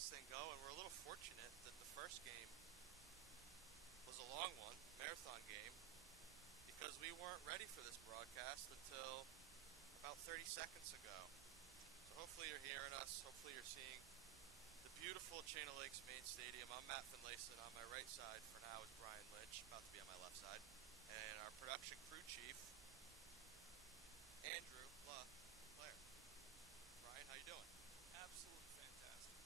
this thing going. We're a little fortunate that the first game was a long one, marathon game, because we weren't ready for this broadcast until about 30 seconds ago. So hopefully you're hearing us. Hopefully you're seeing the beautiful Chain of Lakes main stadium. I'm Matt Finlayson. On my right side for now is Brian Lynch, about to be on my left side, and our production crew chief, Andrew LeClaire. Brian, how you doing? Absolutely fantastic.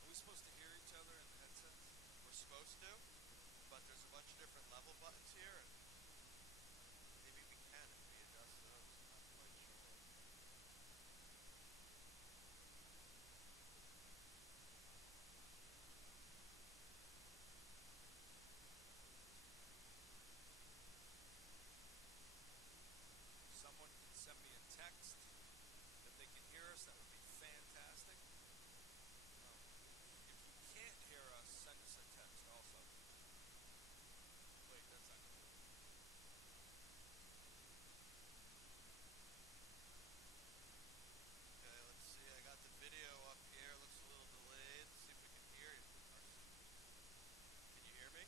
Are we supposed to hear each other in the headsets? We're supposed to, but there's a bunch of different level buttons here, and maybe we can if we adjust those. I'm not quite sure. Someone can send me a text that they can hear us. That would be fantastic. If you can't hear us, send us a text also. Wait, that's not going to work. Okay, let's see. I got the video up here. Looks a little delayed. Let's see if we can hear you. Can you hear me?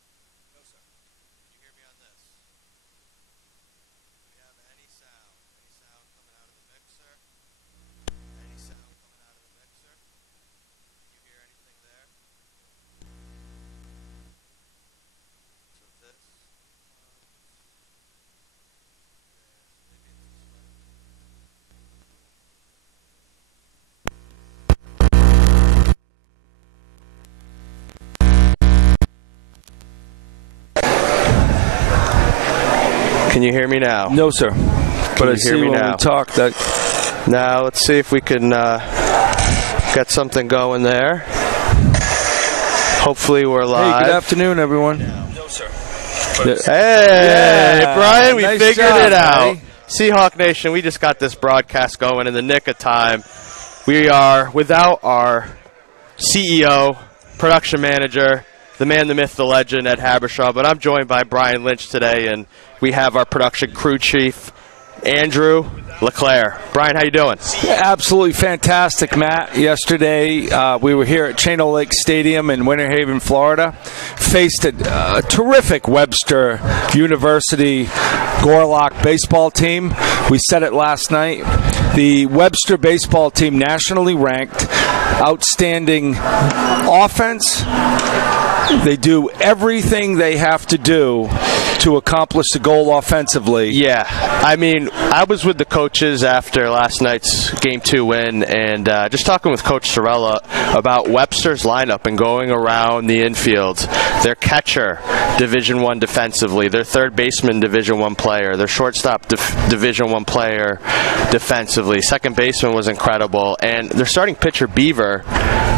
No, sir. Can you hear me on this? Do we have any sound? Any sound coming out of the mixer? Any sound coming out of the mixer? Can you hear anything there? So this. Maybe it's this way. Can you hear me now? No, sir. But I see when we talk that. Now let's see if we can get something going there. Hopefully we're live. Hey, good afternoon, everyone. No, sir. Hey, Brian, we nice figured job, it out. buddy. Seahawk Nation, we just got this broadcast going in the nick of time. We are without our CEO, production manager, the man, the myth, the legend, Ed Habershaw, but I'm joined by Brian Lynch today, and we have our production crew chief, Andrew LeClaire. Brian, how you doing? Absolutely fantastic, Matt. Yesterday, we were here at Chain of Lakes Stadium in Winter Haven, Florida. Faced a terrific Webster University Gorlock baseball team. We said it last night. The Webster baseball team, nationally ranked, outstanding offense. They do everything they have to do to accomplish the goal offensively. Yeah, I mean, I was with the coaches after last night's Game 2 win, and just talking with Coach Sorella about Webster's lineup and going around the infield. Their catcher, Division I defensively. Their third baseman, Division I player. Their shortstop, Division I player defensively. Second baseman was incredible. And their starting pitcher, Beaver,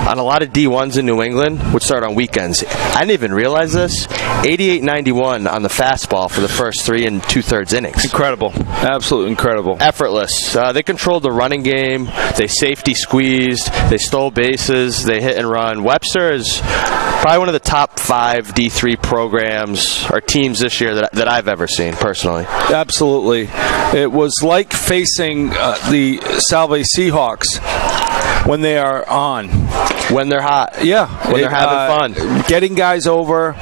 on a lot of D1s in New England, would start on weekends. I didn't even realize this. 88-91 on the fastball for the first 3 2/3 innings. Incredible. Absolutely incredible. Effortless. They controlled the running game. They safety squeezed. They stole bases. They hit and run. Webster is probably one of the top 5 D3 programs or teams this year that I've ever seen, personally. Absolutely. It was like facing the Salve Seahawks when they are on. When they're hot. Yeah. When they're having fun. Getting guys over,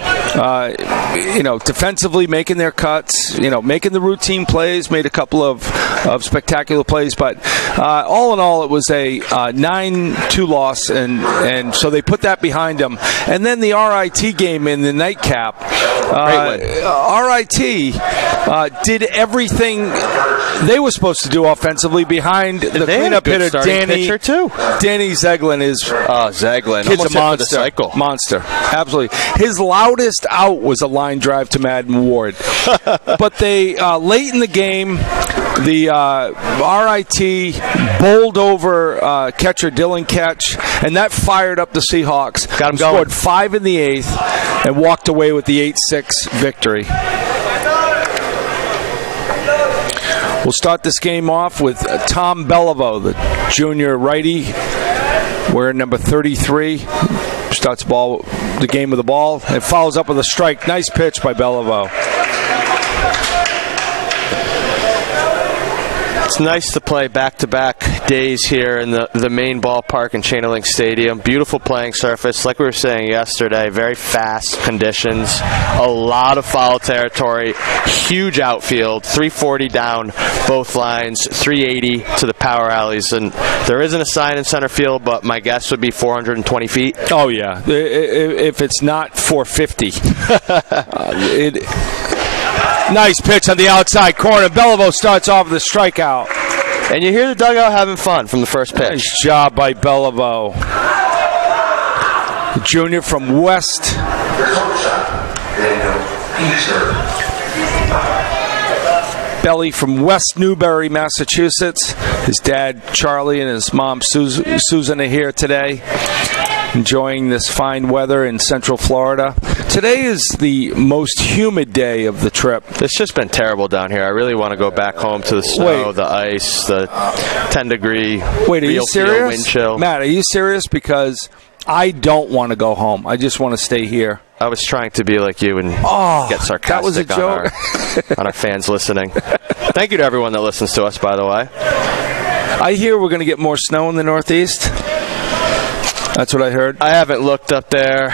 defensively making their cuts, making the routine plays, made a couple of spectacular plays. But all in all, it was a 9-2 loss, and so they put that behind them. And then the RIT game in the nightcap. RIT did everything they were supposed to do offensively behind the cleanup hitter, Danny Zeglin is Zeglin. Kid's Almost a hit for the cycle. Monster. Absolutely. His loudest out was a line drive to Madden Ward. But they late in the game, the RIT bowled over catcher Dylan Ketch, and that fired up the Seahawks. Got him scored going. 5 in the 8th and walked away with the 8-6 victory. We'll start this game off with Tom Beliveau, the junior righty, wearing number 33. Starts the game with the ball and follows up with a strike. Nice pitch by Beliveau. It's nice to play back-to-back days here in the main ballpark in Chain Link Stadium. Beautiful playing surface. Like we were saying yesterday, very fast conditions, a lot of foul territory, huge outfield, 340 down both lines, 380 to the power alleys. And there isn't a sign in center field, but my guess would be 420 feet. Oh, yeah. If it's not 450. Nice pitch on the outside corner. Beliveau starts off with a strikeout. And you hear the dugout having fun from the first pitch. Nice job by Beliveau. The junior from West. Belly from West Newbury, Massachusetts. His dad, Charlie, and his mom, Susan, are here today, enjoying this fine weather in Central Florida. Today is the most humid day of the trip. It's just been terrible down here. I really want to go back home to the snow, the ice, the 10-degree Wait, are you serious? Wind chill. Matt, are you serious? Because I don't want to go home. I just want to stay here. I was trying to be like you and get sarcastic that was a joke. on our fans listening. Thank you to everyone that listens to us, by the way. I hear we're going to get more snow in the Northeast. That's what I heard. I haven't looked up there.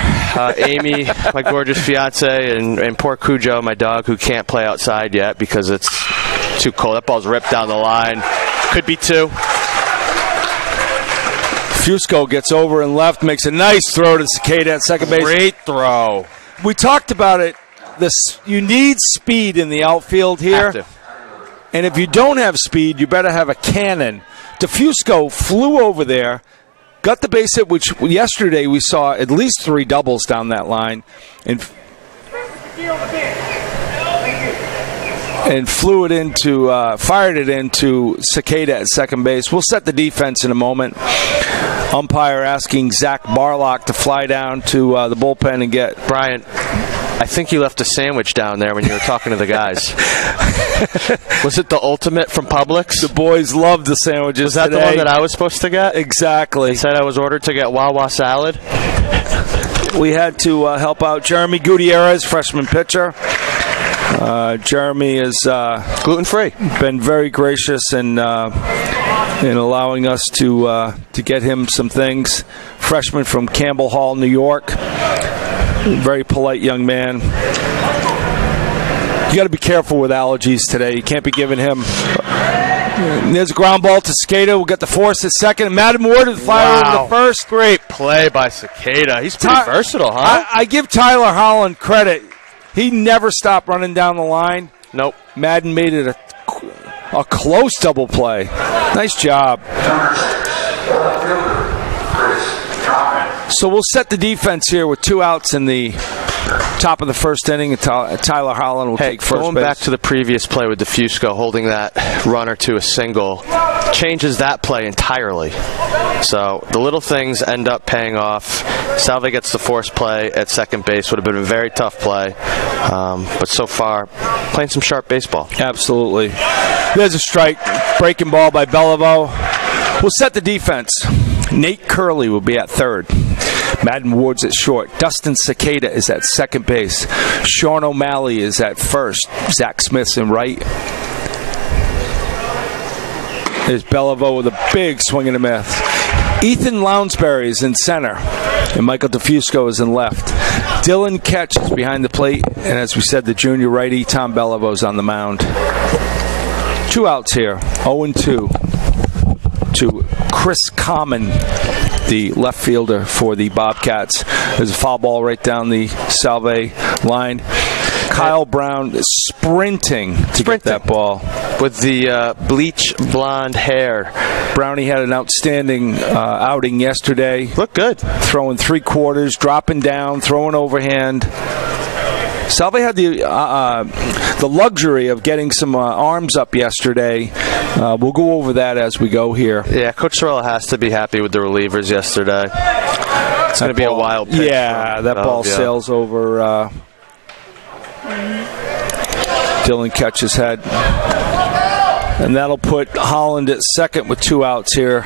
Amy, my gorgeous fiance, and poor Cujo, my dog, who can't play outside yet because it's too cold. That ball's ripped down the line. Could be two. Fusco gets over and left, makes a nice throw to Cicada at second base. Great throw. We talked about it. You need speed in the outfield here. Have to. And if you don't have speed, you better have a cannon. DeFusco flew over there, got the base hit, which yesterday we saw at least 3 doubles down that line, and fired it into Cicada at second base. We'll set the defense in a moment. Umpire asking Zach Barlock to fly down to the bullpen and get... Brian, I think you left a sandwich down there when you were talking to the guys. Was it the ultimate from Publix? The boys loved the sandwiches. Was that today. The one that I was supposed to get? Exactly. They said I was ordered to get Wawa salad. We had to help out Jeremy Gutierrez, freshman pitcher. Jeremy is gluten-free. Been very gracious in allowing us to get him some things. Freshman from Campbell Hall, New York. Very polite young man. You got to be careful with allergies today. You can't be giving him. There's a ground ball to Cicada. We'll get the force at second. Madden Ward with the flyer over the first. Great play by Cicada. He's pretty versatile, huh? I give Tyler Holland credit. He never stopped running down the line. Nope. Madden made it a close double play. Nice job. So we'll set the defense here with 2 outs in the top of the first inning. Tyler Holland will take first going base. Back to the previous play with DeFusco holding that runner to a single changes that play entirely. So the little things end up paying off. Salve gets the force play at second base. Would have been a very tough play. But so far, playing some sharp baseball. Absolutely. There's a strike. Breaking ball by Beliveau. We'll set the defense. Nate Curley will be at third. Madden Ward's at short. Dustin Cicada is at second base. Sean O'Malley is at first. Zach Smith's in right. There's Beliveau with a big swing and a miss. Ethan Lounsbury is in center. And Michael DeFusco is in left. Dylan Ketch is behind the plate. And as we said, the junior righty, Tom Belivau's on the mound. 2 outs here. 0-2 to Chris Common, the left fielder for the Bobcats. There's a foul ball right down the Salve line. Kyle Brown is sprinting to get that ball. With the bleach blonde hair. Brownie had an outstanding outing yesterday. Looked good. Throwing 3/4, dropping down, throwing overhand. Salve had the luxury of getting some arms up yesterday. We'll go over that as we go here. Yeah, Coach Sorella has to be happy with the relievers yesterday. It's going to be a wild pitch. Yeah, that ball sails over Dylan Ketch's head. And that'll put Holland at second with 2 outs here.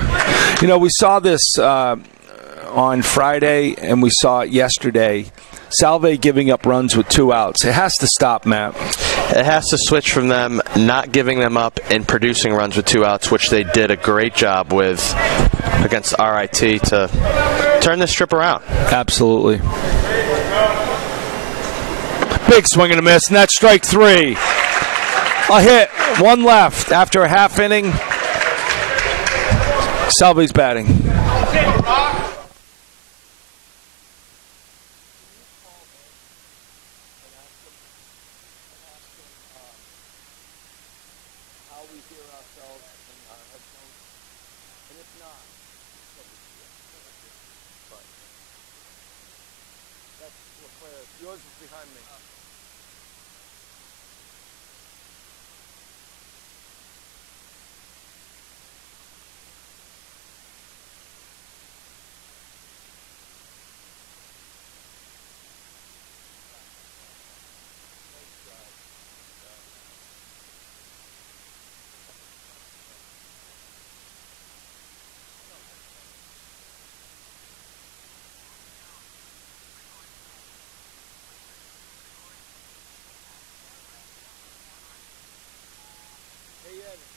You know, we saw this on Friday, and we saw it yesterday. Salve giving up runs with 2 outs. It has to stop, Matt. it has to switch from them not giving them up and producing runs with 2 outs, which they did a great job with against RIT, to turn this trip around. Absolutely. Big swing and a miss, and that's strike 3. A hit, 1 left after a half inning. Salve's batting. Yours is behind me.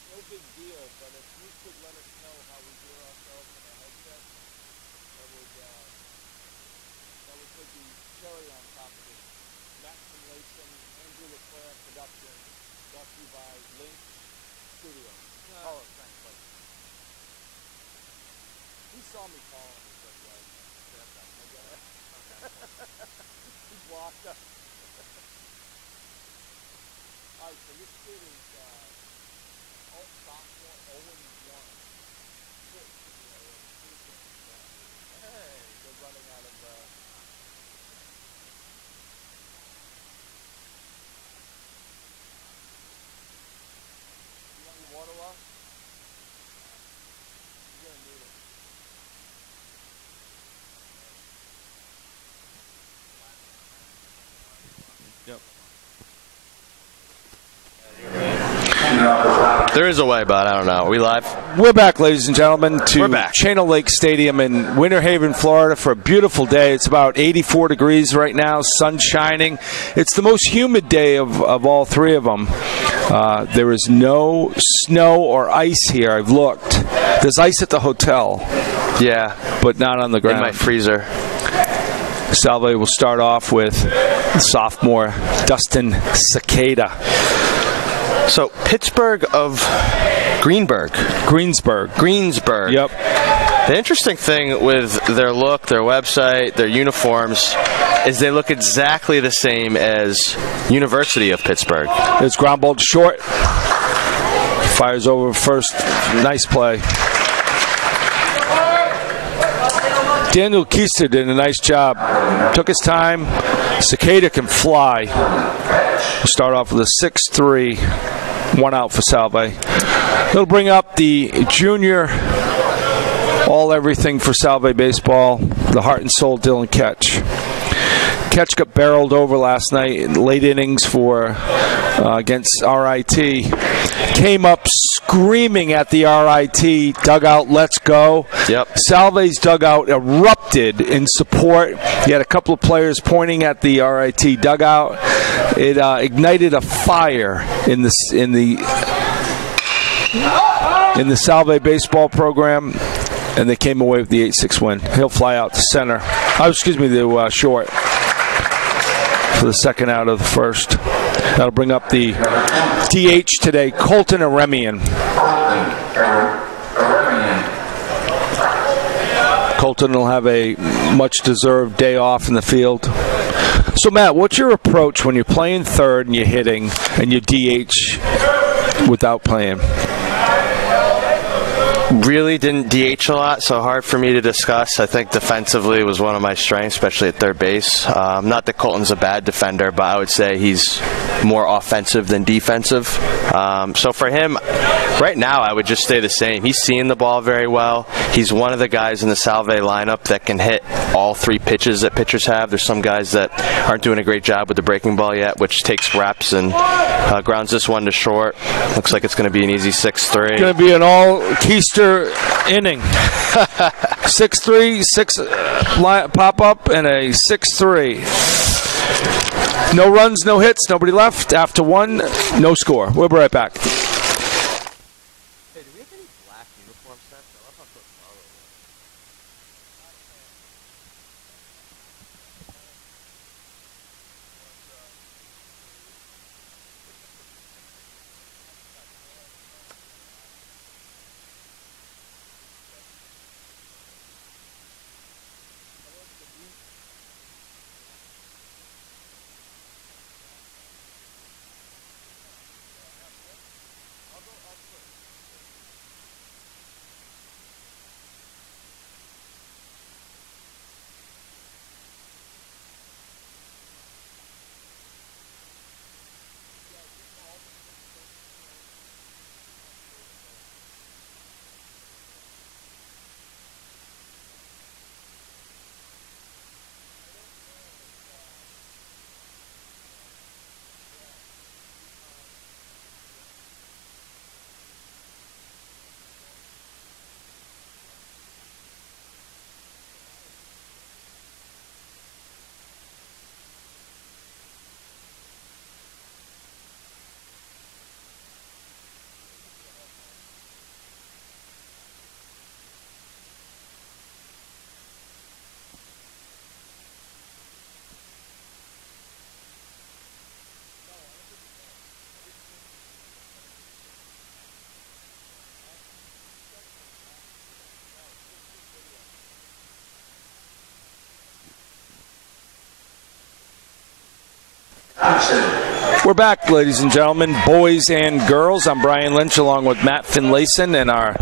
No big deal, but if you could let us know how we hear ourselves in our headset, that would put the cherry on top of it. Matt Simulation, Andrew LeClaire Production, brought to you by Link Studio. Oh, thanks, buddy. He saw me calling me, but he blocked us. All right, so this kid is sophomore 0-1. Hey, they're running out of you want your water off? You're gonna need it. Yep. There is a way, but I don't know. Are we live? We're back, ladies and gentlemen, to Channel Lake Stadium in Winter Haven, Florida, for a beautiful day. It's about 84 degrees right now, sun shining. It's the most humid day of all 3 of them. There is no snow or ice here. I've looked. There's ice at the hotel. Yeah. But not on the ground. In my freezer. Salve will start off with sophomore Dustin Cicada. So, Pittsburgh of Greensburg. Yep. The interesting thing with their look, their website, their uniforms, is they look exactly the same as University of Pittsburgh. It's ground ball to short. Fires over first. Nice play. Daniel Keister did a nice job. Took his time. Cicada can fly. We'll start off with a 6-3. 1 out for Salve. He'll bring up the junior all-everything for Salve baseball, the heart and soul Dylan Ketch. Ketch got barreled over last night in late innings for against RIT. Came up screaming at the RIT dugout, let's go. Yep. Salve's dugout erupted in support. He had a couple of players pointing at the RIT dugout. It ignited a fire in the Salve baseball program, and they came away with the 8-6 win. He'll fly out to center. To short for the second out of the first. That'll bring up the DH today, Colton Aremian. Colton will have a much-deserved day off in the field. So, Matt, what's your approach when you're playing third and you're hitting and you DH without playing? Really didn't DH a lot, so hard for me to discuss. I think defensively was one of my strengths, especially at third base. Not that Colton's a bad defender, but I would say he's more offensive than defensive. So for him, right now, I would just stay the same. He's seeing the ball very well. He's one of the guys in the Salve lineup that can hit all 3 pitches that pitchers have. There's some guys that aren't doing a great job with the breaking ball yet, which takes reps and grounds this one to short. Looks like it's going to be an easy 6-3. It's going to be an all Keister inning. 6-3, 6 pop up, and a 6-3. No runs, no hits, nobody left. After one, no score. We'll be right back. We're back, ladies and gentlemen, boys and girls. I'm Brian Lynch along with Matt Finlayson and our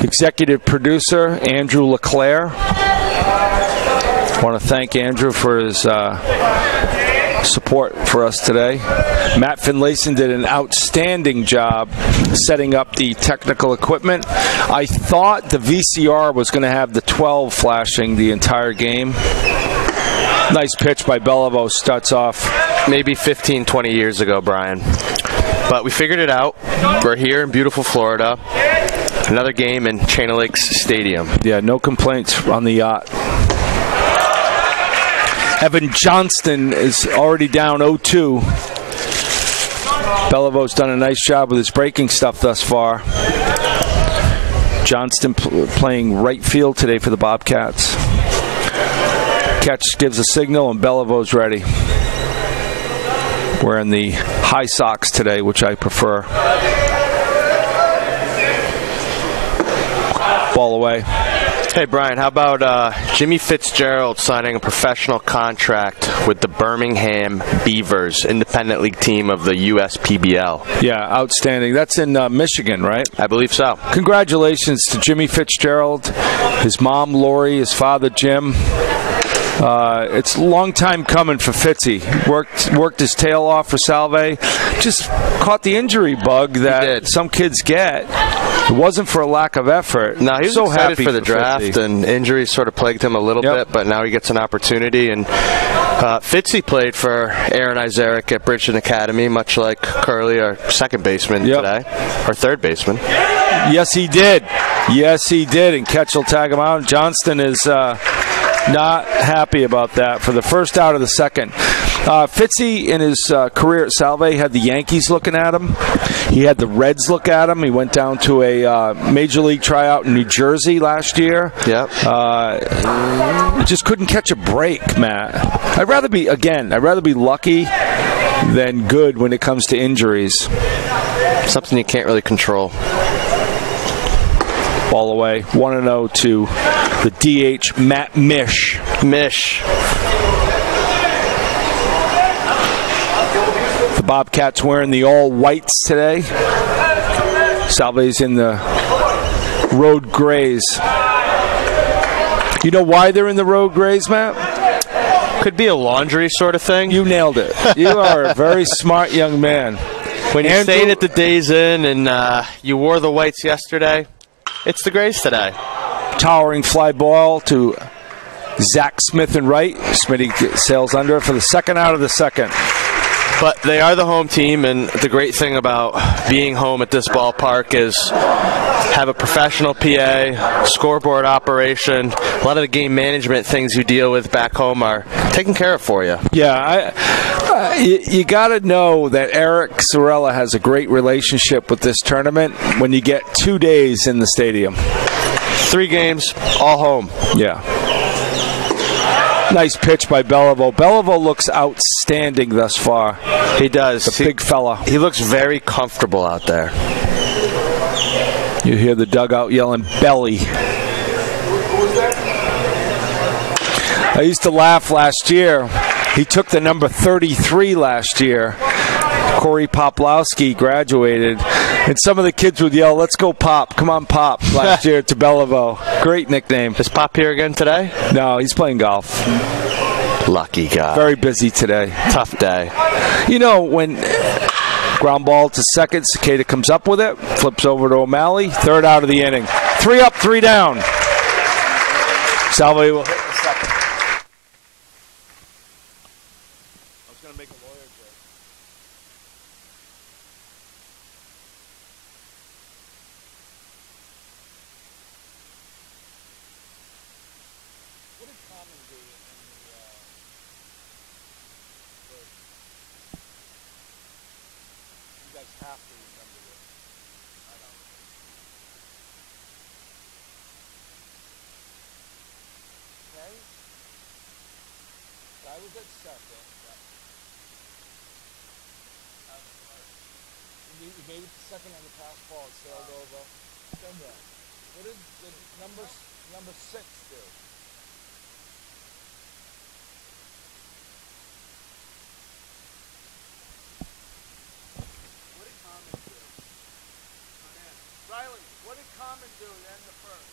executive producer, Andrew LeClaire. I want to thank Andrew for his support for us today. Matt Finlayson did an outstanding job setting up the technical equipment. I thought the VCR was going to have the 12 flashing the entire game. Nice pitch by Beliveau, starts off. Maybe 15, 20 years ago, Brian. But we figured it out. We're here in beautiful Florida. Another game in Chain Lakes Stadium. Yeah, no complaints on the yacht. Evan Johnston is already down 0-2. Belivo's done a nice job with his breaking stuff thus far. Johnston playing right field today for the Bobcats. Catch gives a signal and Belivo's ready. Wearing the high socks today, which I prefer. Ball away. Hey, Brian, how about Jimmy Fitzgerald signing a professional contract with the Birmingham Beavers, independent league team of the USPBL? Yeah, outstanding. That's in Michigan, right? I believe so. Congratulations to Jimmy Fitzgerald, his mom, Lori, his father, Jim. It's a long time coming for Fitzy. Worked his tail off for Salve. Just caught the injury bug that some kids get. It wasn't for a lack of effort. No, he was so excited happy for the draft, Fitzy. and injuries sort of plagued him a little bit, but now he gets an opportunity. And Fitzy played for Aaron Isaric at Bridgeton Academy, much like Curley, our second baseman today, or third baseman. Yes, he did. Yes, he did. And Ketch will tag him out. Johnston is not happy about that for the first out of the second. Fitzy, in his career at Salve, had the Yankees looking at him. He had the Reds look at him. He went down to a major league tryout in New Jersey last year. Yep. Just couldn't catch a break, Matt. I'd rather be lucky than good when it comes to injuries. Something you can't really control. Ball away. 1-0 to the DH, Matt Mish. The Bobcats wearing the all whites today. Salve's in the road grays. You know why they're in the road grays, Matt? Could be a laundry sort of thing. You nailed it. You are a very smart young man. When you're staying at the Days Inn and you wore the whites yesterday, it's the grays today. Towering fly ball to Zach Smith and right. Smitty sails under for the second out of the second. But they are the home team, and the great thing about being home at this ballpark is have a professional PA, scoreboard operation. A lot of the game management things you deal with back home are taken care of for you. Yeah, you got to know that Eric Sorella has a great relationship with this tournament when you get 2 days in the stadium. 3 games, all home. Yeah. Nice pitch by Beliveau. Beliveau looks outstanding thus far. He does. The big fella. He looks very comfortable out there. You hear the dugout yelling, "Belly." I used to laugh last year. He took the number 33 last year. Corey Poplowski graduated, and some of the kids would yell, "Let's go, Pop. Come on, Pop," last year to Beliveau. Great nickname. Is Pop here again today? No, he's playing golf. Lucky guy. Very busy today. Tough day. You know, when ground ball to second, Cicada comes up with it, flips over to O'Malley, third out of the inning. 3 up, 3 down. Salve will hit the second. I was going to make a lawyer joke. What did Common do in the you guys have to remember this. I don't. Okay? I was at second. You made it to second on the pass ball. It sailed over. Then what? What did the number 6 do? What did Common do? Riley, what did Common do to end the first?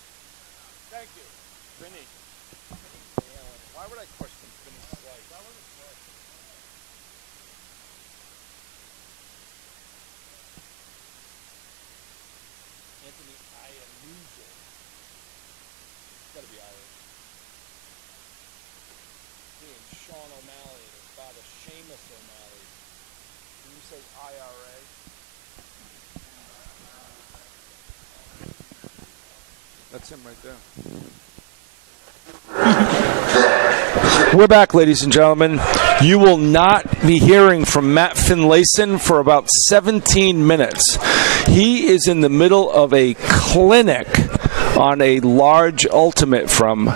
Thank you. Vinny. Why would I question Vinny's slice? That was a slice. Anthony Iannuso. It's got to be Irish. He and Sean O'Malley, his father Seamus O'Malley. Can you say IRA? That's him right there. We're back, ladies and gentlemen. You will not be hearing from Matt Finlayson for about 17 minutes. He is in the middle of a clinic on a large ultimate from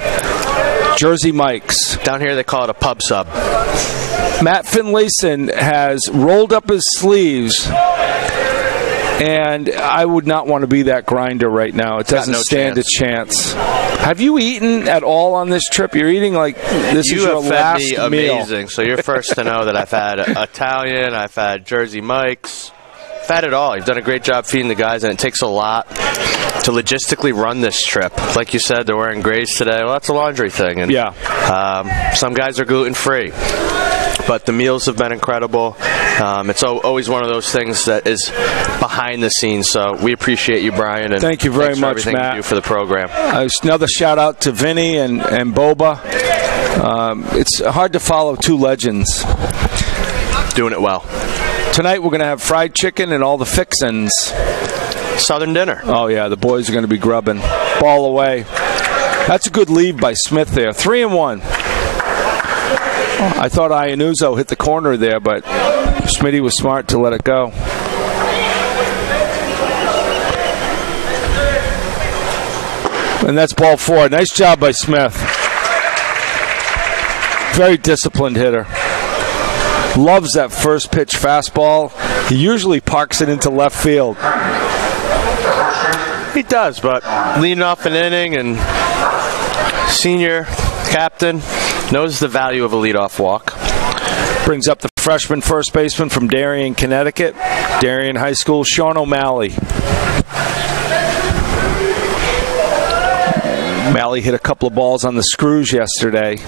Jersey Mike's. Down here they call it a pub sub. Matt Finlayson has rolled up his sleeves, and I would not want to be that grinder right now. It doesn't stand a chance. Have you eaten at all on this trip? You're eating like this is your last meal. You have fed me amazing. So you're first to know that I've had Italian, I've had Jersey Mike's. I've had it all. You've done a great job feeding the guys, and it takes a lot to logistically run this trip. Like you said, they're wearing grays today. Well, that's a laundry thing. And, yeah. Some guys are gluten-free. But the meals have been incredible. It's always one of those things that is behind the scenes. So we appreciate you, Brian. And thank you very much, everything Matt. You do for the program. Another shout out to Vinny and Boba. It's hard to follow 2 legends. Doing it well. Tonight we're going to have fried chicken and all the fixins. Southern dinner. Oh, yeah, the boys are going to be grubbing. Ball away. That's a good lead by Smith there. 3-1. I thought Iannuso hit the corner there, but Smitty was smart to let it go. And that's ball 4. Nice job by Smith. Very disciplined hitter. Loves that first pitch fastball. He usually parks it into left field. He does, but leading off an inning and senior captain knows the value of a leadoff walk. Brings up the freshman first baseman from Darien, Connecticut. Darien High School, Sean O'Malley. O'Malley hit a couple of balls on the screws yesterday.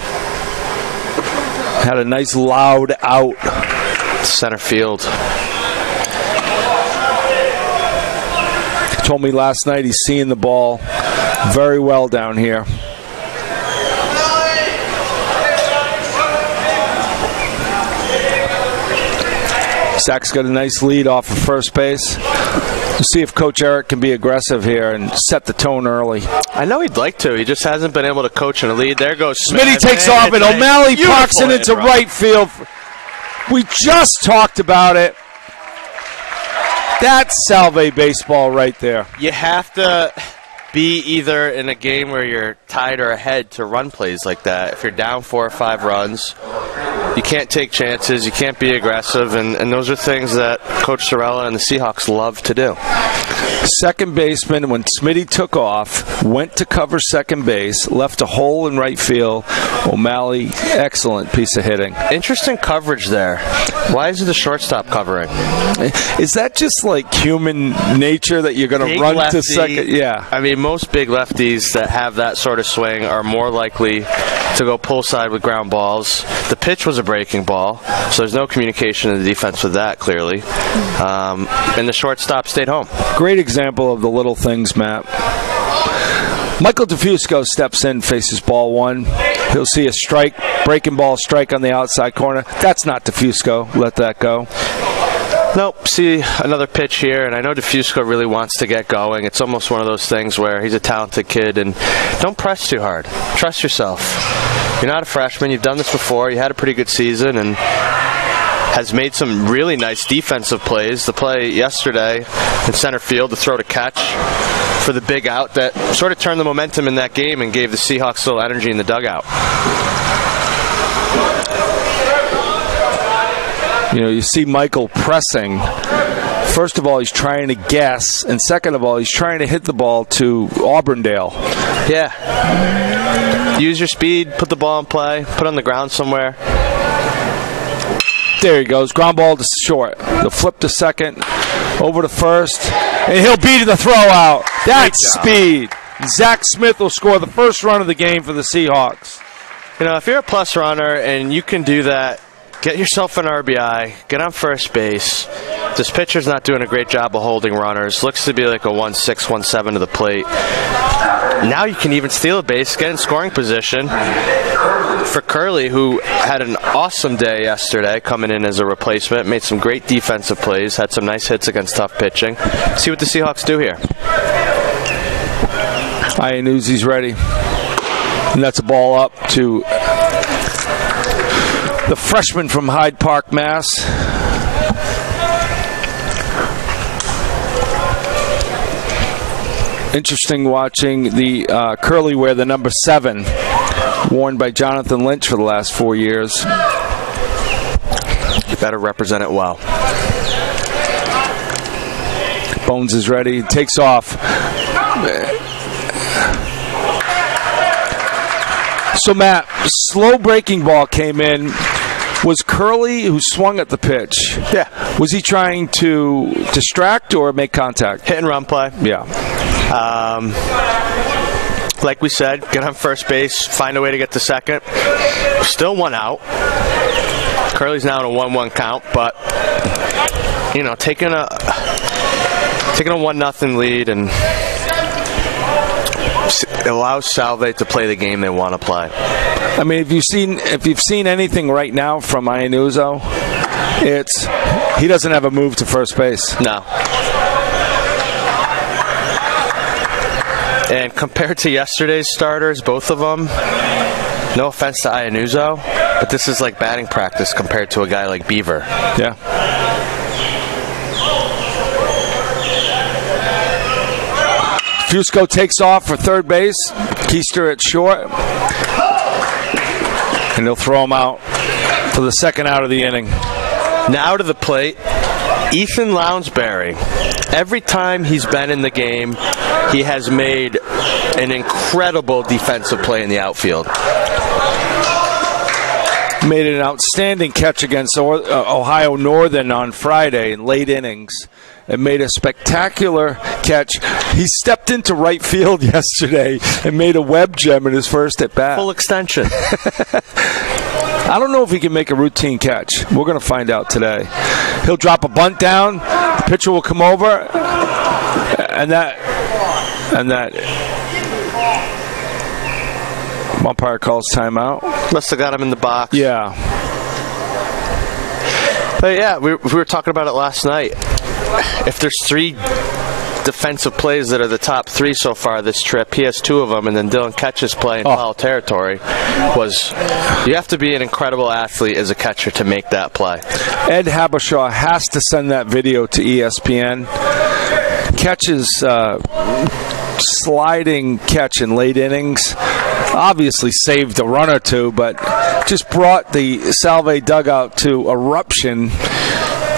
Had a nice loud out. Center field. He told me last night he's seeing the ball very well down here. Zach's got a nice lead off of first base. We'll see if Coach Eric can be aggressive here and set the tone early. I know he'd like to. He just hasn't been able to coach in a lead. There goes Smith. Smitty takes off, and O'Malley parks it into right field. We just talked about it. That's Salve baseball right there. You have to be either in a game where you're tied or ahead to run plays like that. If you're down 4 or 5 runs, you can't take chances, you can't be aggressive, and those are things that Coach Sorella and the Seahawks love to do. Second baseman, when Smitty took off, went to cover second base, left a hole in right field. O'Malley, excellent piece of hitting. Interesting coverage there. Why is it the shortstop covering? Is that just like human nature that you're going to run lefty, to second? Yeah. I mean, most big lefties that have that sort of swing are more likely to go pull side with ground balls. The pitch was a breaking ball, so there's no communication in the defense with that, clearly. And the shortstop stayed home. Great example of the little things, Matt. Michael DeFusco steps in, faces ball one. He'll see a strike, breaking ball strike on the outside corner. That's not DeFusco. Let that go. Nope. See another pitch here, and I know DeFusco really wants to get going. It's almost one of those things where he's a talented kid, and don't press too hard. Trust yourself. You're not a freshman. You've done this before. You had a pretty good season, and has made some really nice defensive plays. The play yesterday in center field, the throw to catch for the big out that sort of turned the momentum in that game and gave the Seahawks a little energy in the dugout. You know, you see Michael pressing. First of all, he's trying to guess, and second of all, he's trying to hit the ball to Auburndale. Yeah. Use your speed, put the ball in play, put it on the ground somewhere. There he goes. Ground ball to short. The flip to second, over to first, and he'll beat the throw out. That's speed. Zach Smith will score the first run of the game for the Seahawks. You know, if you're a plus runner and you can do that, get yourself an RBI, get on first base. This pitcher's not doing a great job of holding runners. Looks to be like a 1-6, 1-7 to the plate. Now you can even steal a base, get in scoring position. For Curley, who had an awesome day yesterday coming in as a replacement, made some great defensive plays, had some nice hits against tough pitching. See what the Seahawks do here. Iannuzzi's ready. And that's a ball up to the freshman from Hyde Park, Mass. Interesting watching the Curly wear the number 7. Worn by Jonathan Lynch for the last 4 years. You better represent it well. Bones is ready. Takes off. So, Matt, slow breaking ball came in. Was Curly who swung at the pitch? Yeah. Was he trying to distract or make contact? Hit and run play. Yeah. Like we said, get on first base, find a way to get to second. Still 1 out. Curly's now in a 1-1 count, but you know, taking a 1-0 lead and it allows Salve to play the game they want to play. I mean, if you've seen anything right now from Iannuzzo, it's he doesn't have a move to first base. No. And compared to yesterday's starters, both of them, no offense to Iannuzzo, but this is like batting practice compared to a guy like Beaver. Yeah. Fusco takes off for third base. Keister at short. And they'll throw him out for the second out of the inning. Now to the plate, Ethan Lounsbury. Every time he's been in the game, he has made an incredible defensive play in the outfield. Made an outstanding catch against Ohio Northern on Friday in late innings. And made a spectacular catch. He stepped into right field yesterday and made a web gem in his first at bat. Full extension. I don't know if he can make a routine catch. We're going to find out today. He'll drop a bunt down. The pitcher will come over, and that umpire calls timeout. Must have got him in the box. Yeah. But yeah, we were talking about it last night. If there's 3 defensive plays that are the top 3 so far this trip, he has 2 of them, and then Dylan Ketch's play in foul territory you have to be an incredible athlete as a catcher to make that play. Ed Habashaw has to send that video to ESPN. Ketch's sliding catch in late innings obviously saved a run or 2, but just brought the Salve dugout to eruption.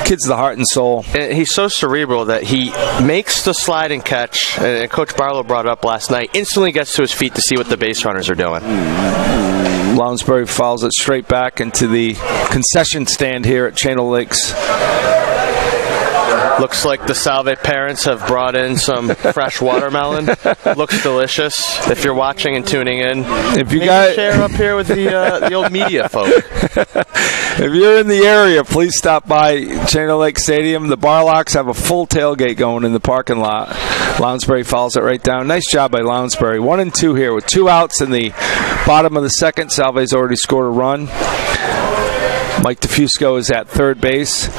Kid's the heart and soul. And he's so cerebral that he makes the sliding catch, and Coach Barlow brought it up last night, instantly gets to his feet to see what the base runners are doing. Lounsbury fouls it straight back into the concession stand here at Channel Lakes. Looks like the Salve parents have brought in some fresh watermelon. Looks delicious. If you're watching and tuning in, if you guys share up here with the old media folk. If you're in the area, please stop by Channel Lake Stadium. The Barlocks have a full tailgate going in the parking lot. Lounsbury fouls it right down. Nice job by Lounsbury. 1 and 2 here with 2 outs in the bottom of the second. Salve's already scored a run. Mike DeFusco is at third base.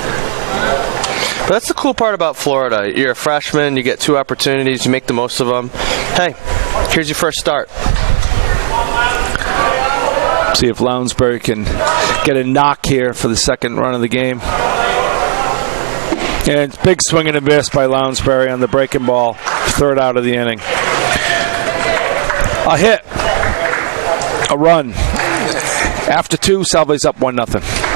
But that's the cool part about Florida. You're a freshman, you get 2 opportunities, you make the most of them. Hey, here's your first start. See if Lounsbury can get a knock here for the second run of the game. And big swing and a miss by Lounsbury on the breaking ball. 3rd out of the inning. A hit. A run. After 2, Salve's up 1-0.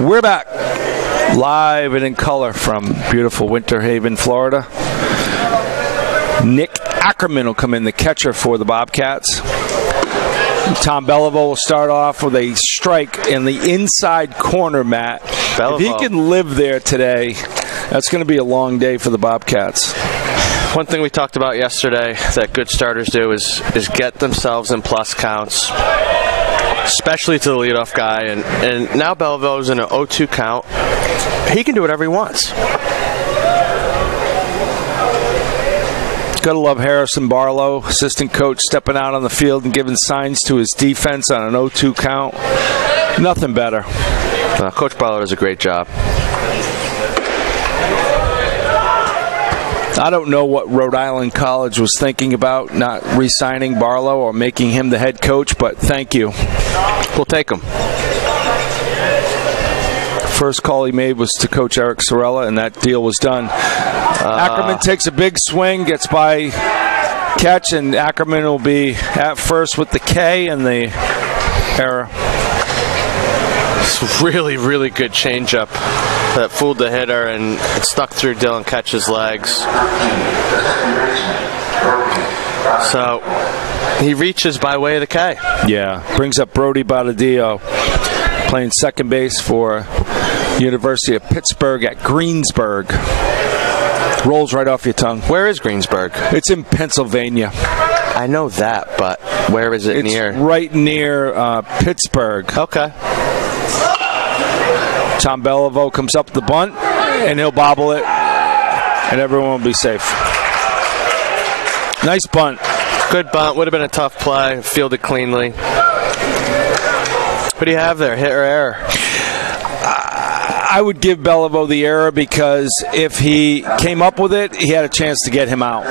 We're back live and in color from beautiful Winter Haven, Florida. Nick Ackerman will come in, the catcher for the Bobcats. Tom Belleville will start off with a strike in the inside corner, Matt. If he can live there today, that's going to be a long day for the Bobcats. One thing we talked about yesterday that good starters do is get themselves in plus counts, especially to the leadoff guy. And now Belleville's in an 0-2 count. He can do whatever he wants. Gotta love Harrison Barlow, assistant coach, stepping out on the field and giving signs to his defense on an 0-2 count. Nothing better. Coach Barlow does a great job. I don't know what Rhode Island College was thinking about not re-signing Barlow or making him the head coach, but thank you. We'll take him. First call he made was to Coach Eric Sorella, and that deal was done. Ackerman takes a big swing, gets by catch, and Ackerman will be at first with the K and the error. It's really, really good changeup that fooled the hitter and it stuck through Dylan Ketch's legs. So he reaches by way of the K. Yeah, brings up Brody Bonadillo, playing second base for University of Pittsburgh at Greensburg. Rolls right off your tongue. Where is Greensburg? It's in Pennsylvania. I know that, but where is it near? It's right near Pittsburgh. Okay. Tom Beliveau comes up the bunt, and he'll bobble it, and everyone will be safe. Nice bunt. Good bunt. Would have been a tough play. Fielded cleanly. What do you have there, hit or error? I would give Beliveau the error because if he came up with it, he had a chance to get him out.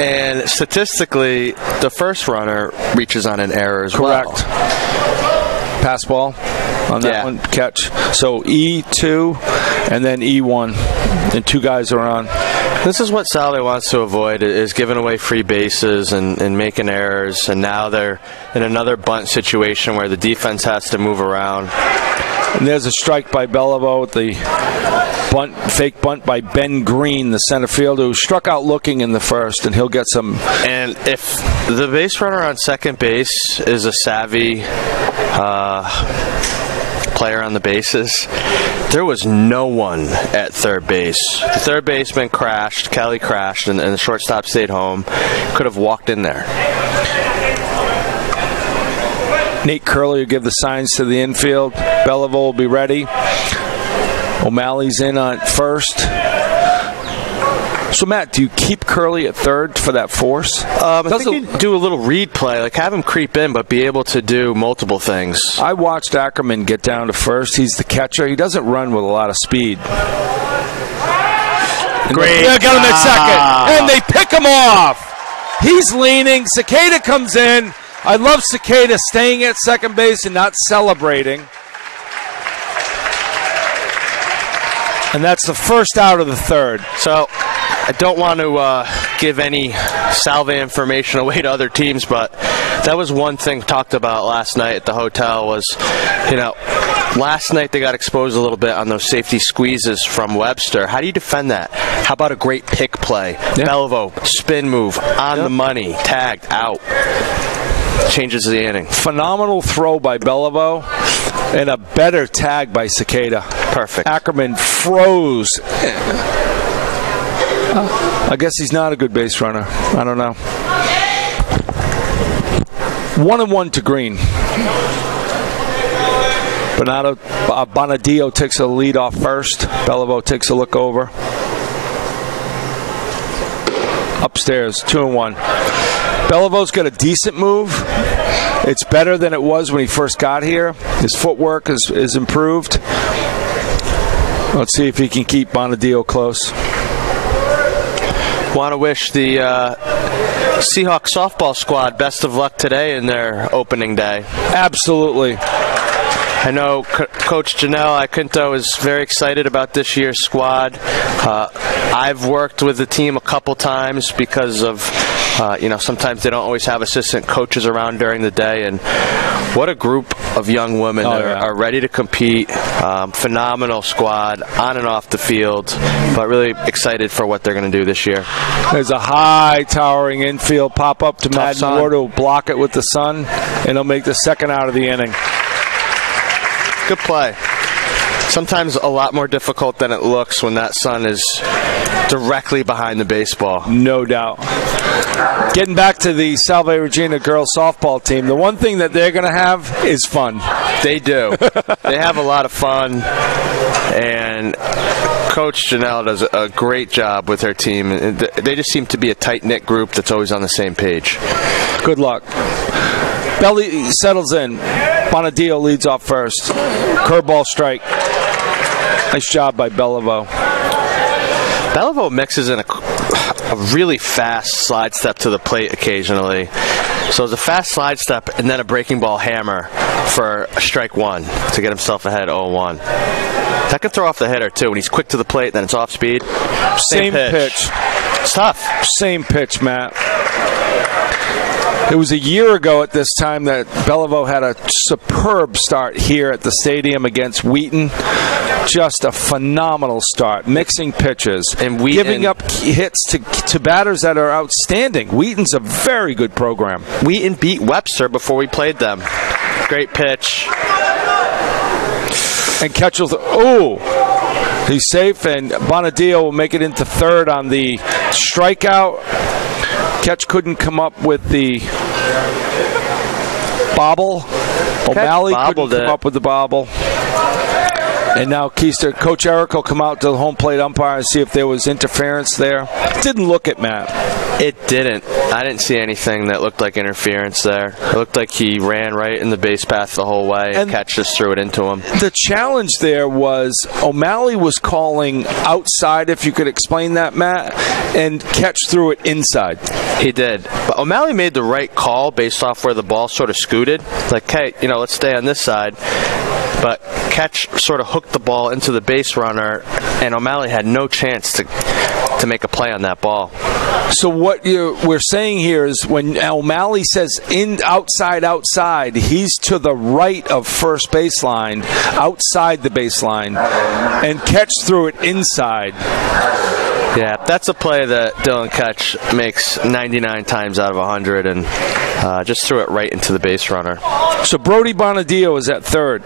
And statistically, the first runner reaches on an error as well. Correct. Pass ball on that one, catch. So E2 and then E1, and 2 guys are on. This is what Salve wants to avoid, is giving away free bases and making errors. And now they're in another bunt situation where the defense has to move around. And there's a strike by Beliveau with the bunt, fake bunt by Ben Green, the center fielder, who struck out looking in the first, and he'll get some. And if the base runner on second base is a savvy player on the bases, there was no one at third base. The third baseman crashed, Kelly crashed, and the shortstop stayed home. Could have walked in there. Nate Curley will give the signs to the infield. Beliveau will be ready. O'Malley's in on first. So, Matt, do you keep Curley at third for that force? I think you do a little read play, like have him creep in, but be able to do multiple things. I watched Ackerman get down to first. He's the catcher. He doesn't run with a lot of speed. Great. They got him at second, and they pick him off. He's leaning. Cicada comes in. I love Cicada staying at second base and not celebrating. And that's the first out of the third. So I don't want to give any Salve information away to other teams, but that was one thing talked about last night at the hotel was, last night they got exposed a little bit on those safety squeezes from Webster. How do you defend that? How about a great pick play? Yeah. Beliveau, spin move, on the money, tagged, out. Changes the inning. Phenomenal throw by Beliveau and a better tag by Cicada. Perfect. Ackerman froze. I guess he's not a good base runner. I don't know. 1-1 to Green. Bonadillo takes a lead off first. Beliveau takes a look over. Upstairs, 2-1. Belivau's got a decent move. It's better than it was when he first got here. His footwork is improved. Let's see if he can keep Bonadillo close. Want to wish the Seahawks softball squad best of luck today in their opening day. Absolutely. I know Coach Janelle Iaquinto is very excited about this year's squad. I've worked with the team a couple times because of, sometimes they don't always have assistant coaches around during the day. And what a group of young women that are ready to compete. Phenomenal squad on and off the field, but really excited for what they're going to do this year. There's a high towering infield pop up to Madden Ward, who will block it with the sun, and he'll make the second out of the inning. Good play. Sometimes a lot more difficult than it looks when that sun is directly behind the baseball. No doubt. Getting back to the Salve Regina girls softball team, the one thing that they're going to have is fun. They do. They have a lot of fun, and Coach Janelle does a great job with her team. They just seem to be a tight-knit group that's always on the same page. Good luck. Belly settles in. Bonadillo leads off first. Curveball strike. Nice job by Beliveau. Beliveau mixes in a really fast slide step to the plate occasionally. So it's a fast slide step and then a breaking ball hammer for strike one to get himself ahead 0-1. That can throw off the hitter, too. When he's quick to the plate, then it's off speed. Same pitch. It's tough. Same pitch, Matt. It was a year ago at this time that Bellevue had a superb start here at the stadium against Wheaton. Just a phenomenal start, mixing pitches and giving up hits to batters that are outstanding. Wheaton's a very good program. Wheaton beat Webster before we played them. Great pitch. And Ketchel, he's safe, and Bonadio will make it into third on the strikeout. Ketch couldn't come up with the bobble. O'Malley couldn't come up with the bobble. And now Keister, Coach Eric will come out to the home plate umpire and see if there was interference there. Didn't look at Matt. It didn't. I didn't see anything that looked like interference there. It looked like he ran right in the base path the whole way, and Ketch just threw it into him. The challenge there was O'Malley was calling outside, if you could explain that, Matt, and Ketch threw it inside. He did. But O'Malley made the right call based off where the ball sort of scooted. Like, hey, let's stay on this side. But Ketch sort of hooked the ball into the base runner, and O'Malley had no chance to make a play on that ball. So what we're saying here is when O'Malley says outside, he's to the right of first baseline, outside the baseline, and Ketch threw it inside. Yeah, that's a play that Dylan Ketch makes 99 times out of 100, and just threw it right into the base runner. So Brody Bonadio is at third.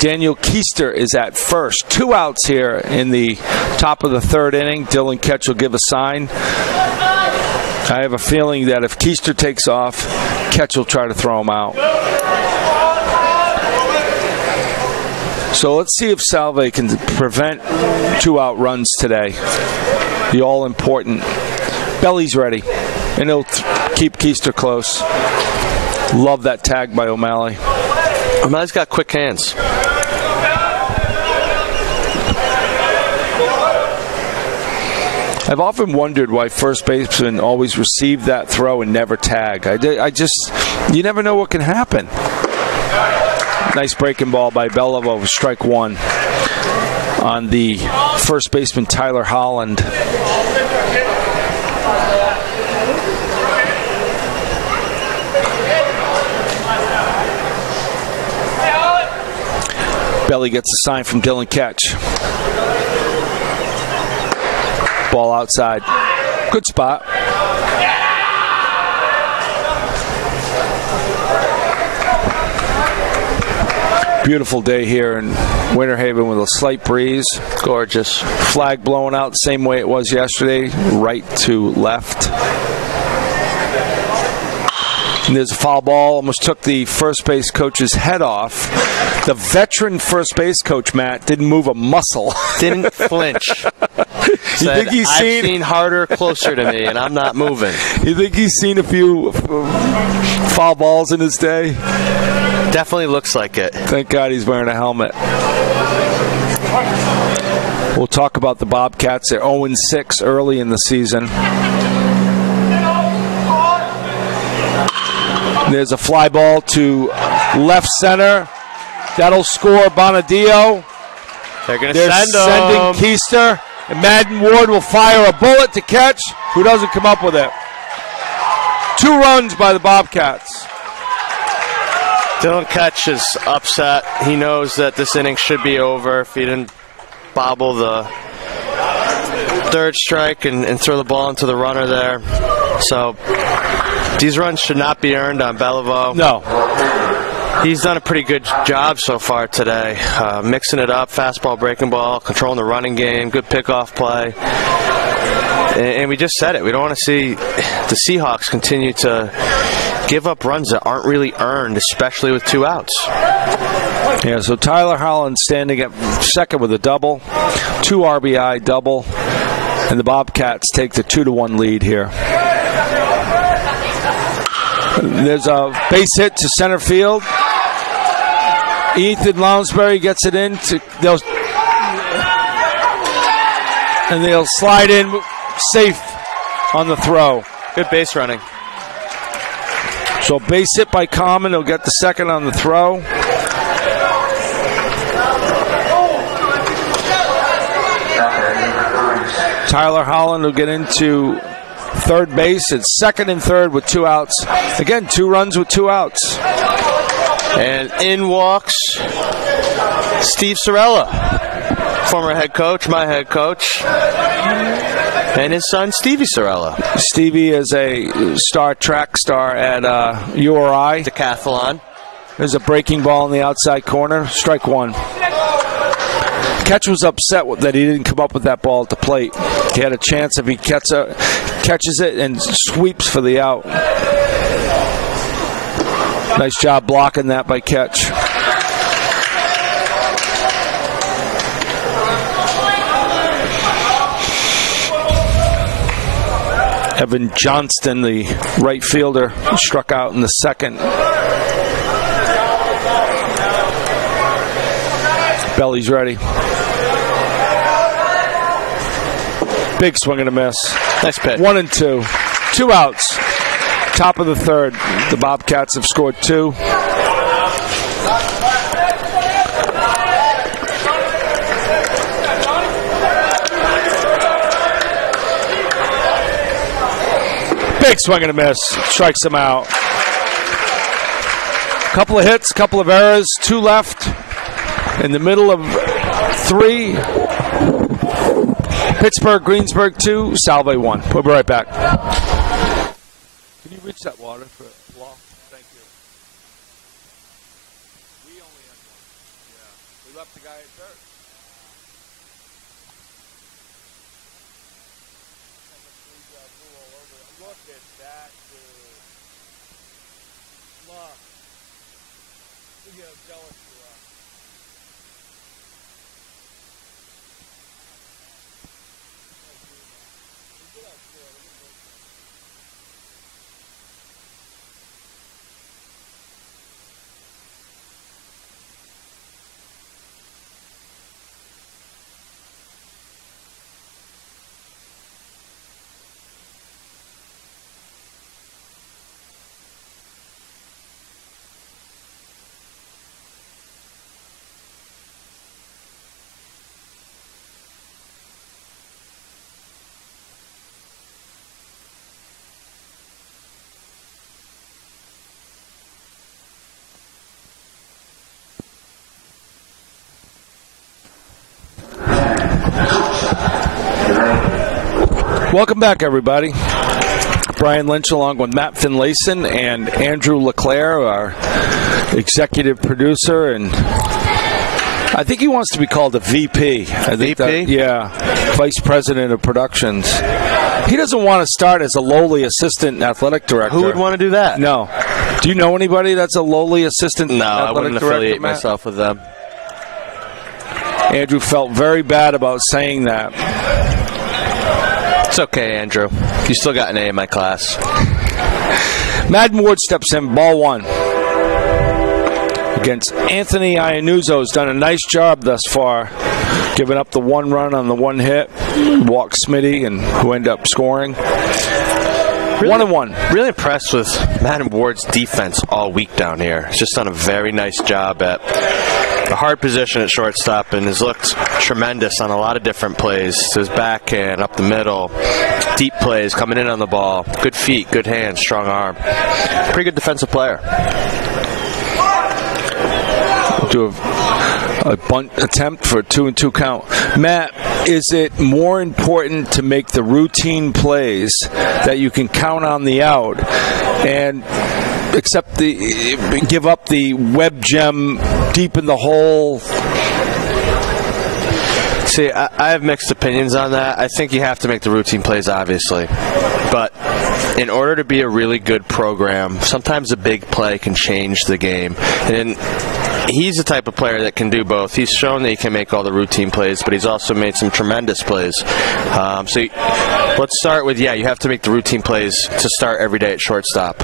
Daniel Keister is at first. 2 outs here in the top of the third inning. Dylan Ketch will give a sign. I have a feeling that if Keister takes off, Ketch will try to throw him out. So let's see if Salve can prevent 2-out runs today. The all-important. Belly's ready, and he'll keep Keister close. Love that tag by O'Malley. O'Malley's got quick hands. I've often wondered why first basemen always receive that throw and never tag. You never know what can happen. Nice breaking ball by Bellevue, strike one on the first baseman Tyler Holland. Belly gets a sign from Dylan Ketch. Ball outside. Good spot. Beautiful day here in Winter Haven with a slight breeze. Gorgeous. Flag blowing out the same way it was yesterday, right to left. And there's a foul ball. Almost took the first base coach's head off. The veteran first base coach, Matt, didn't move a muscle. Didn't flinch. You think he's seen harder closer to me, and I'm not moving. You think he's seen a few foul balls in his day? Definitely looks like it. Thank God he's wearing a helmet. We'll talk about the Bobcats. They're 0-6 early in the season. There's a fly ball to left center. That'll score Bonadio. They're sending Keister. And Madden Ward will fire a bullet to Ketch, who doesn't come up with it. 2 runs by the Bobcats. Dylan Ketch is upset. He knows that this inning should be over if he didn't bobble the third strike and throw the ball into the runner there. So these runs should not be earned on Bellevue. No. He's done a pretty good job so far today, mixing it up, fastball, breaking ball, controlling the running game, good pickoff play. And we just said it. We don't want to see the Seahawks continue to give up runs that aren't really earned, especially with 2 outs. Yeah, so Tyler Holland standing at second with a double, 2 RBI double, and the Bobcats take the 2-1 lead here. There's a base hit to center field. Ethan Lounsbury gets it in. They'll slide in safe on the throw. Good base running. So base hit by Common. He'll get the second on the throw. Tyler Holland will get into third base. It's second and third with 2 outs. Again, 2 runs with 2 outs. And in walks Steve Sorella, former head coach, my head coach, and his son Stevie Sorella. Stevie is a track star at URI. Decathlon. There's a breaking ball in the outside corner. Strike 1. Catch was upset that he didn't come up with that ball at the plate. He had a chance if he catches it and sweeps for the out. Nice job blocking that by Catch. Evan Johnston, the right fielder, struck out in the second. Belly's ready. Big swing and a miss. Nice pitch. 1 and 2. 2 outs. Top of the third. The Bobcats have scored 2. Big swing and a miss. Strikes him out. Couple of hits, couple of errors, 2 left. In the middle of 3. Pittsburgh, Greensburg 2, Salve 1. We'll be right back. Can you reach that water for Law? Thank you. We only had 1. Yeah. We left the guy at third. Look at that, dude. Look. Look at how jealous you are. Welcome back, everybody. Brian Lynch along with Matt Finlayson and Andrew LeClaire, our executive producer, and I think he wants to be called a VP. Vice President of Productions. He doesn't want to start as a lowly assistant athletic director. Who would want to do that? No. Do you know anybody that's a lowly assistant athletic director? No, I wouldn't affiliate myself with them. Andrew felt very bad about saying that. It's okay, Andrew. You still got an A in my class. Madden Ward steps in, ball 1. Against Anthony Iannuzzo, has done a nice job thus far, giving up the 1 run on the 1 hit. Walked Smitty, and who ended up scoring. 1-1. Really impressed with Madden Ward's defense all week down here. He's just done a very nice job at a hard position at shortstop and has looked tremendous on a lot of different plays. To his backhand, up the middle, deep plays, coming in on the ball. Good feet, good hands, strong arm. Pretty good defensive player. To a bunt attempt for a 2-2 count. Matt, is it more important to make the routine plays that you can count on the out and give up the web gem deep in the hole? See, I have mixed opinions on that. I think you have to make the routine plays, obviously. But in order to be a really good program, sometimes a big play can change the game. And he's the type of player that can do both. He's shown that he can make all the routine plays, but he's also made some tremendous plays. So let's start with, you have to make the routine plays to start every day at shortstop.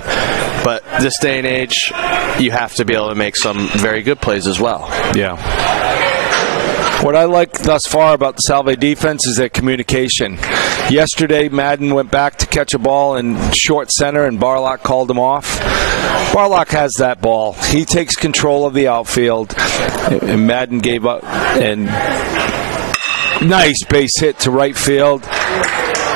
But this day and age, you have to be able to make some very good plays as well. Yeah. What I like thus far about the Salve defense is their communication. Yesterday, Madden went back to catch a ball in short center, and Barlock called him off. Barlock has that ball. He takes control of the outfield, and Madden gave up. And nice base hit to right field.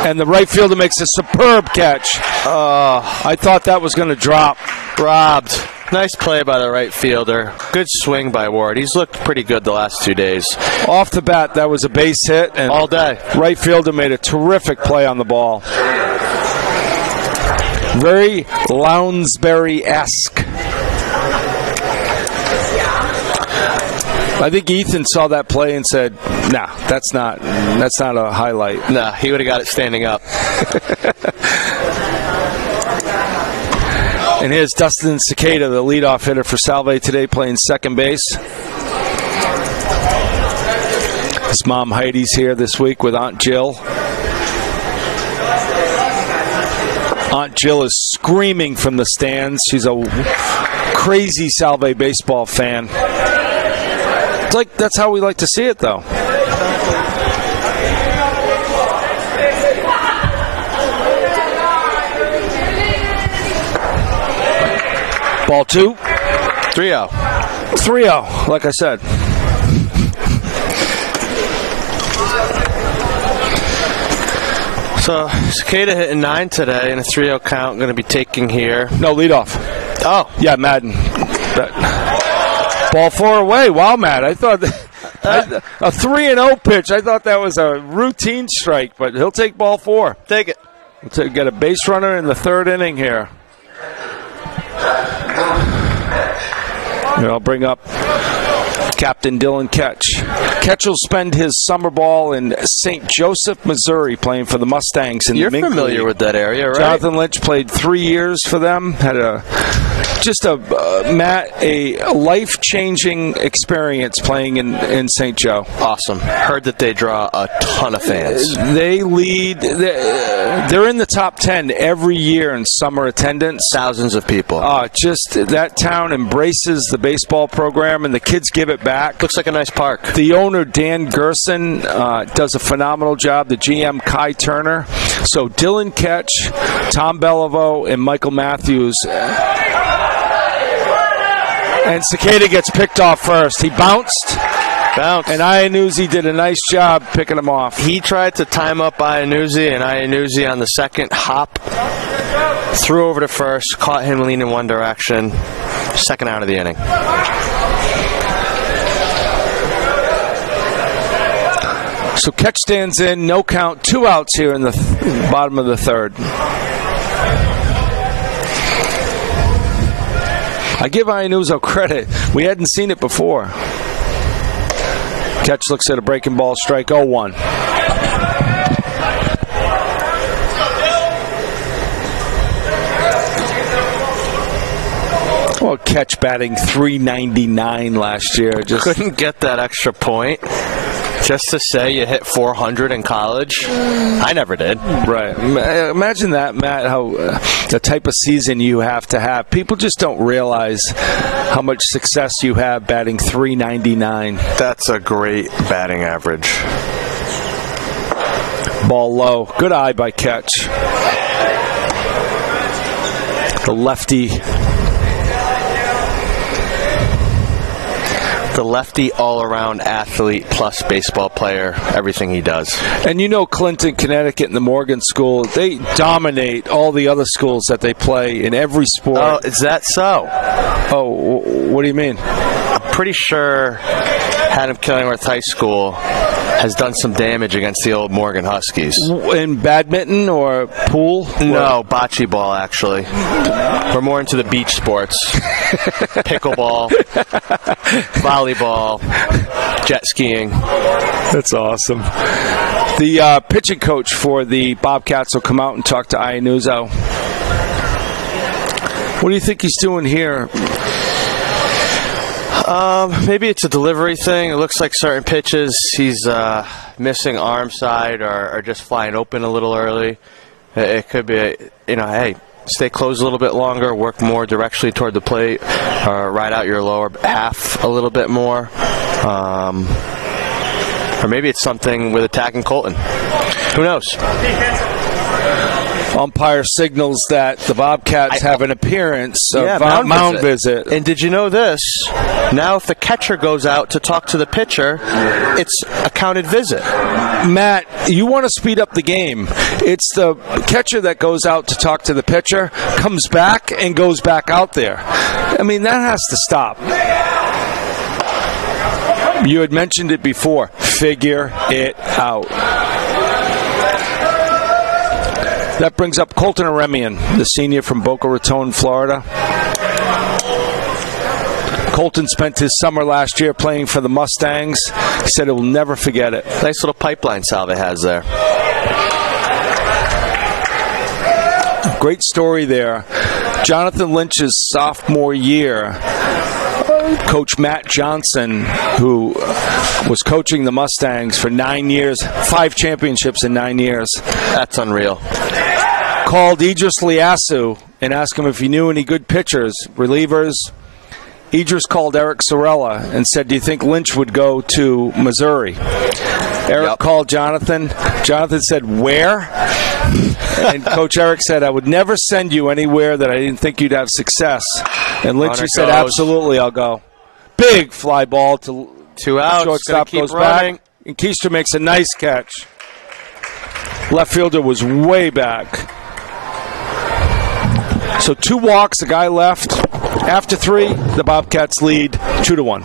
And the right fielder makes a superb catch. I thought that was going to drop. Robbed. Nice play by the right fielder. Good swing by Ward. He's looked pretty good the last 2 days. Off the bat, that was a base hit. And all day. Right fielder made a terrific play on the ball. Very Lounsbury-esque. I think Ethan saw that play and said, "Nah, that's not a highlight." Nah, he would have got it standing up. And here's Dustin Cicada, the leadoff hitter for Salve today, playing second base. His mom Heidi's here this week with Aunt Jill. Aunt Jill is screaming from the stands. She's a crazy Salve baseball fan. It's like that's how we like to see it, though. Ball 2. 3-0. 3-0, like I said. So, Cicada hitting 9 today in a 3-0 count. Going to be taking here. No, leadoff. Oh. Yeah, Madden. Ball 4 away. Wow, Matt. I thought a 3-0 pitch. I thought that was a routine strike, but he'll take ball 4. Take it. We'll get a base runner in the third inning here. Here, I'll bring up Captain Dylan Ketch. Ketch will spend his summer ball in St. Joseph, Missouri, playing for the Mustangs in You're the Mink familiar League. With that area, right? Jonathan Lynch played 3 years for them. Had a life-changing experience playing in St. Joe. Awesome. Heard that they draw a ton of fans. They lead. They're in the top 10 every year in summer attendance. Thousands of people. Just that town embraces the baseball program, and the kids give it back. Looks like a nice park. The owner, Dan Gerson, does a phenomenal job. The GM, Kai Turner. So Dylan Ketch, Tom Beliveau, and Michael Matthews. And Cicada gets picked off first. He bounced. And Iannuzzi did a nice job picking him off. He tried to time up Iannuzzi, and Iannuzzi on the second hop threw over to first, caught him leaning one direction. Second out of the inning. So Ketch stands in, no count, 2 outs here in the bottom of the third. I give Iannuzzi credit. We hadn't seen it before. Ketch looks at a breaking ball, strike 0-1. Well, Ketch batting .399 last year. Just couldn't get that extra point. Just to say you hit 400 in college, I never did. Right. Imagine that, Matt, how the type of season you have to have. People just don't realize how much success you have batting .399. That's a great batting average. Ball low. Good eye by Ketch. The lefty. The lefty all-around athlete plus baseball player, everything he does. And you know Clinton, Connecticut, and the Morgan School, they dominate all the other schools that they play in every sport. Oh, is that so? Oh, what do you mean? I'm pretty sure Haddam Killingworth High School has done some damage against the old Morgan Huskies. In badminton or pool? No, bocce ball, actually. We're more into the beach sports. Pickleball, volleyball, jet skiing. That's awesome. The pitching coach for the Bobcats will come out and talk to Iannuzzi. What do you think he's doing here? Maybe it's a delivery thing. It looks like certain pitches he's missing arm side or just flying open a little early. It could be, hey, stay closed a little bit longer, work more directly toward the plate, or ride out your lower half a little bit more. Or maybe it's something with attacking Colton. Who knows? Umpire signals that the Bobcats have an appearance, mound visit. And did you know this? Now if the catcher goes out to talk to the pitcher, it's a counted visit. Matt, you want to speed up the game. It's the catcher that goes out to talk to the pitcher, comes back, and goes back out there. I mean, that has to stop. You had mentioned it before. Figure it out. That brings up Colton Aremian, the senior from Boca Raton, Florida. Colton spent his summer last year playing for the Mustangs. He said he'll never forget it. Nice little pipeline Salve has there. Great story there. Jonathan Lynch's sophomore year, Coach Matt Johnson, who was coaching the Mustangs for 9 years, 5 championships in 9 years. That's unreal. Called Idris Liasu and asked him if he knew any good pitchers, relievers. Idris called Eric Sorella and said, do you think Lynch would go to Missouri? Eric called Jonathan. Jonathan said, where? And Coach Eric said, I would never send you anywhere that I didn't think you'd have success. And Lynch said, absolutely, I'll go. Big fly ball to 2 outs. Shortstop goes back. And Keister makes a nice catch. Left fielder was way back. So 2 walks, a guy left. After 3, the Bobcats lead 2-1.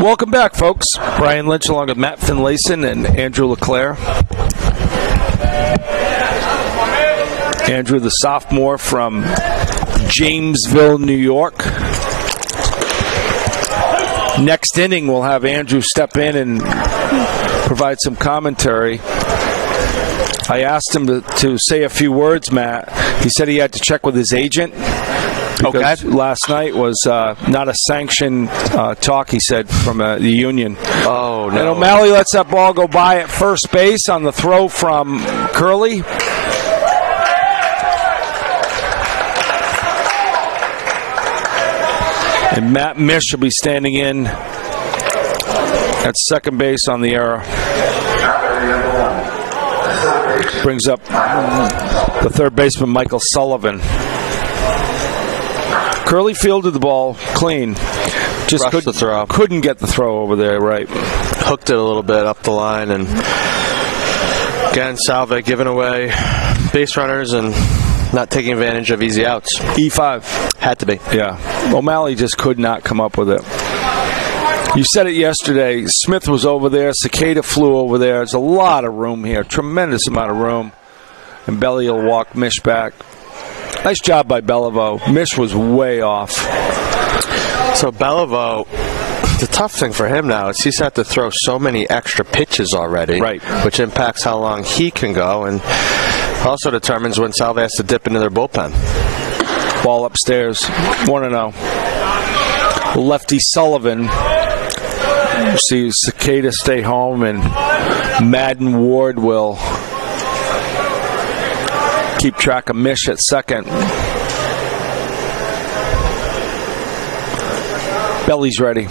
Welcome back, folks. Brian Lynch along with Matt Finlayson and Andrew LeClaire. Andrew, the sophomore from Jamesville, New York. Next inning, we'll have Andrew step in and provide some commentary. I asked him to say a few words, Matt. He said he had to check with his agent. Because last night was not a sanctioned talk, he said, from the union. Oh, no. And O'Malley lets that ball go by at first base on the throw from Curley. And Matt Mish will be standing in at second base on the error. Brings up the third baseman, Michael Sullivan. Curley fielded the ball clean. Just couldn't get the throw over there right. Hooked it a little bit up the line. And again, Salve giving away base runners and not taking advantage of easy outs. E5. Had to be. Yeah. O'Malley just could not come up with it. You said it yesterday. Smith was over there. Cicada flew over there. There's a lot of room here. Tremendous amount of room. And Belly will walk Mish back. Nice job by Beliveau. Mish was way off. So Beliveau, The tough thing for him now is he's had to throw so many extra pitches already, right, which impacts how long he can go and also determines when Salve has to dip into their bullpen. Ball upstairs, 1-0. Lefty Sullivan. You see Cicada stay home, and Madden Ward will keep track of Mish at second. Belly's ready.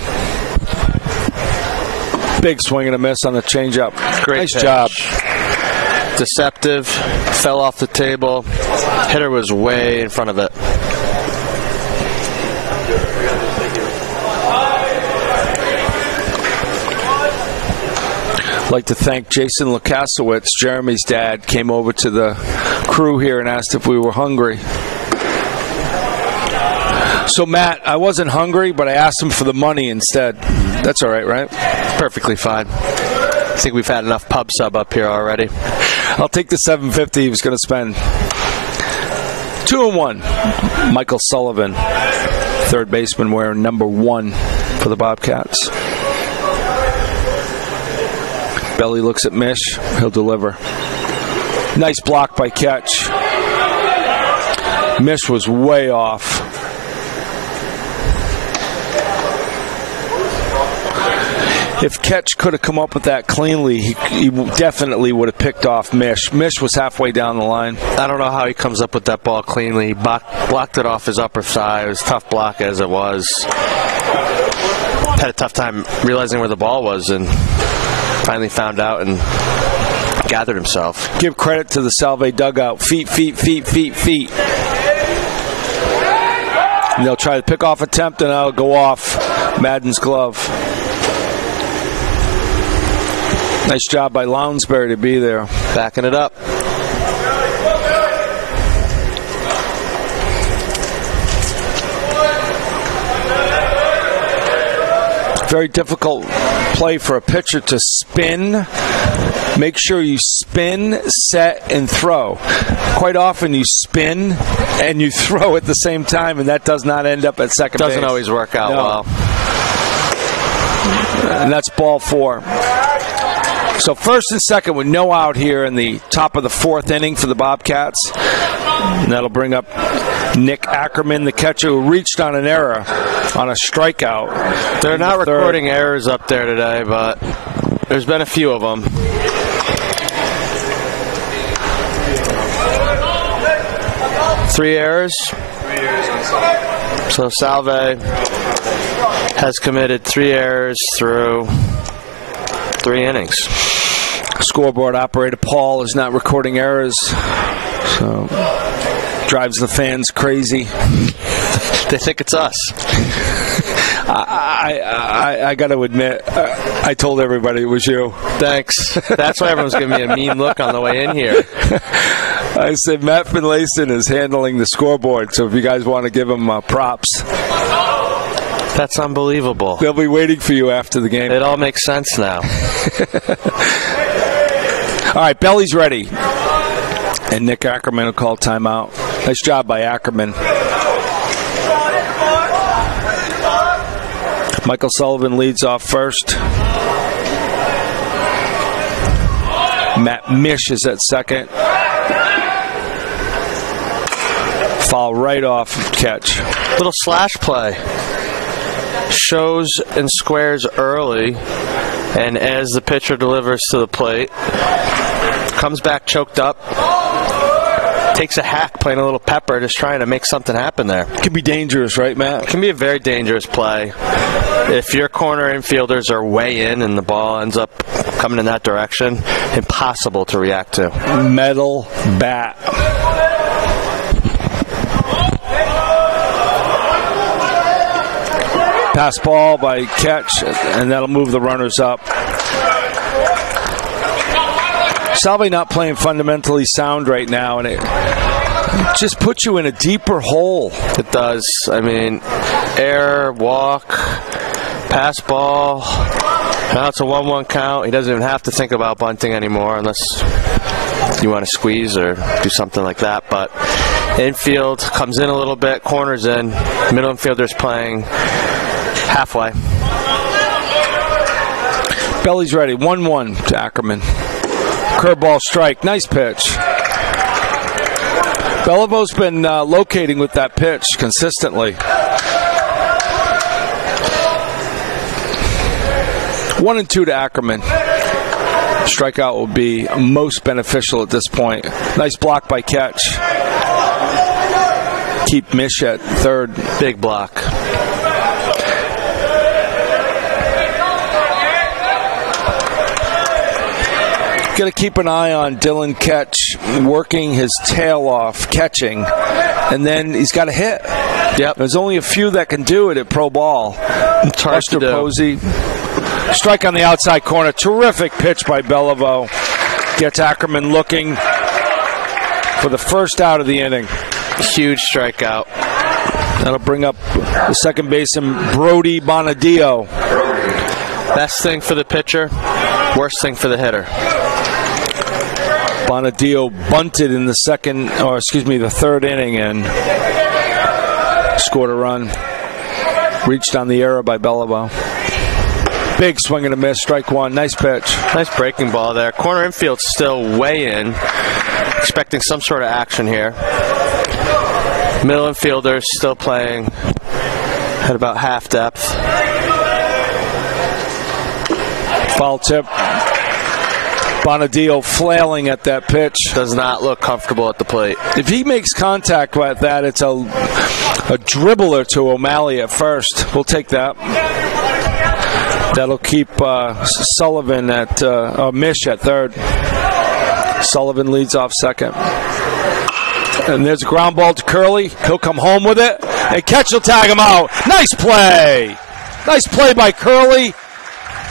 Big swing and a miss on the changeup. Great nice pitch. Job. Deceptive, fell off the table. Hitter was way in front of it. I'd like to thank Jason Lukasiewicz, Jeremy's dad, came over to the crew here and asked if we were hungry. So, Matt, I wasn't hungry, but I asked him for the money instead. That's all right, right? Perfectly fine. I think we've had enough pub sub up here already. I'll take the $750 he was going to spend. 2-1. Michael Sullivan, third baseman, wearing number 1 for the Bobcats. Belly looks at Mish. He'll deliver. Nice block by Catch. Mish was way off. If Catch could have come up with that cleanly, he definitely would have picked off Mish. Mish was halfway down the line. I don't know how he comes up with that ball cleanly. He blocked it off his upper thigh. It was a tough block as it was. Had a tough time realizing where the ball was and finally found out and gathered himself. Give credit to the Salve dugout. Feet. And they'll try the pickoff attempt, and that'll go off Madden's glove. Nice job by Lounsbury to be there. Backing it up. Very difficult play for a pitcher to spin. Make sure you spin, set, and throw. Quite often you spin and you throw at the same time, and that does not end up at second base. Doesn't always work out well. And that's ball 4. So first and second with no out here in the top of the 4th inning for the Bobcats. And that'll bring up Nick Ackerman, the catcher, who reached on an error on a strikeout. They're not recording errors up there today, but there's been a few of them. Three errors. So Salve has committed 3 errors through 3 innings. Scoreboard operator Paul is not recording errors, so drives the fans crazy. They think it's us. I got to admit, I told everybody it was you. Thanks. That's why everyone's giving me a mean look on the way in here. I said Matt Finlayson is handling the scoreboard, so if you guys want to give him props. That's unbelievable. They'll be waiting for you after the game. It all makes sense now. All right, Belly's ready. And Nick Ackerman will call timeout. Nice job by Ackerman. Michael Sullivan leads off first. Matt Mish is at second. Foul right off catch. Little slash play. Shows and squares early, and as the pitcher delivers to the plate, comes back choked up, takes a hack playing a little pepper, just trying to make something happen there. It can be dangerous, right, Matt? It can be a very dangerous play. If your corner infielders are way in and the ball ends up coming in that direction, impossible to react to. Metal bat. Pass ball by Catch, and that'll move the runners up. Salve not playing fundamentally sound right now, and it just puts you in a deeper hole. It does. I mean, air, walk, pass ball. Now it's a 1-1 count. He doesn't even have to think about bunting anymore unless you want to squeeze or do something like that. But infield comes in a little bit, corners in, middle infielder's playing halfway. Belly's ready. 1-1 to Ackerman. Curveball strike. Nice pitch. Belivo's been locating with that pitch consistently. 1-2 to Ackerman. Strikeout will be most beneficial at this point. Nice block by Catch. Keep Mish at third. Big block. Got to keep an eye on Dylan Ketch working his tail off, catching, and then he's got to hit. Yep. There's only a few that can do it at pro ball. It's hard to do. Posey. Strike on the outside corner. Terrific pitch by Beliveau. Gets Ackerman looking for the first out of the inning. Huge strikeout. That'll bring up the second baseman, Brody Bonadio. Best thing for the pitcher, worst thing for the hitter. Bonadio bunted in the the third inning and scored a run. Reached on the error by Beliveau. Big swing and a miss, strike one. Nice pitch. Nice breaking ball there. Corner infield still way in. Expecting some sort of action here. Middle infielder still playing at about half depth. Foul tip. Bonadio flailing at that pitch. Does not look comfortable at the plate. If he makes contact with that, it's a dribbler to O'Malley at first. We'll take that. That'll keep Sullivan at Mish at third. Sullivan leads off second. And there's a ground ball to Curley. He'll come home with it. And Catch will tag him out. Nice play. Nice play by Curley.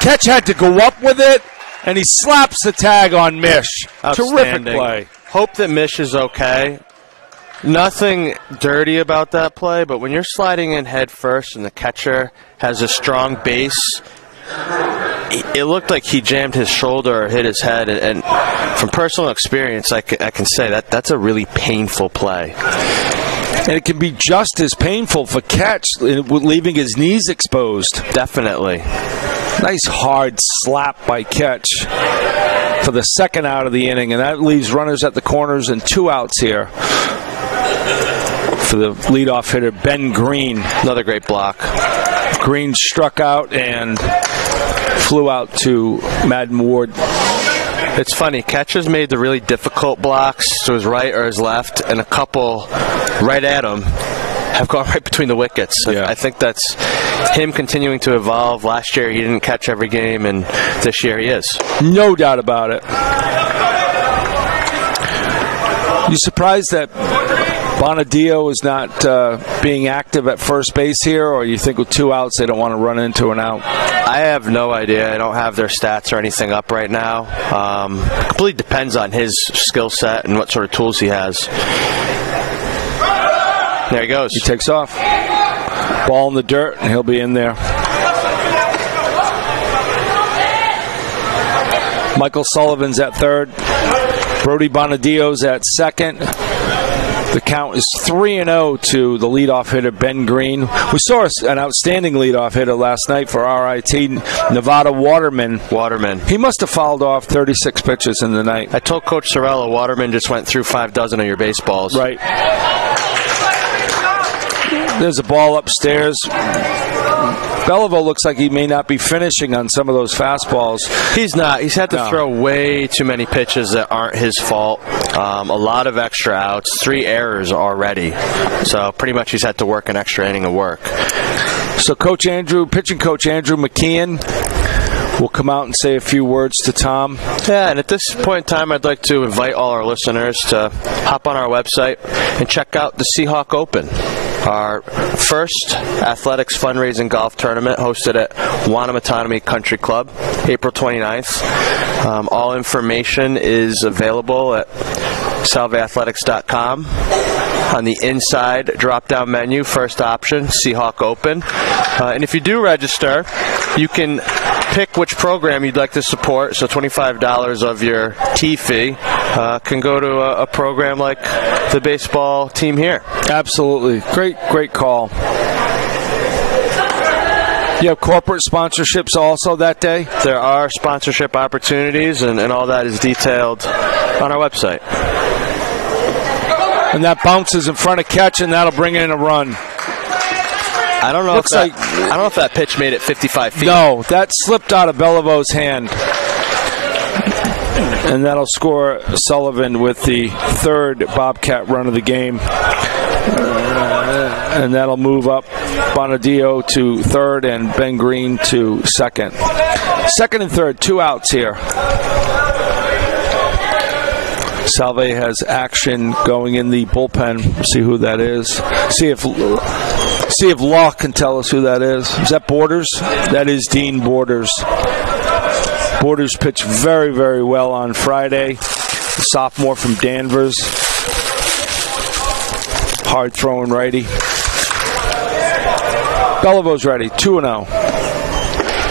Catch had to go up with it, and he slaps the tag on Mish. Terrific play. Hope that Mish is okay. Nothing dirty about that play, but when you're sliding in head first and the catcher has a strong base, it looked like he jammed his shoulder or hit his head. And from personal experience, I can say that's a really painful play. And it can be just as painful for Catch, leaving his knees exposed. Definitely. Nice hard slap by Catch for the second out of the inning, and that leaves runners at the corners and 2 outs here for the leadoff hitter, Ben Green. Another great block. Green struck out and flew out to Madden Ward. It's funny, Catcher's made the really difficult blocks to his right or his left, and a couple right at him have gone right between the wickets. Yeah. I think that's him continuing to evolve. Last year he didn't catch every game, and this year he is. No doubt about it. You surprised that Bonadio is not being active at first base here, or you think with 2 outs they don't want to run into an out? I have no idea. I don't have their stats or anything up right now. Completely depends on his skill set and what sort of tools he has. There he goes. He takes off. Ball in the dirt, and he'll be in there. Michael Sullivan's at third. Brody Bonadio's at second. The count is 3-0 to the leadoff hitter, Ben Green. We saw an outstanding leadoff hitter last night for RIT, Nevada Waterman. He must have fouled off 36 pitches in the night. I told Coach Sorella Waterman just went through 6 of your baseballs. Right. There's a ball upstairs. Beliveau looks like he may not be finishing on some of those fastballs. He's not. He's had to throw way too many pitches that aren't his fault. A lot of extra outs, 3 errors already. So pretty much he's had to work an extra inning of work. So pitching coach Andrew McKeon will come out and say a few words to Tom. Yeah, and at this point in time, I'd like to invite all our listeners to hop on our website and check out the Seahawk Open, our first athletics fundraising golf tournament hosted at Wanamatanami Country Club, April 29th. All information is available at salveathletics.com. On the inside drop-down menu, first option, Seahawk Open. And if you do register, you can pick which program you'd like to support. So $25 of your tee fee can go to a program like the baseball team here. Absolutely. Great call. You have corporate sponsorships also that day? There are sponsorship opportunities, and all that is detailed on our website. And that bounces in front of catch, and that'll bring in a run. I don't know if that pitch made it 55 feet. No, that slipped out of Belivo's hand. And that'll score Sullivan with the third Bobcat run of the game. And that'll move up Bonadio to third and Ben Green to second. Second and third, 2 outs here. Salve has action going in the bullpen. We'll see who that is. See if Law can tell us who that is. Is that Borders? That is Dean Borders. Borders pitched very, very well on Friday. The sophomore from Danvers. Hard throwing righty. Belivo's ready. 2-0.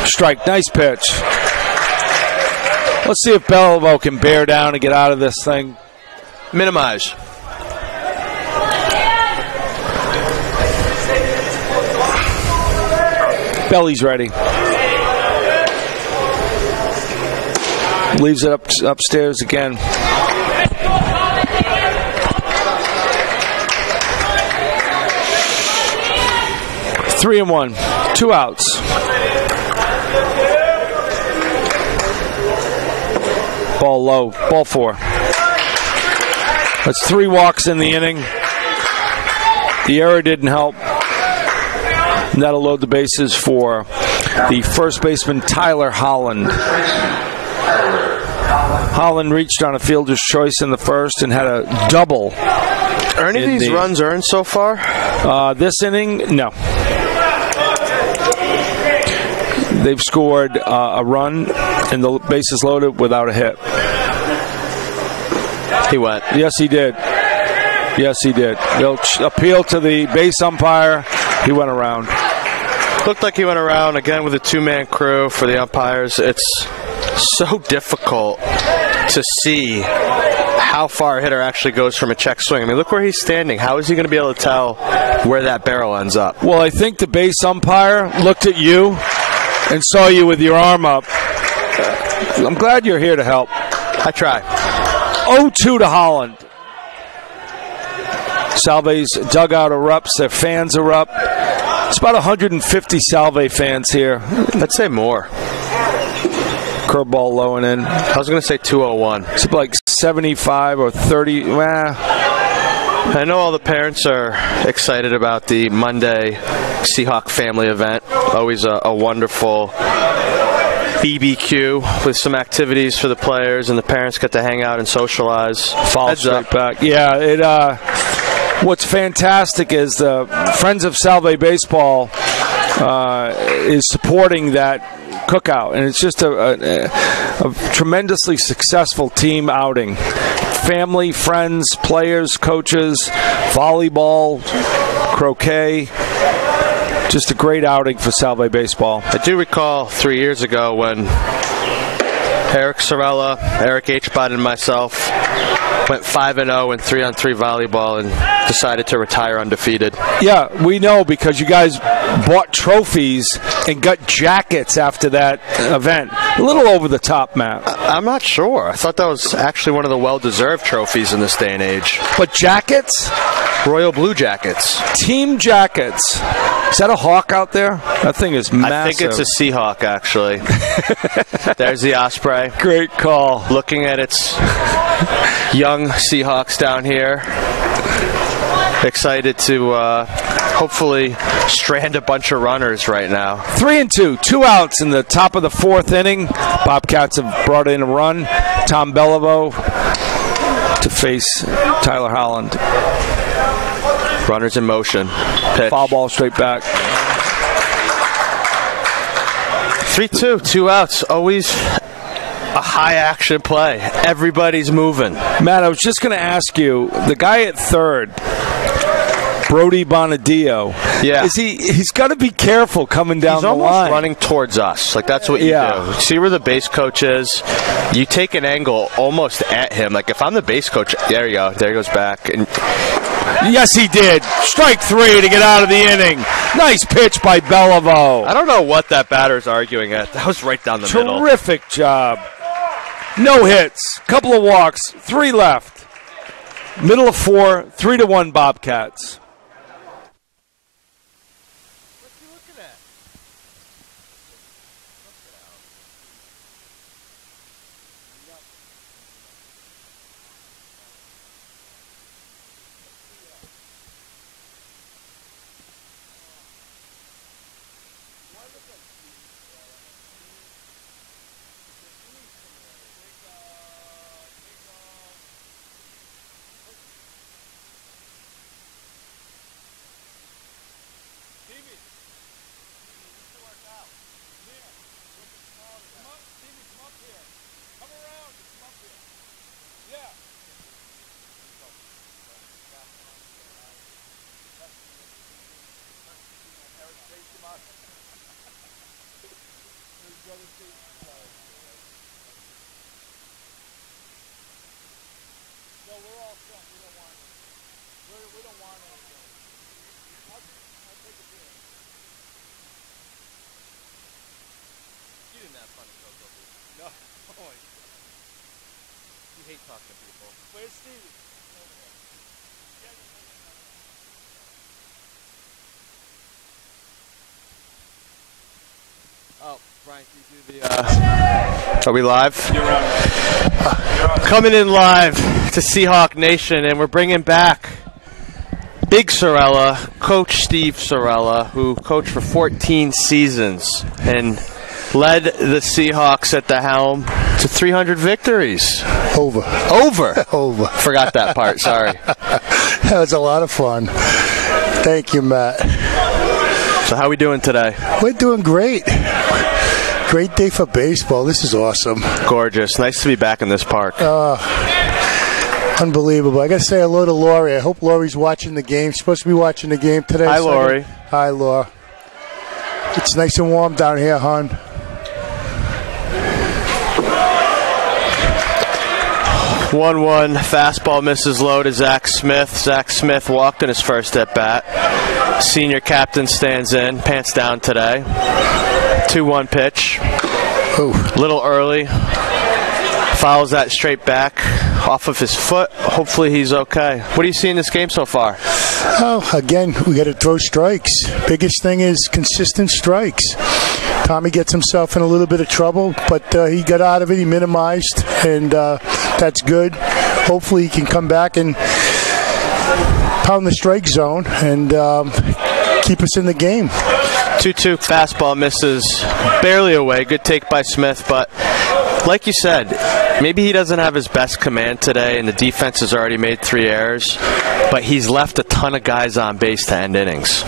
Strike. Nice pitch. Let's see if Belivo can bear down and get out of this thing. Minimize. Belly's ready. Leaves it upstairs again. Three and one. 2 outs. Ball low. Ball 4. That's 3 walks in the inning. The error didn't help. And that'll load the bases for the first baseman, Tyler Holland. Holland reached on a fielder's choice in the first and had a double. Are any of these runs earned so far? This inning, no. They've scored a run and the bases loaded without a hit. He went. Yes, he did. Yes, he did. He'll appeal to the base umpire. He went around. Looked like he went around again with a 2-man crew for the umpires. It's so difficult to see how far a hitter actually goes from a check swing. I mean, look where he's standing. How is he going to be able to tell where that barrel ends up? Well, I think the base umpire looked at you and saw you with your arm up. I'm glad you're here to help. I try. 0-2 to Holland. Salve's dugout erupts. Their fans erupt. It's about 150 Salve fans here. I'd say more. Curveball low and in. I was going to say 201. It's like 75 or 30. I know all the parents are excited about the Monday Seahawk family event. Always a wonderful BBQ with some activities for the players, and the parents get to hang out and socialize. Fall straight back. Yeah, what's fantastic is the Friends of Salve Baseball is supporting that cookout, and it's just a tremendously successful team outing. Family, friends, players, coaches, volleyball, croquet. Just a great outing for Salve Baseball. I do recall 3 years ago when Eric Sorella, Eric H. Bott, and myself went 5-0 in 3-on-3 volleyball and decided to retire undefeated. Yeah, we know because you guys bought trophies and got jackets after that event. A little over the top, Matt. I'm not sure. I thought that was actually one of the well-deserved trophies in this day and age. But jackets? Royal Blue Jackets. Team jackets. Is that a hawk out there? That thing is massive. I think it's a Seahawk, actually. There's the Osprey. Great call. Looking at its young Seahawks down here. Excited to hopefully strand a bunch of runners right now. 3-2, 2 outs in the top of the 4th inning. Bobcats have brought in a run. Tom Belivo to face Tyler Holland. Runners in motion. Pitch. Foul ball straight back. 3-2, 2 outs. Always a high action play. Everybody's moving. Matt, I was just going to ask you, the guy at third, Brody Bonadio. Yeah. He's got to be careful coming down the line. He's almost running towards us. Like, that's what you do. See where the base coach is. You take an angle almost at him. Like, if I'm the base coach, there you go. There he goes back. And Yes, he did. Strike 3 to get out of the inning. Nice pitch by Beliveau. I don't know what that batter's arguing at. That was right down the middle. Terrific job. No hits, couple of walks, 3 left. Middle of 4, 3-1 Bobcats. Oh, Brian, can you do the... Are we live? You're on. Coming in live to Seahawk Nation, and we're bringing back Big Sorella, Coach Steve Sorella, who coached for 14 seasons and led the Seahawks at the helm to 300 victories. Over. Forgot that part, sorry. That was a lot of fun. Thank you, Matt. So how are we doing today? We're doing great. Great day for baseball. This is awesome. Gorgeous. Nice to be back in this park. Unbelievable. I got to say hello to Lori. I hope Lori's watching the game. She's supposed to be watching the game today. Hi, Lori. Hi, Laura. It's nice and warm down here, hon. One fastball misses low to Zach Smith. Zach Smith walked in his first at bat. Senior captain stands in, pants down today. 2-1 pitch. Oh. Little early. Fouls that straight back off of his foot. Hopefully he's okay. What do you see in this game so far? Oh, again, we got to throw strikes. Biggest thing is consistent strikes. Tommy gets himself in a little bit of trouble, but he got out of it. He minimized, and that's good. Hopefully he can come back and pound the strike zone and keep us in the game. 2-2 fastball misses barely away. Good take by Smith, but like you said, maybe he doesn't have his best command today, and the defense has already made 3 errors, but he's left a ton of guys on base to end innings.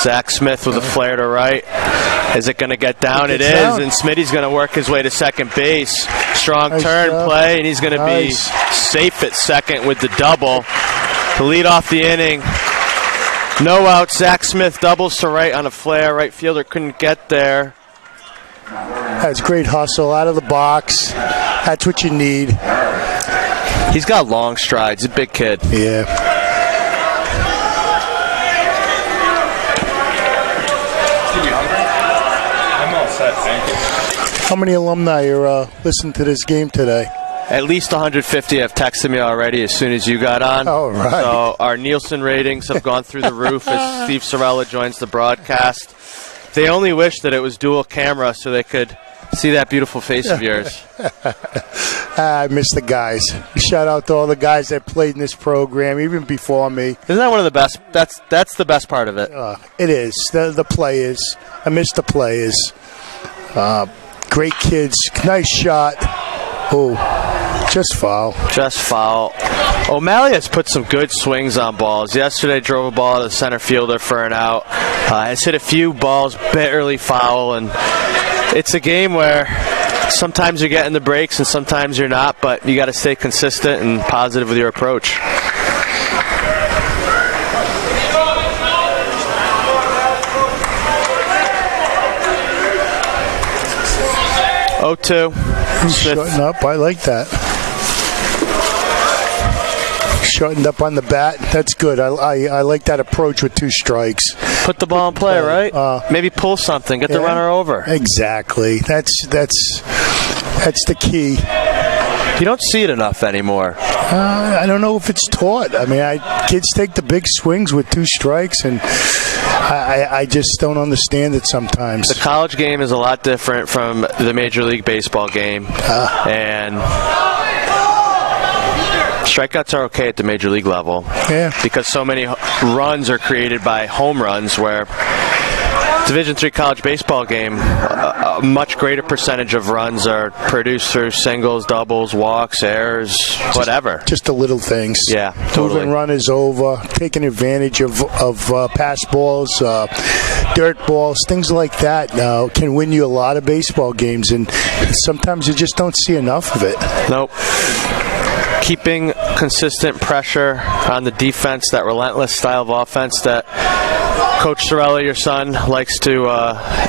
Zach Smith with a flare to right. Is it going to get down? It is, and Smitty's going to work his way to second base. Strong turn play, and he's going to be safe at second with the double to lead off the inning. No out. Zach Smith doubles to right on a flare. Right fielder couldn't get there. That's great hustle out of the box. That's what you need. He's got long strides. He's a big kid. Yeah. How many alumni are listening to this game today? At least 150 have texted me already as soon as you got on. Oh, right. So our Nielsen ratings have gone through the roof as Steve Sorella joins the broadcast. They only wish that it was dual camera so they could see that beautiful face of yours. I miss the guys. Shout out to all the guys that played in this program, even before me. Isn't that one of the best? That's the best part of it. It is. The players. I miss the players. Great kids. Nice shot. Oh, just foul. Just foul. O'Malley has put some good swings on balls. Yesterday drove a ball to the center fielder for an out. Has hit a few balls barely foul, and it's a game where sometimes you're getting the breaks and sometimes you're not, but you got to stay consistent and positive with your approach. Oh, 2. He's shutting up. I like that. Shortened up on the bat. That's good. I like that approach with 2 strikes. Put the ball in play, right? Maybe pull something. Get the runner over. Exactly. That's the key. You don't see it enough anymore. I don't know if it's taught. I mean, kids take the big swings with 2 strikes, and I just don't understand it sometimes. The college game is a lot different from the Major League Baseball game, and strikeouts are okay at the Major League level. Yeah. Because so many runs are created by home runs, where Division III college baseball game, a much greater percentage of runs are produced through singles, doubles, walks, errors, whatever. Just the little things. Yeah, totally. Moving runners over, taking advantage of pass balls, dirt balls, things like that can win you a lot of baseball games, and sometimes you just don't see enough of it. Nope. Keeping consistent pressure on the defense, that relentless style of offense that Coach Sorella, your son, likes to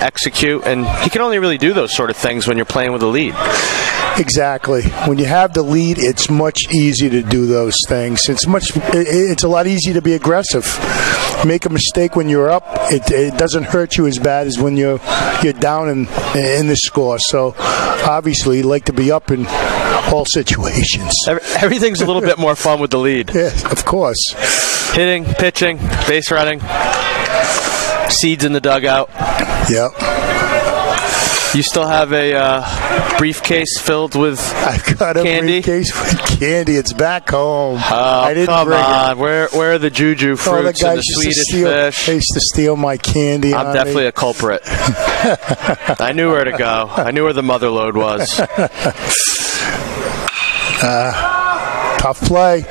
execute, and he can only really do those sort of things when you're playing with a lead. Exactly. When you have the lead, it's much easier to do those things. It's a lot easier to be aggressive. Make a mistake when you're up, it doesn't hurt you as bad as when you're down in the score. So obviously, you like to be up in all situations. Everything's a little bit more fun with the lead. Yes, of course. Hitting, pitching, base running, seeds in the dugout. Yep. You still have a briefcase filled with I've got a candy? briefcase with candy. It's back home. Oh, come on. Where are the juju fruits and the Swedish fish? They used to steal my candy. I'm definitely a culprit. I knew where to go. I knew where the mother lode was. Tough play.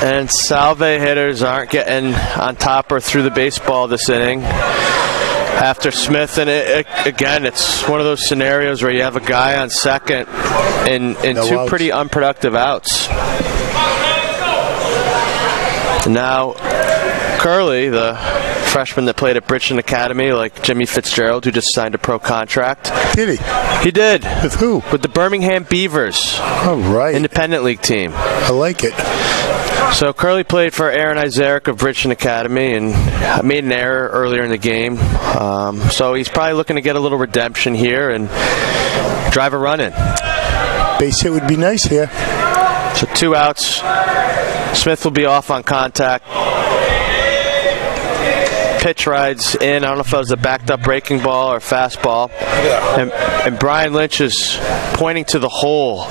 And Salve hitters aren't getting on top or through the baseball this inning after Smith. And again, it's one of those scenarios where you have a guy on second in No 2 outs. pretty unproductive outs. Now, Curley, the freshman that played at Bridgeton Academy, like Jimmy Fitzgerald, who just signed a pro contract. Did he? He did. With who? With the Birmingham Beavers. All right. Independent league team. I like it. So Curley played for Aaron Isaac of Bridgeton Academy and made an error earlier in the game. So he's probably looking to get a little redemption here and drive a run in. Base hit would be nice here. So 2 outs. Smith will be off on contact. Pitch rides in. I don't know if that was a backed up breaking ball or fastball. And Brian Lynch is pointing to the hole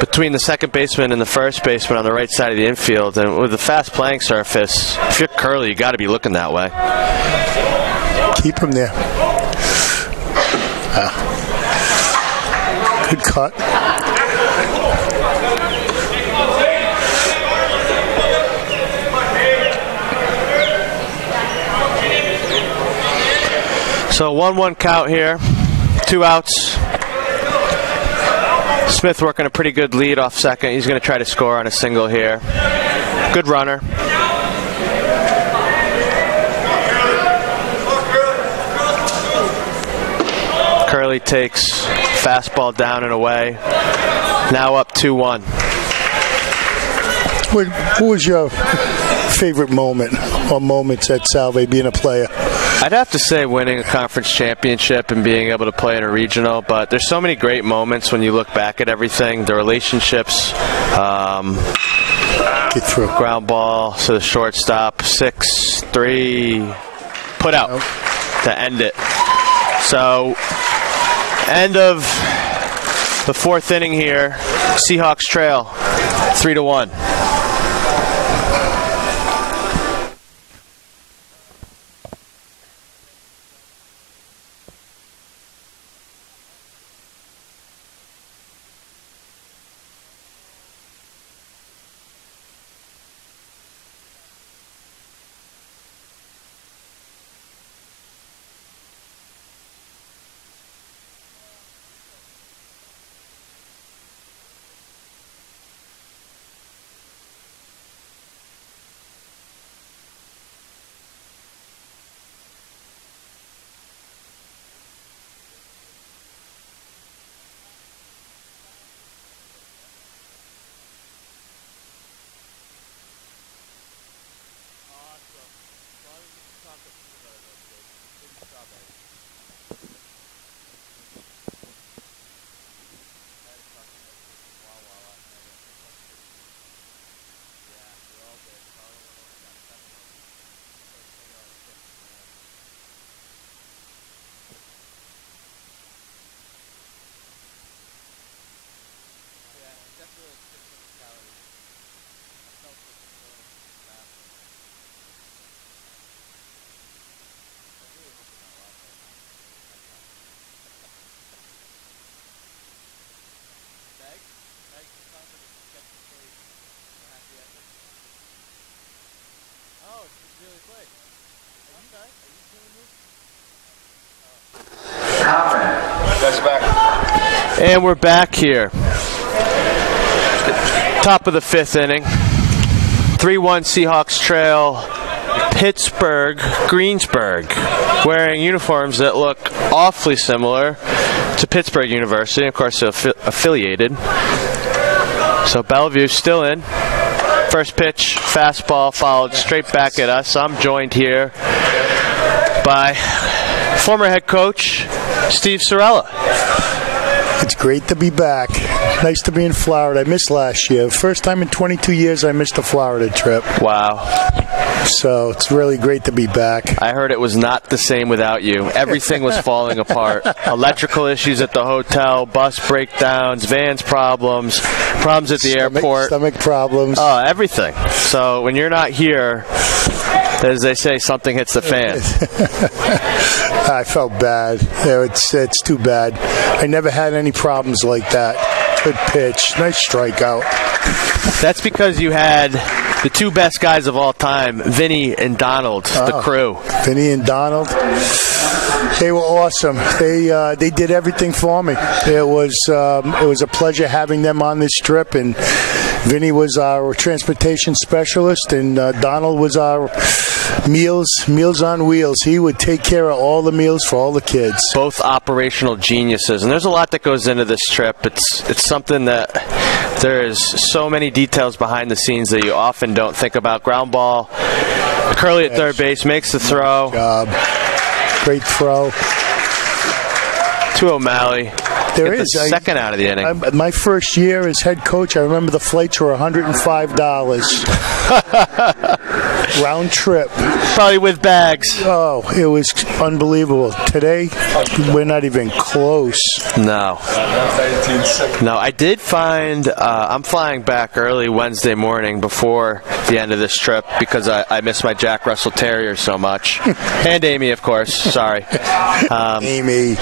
between the second baseman and the first baseman on the right side of the infield. And with a fast playing surface, if you're Curley, you got to be looking that way. Keep him there. Good cut. So 1-1 count here, 2 outs. Smith working a pretty good lead off second. He's going to try to score on a single here. Good runner. Curley takes fastball down and away. Now up 2-1. What was your favorite moment or moments at Salve being a player? I'd have to say winning a conference championship and being able to play in a regional, but there's so many great moments when you look back at everything. The relationships, Get through. ground ball to the shortstop, 6-3, put out to end it. So, end of the 4th inning here. Seahawks trail 3-1. And we're back here. Top of the 5th inning. 3-1 Seahawks trail Pittsburgh Greensburg, wearing uniforms that look awfully similar to Pittsburgh University. Of course, they're affiliated. So Bellevue still in. First pitch, fastball followed straight back at us. I'm joined here by former head coach Steve Sorella. It's great to be back. Nice to be in Florida. I missed last year. First time in 22 years I missed a Florida trip. Wow. So it's really great to be back. I heard it was not the same without you. Everything was falling apart. Electrical issues at the hotel, bus breakdowns, vans problems at the airport. Stomach problems. Oh, everything. So when you're not here, as they say, something hits the fan. I felt bad. It's too bad. I never had any problems like that. Good pitch. Nice strikeout. That's because you had the two best guys of all time, Vinny and Donald, the crew. Vinny and Donald. They were awesome. They did everything for me. It was a pleasure having them on this trip, and Vinny was our transportation specialist, and Donald was our meals on wheels. He would take care of all the meals for all the kids. Both operational geniuses, and there's a lot that goes into this trip. It's something that there is so many details behind the scenes that you often don't think about. Ground ball, Curly at third base makes the throw. Great throw. To O'Malley. There Get is the second out of the inning. My first year as head coach, I remember the flights were $105. Round trip. Probably with bags. Oh, it was unbelievable. Today, we're not even close. No, I did find I'm flying back early Wednesday morning before the end of this trip because I miss my Jack Russell Terrier so much. And Amy, of course. Sorry. Amy.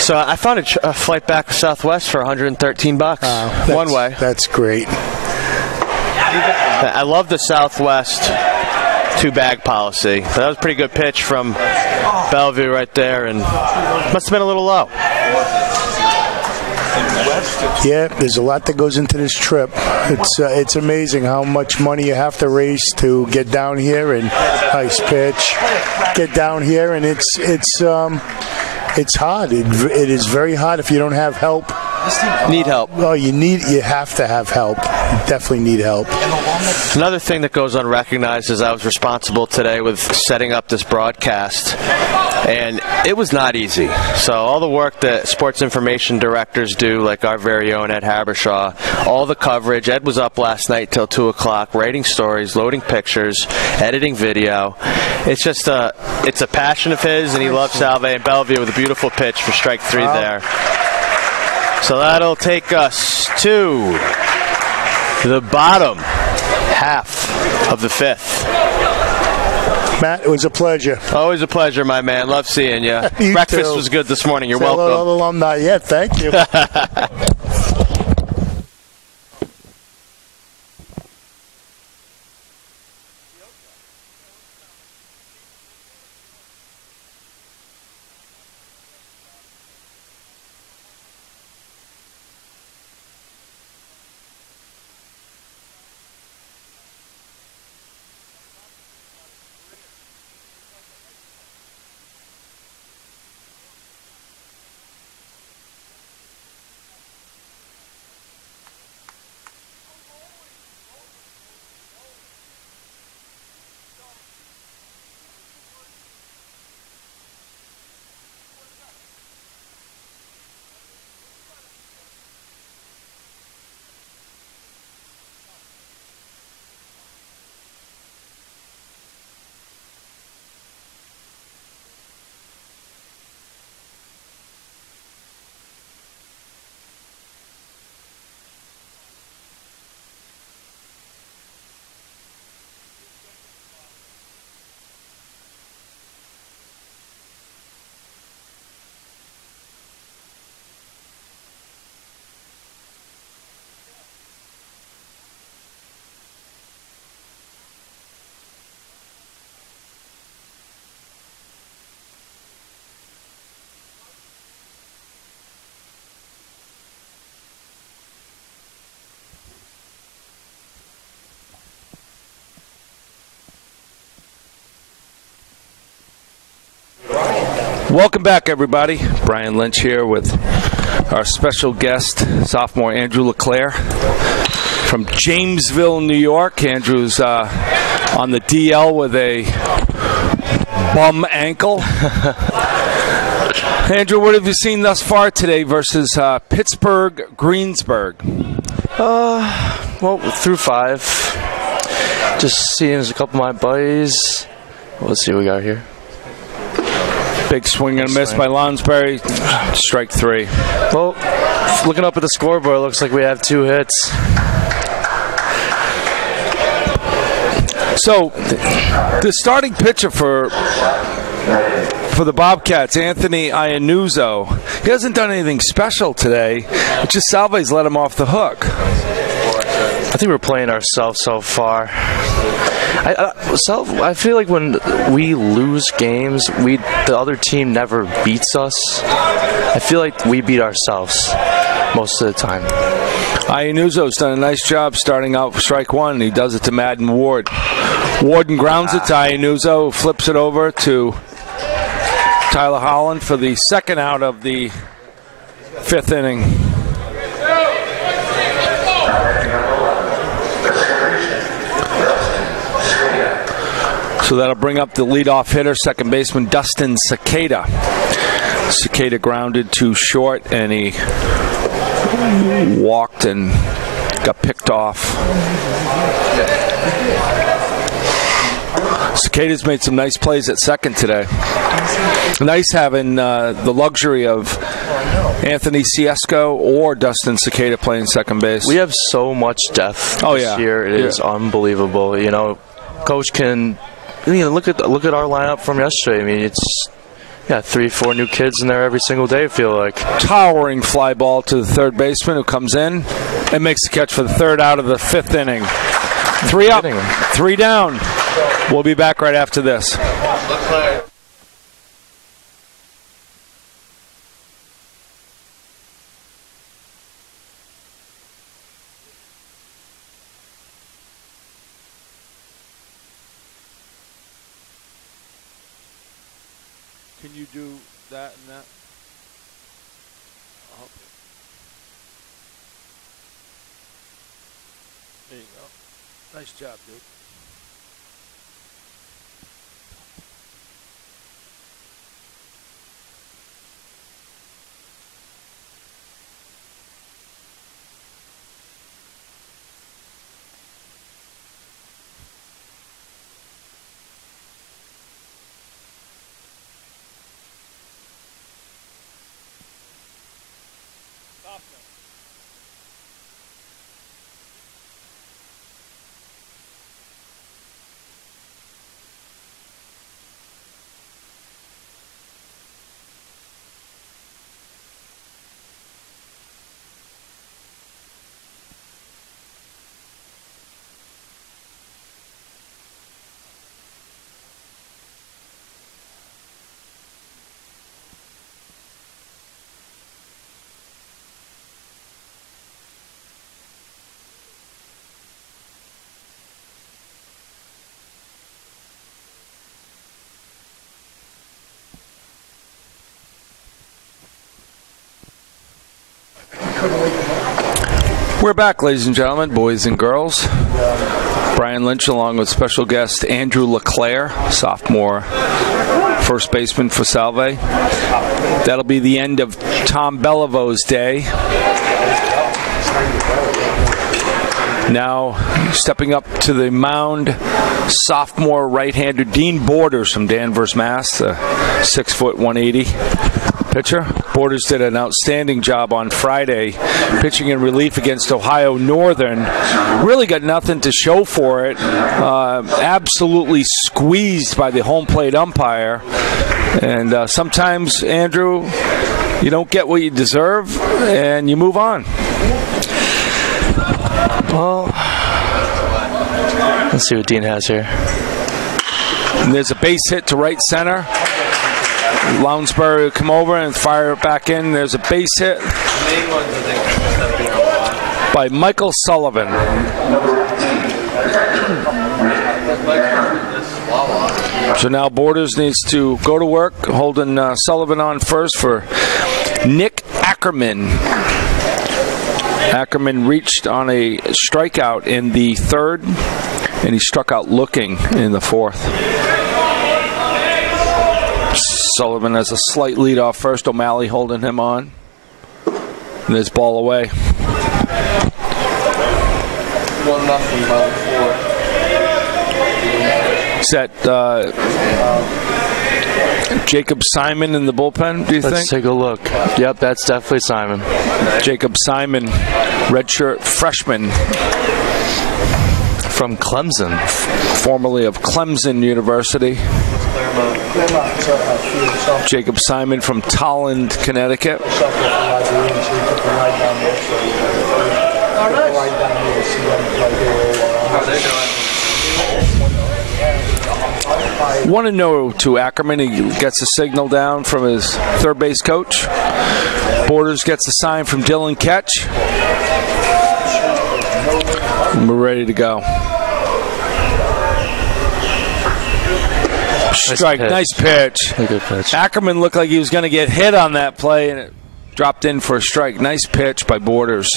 So I found a flight back to Southwest for $113 one way. That's great. I love the Southwest two-bag policy. That was a pretty good pitch from Bellevue right there, and must have been a little low. Yeah, there's a lot that goes into this trip. It's amazing how much money you have to raise to get down here, and nice pitch. Get down here, and it's hard. It is very hard if you don't have help. Need help. Well, you have to have help. You definitely need help. Another thing that goes unrecognized is I was responsible today with setting up this broadcast, and it was not easy. So all the work that sports information directors do, like our very own Ed Habershaw, all the coverage. Ed was up last night till 2 o'clock, writing stories, loading pictures, editing video. It's just it's a passion of his, and he loves Salve and Bellevue with a beautiful pitch for strike 3 there. So that'll take us to the bottom half of the 5th. Matt, it was a pleasure. Always a pleasure, my man. Love seeing you. You Breakfast too. was good this morning. You're Say hello to welcome. all the alumni. Yeah, thank you. Welcome back, everybody. Brian Lynch here with our special guest, sophomore Andrew LeClaire from Jamesville, New York. Andrew's on the DL with a bum ankle. Andrew, what have you seen thus far today versus Pittsburgh Greensburg? Well, through 5. Just seeing a couple of my buddies. Let's see what we got here. Big swing and a miss by Lounsbury. Strike 3. Well, looking up at the scoreboard, it looks like we have 2 hits. So, the starting pitcher for the Bobcats, Anthony Iannuzzo, he hasn't done anything special today. It's just Salve's let him off the hook. I think we're playing ourselves so far. I feel like when we lose games, the other team never beats us. I feel like we beat ourselves most of the time. Iannuzzo's done a nice job starting out strike 1. He does it to Madden Ward. Warden grounds it to Iannuzzo, who flips it over to Tyler Holland for the second out of the 5th inning. So that'll bring up the leadoff hitter, second baseman Dustin Cicada. Cicada grounded to short, and he walked and got picked off. Cicada's made some nice plays at second today. Nice having the luxury of Anthony Ciesco or Dustin Cicada playing second base. We have so much depth this year. It is unbelievable. You know, Coach can look at our lineup from yesterday. I mean, it's 3-4 new kids in there every single day, I feel like. Towering fly ball to the third baseman, who comes in and makes the catch for the third out of the 5th inning. 3 up, 3 down. We'll be back right after this. Can you do that and that? There you go. Nice job, dude. We're back, ladies and gentlemen, boys and girls. Brian Lynch along with special guest Andrew LeClaire, sophomore first baseman for Salve. That'll be the end of Tom Belivo's day. Now stepping up to the mound, sophomore right-hander Dean Borders from Danvers, Mass., 6 foot 180 pitcher. Borders did an outstanding job on Friday pitching in relief against Ohio Northern. Really got nothing to show for it. Absolutely squeezed by the home plate umpire. And sometimes, Andrew, you don't get what you deserve and you move on. Well, let's see what Dean has here. And there's a base hit to right center. Lounsbury will come over and fire it back in. There's a base hit by Michael Sullivan. So now Borders needs to go to work, holding Sullivan on first for Nick Ackerman. Ackerman reached on a strikeout in the third, and he struck out looking in the fourth. Sullivan has a slight lead off first. O'Malley holding him on. And this ball away. 1-0 bottom four. Is that Jacob Simon in the bullpen, do you think? Let's take a look. Yep, that's definitely Simon. Jacob Simon, redshirt freshman. From Clemson. Formerly of Clemson University. Jacob Simon from Tolland, Connecticut. 1-0 to Ackerman. He gets a signal down from his third base coach. Borders gets a sign from Dylan Ketch. And we're ready to go. Strike, nice pitch. Good pitch. Ackerman looked like he was going to get hit on that play, and it dropped in for a strike. Nice pitch by Borders.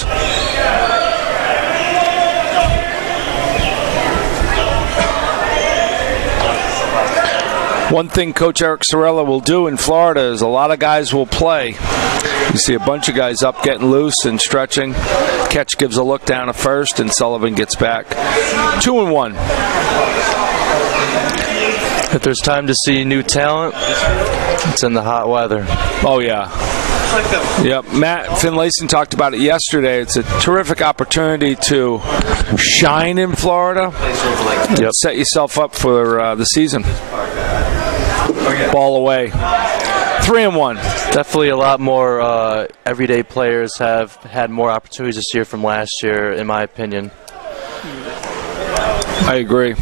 One thing Coach Eric Sorella will do in Florida is a lot of guys will play. You see a bunch of guys up getting loose and stretching. Ketch gives a look down at first, and Sullivan gets back. 2-1. If there's time to see new talent, it's in the hot weather. Oh, yeah. Yep. Matt Finlayson talked about it yesterday. It's a terrific opportunity to shine in Florida. Yep. Set yourself up for the season. Ball away. 3-1. Definitely a lot more everyday players have had more opportunities this year from last year, in my opinion. I agree.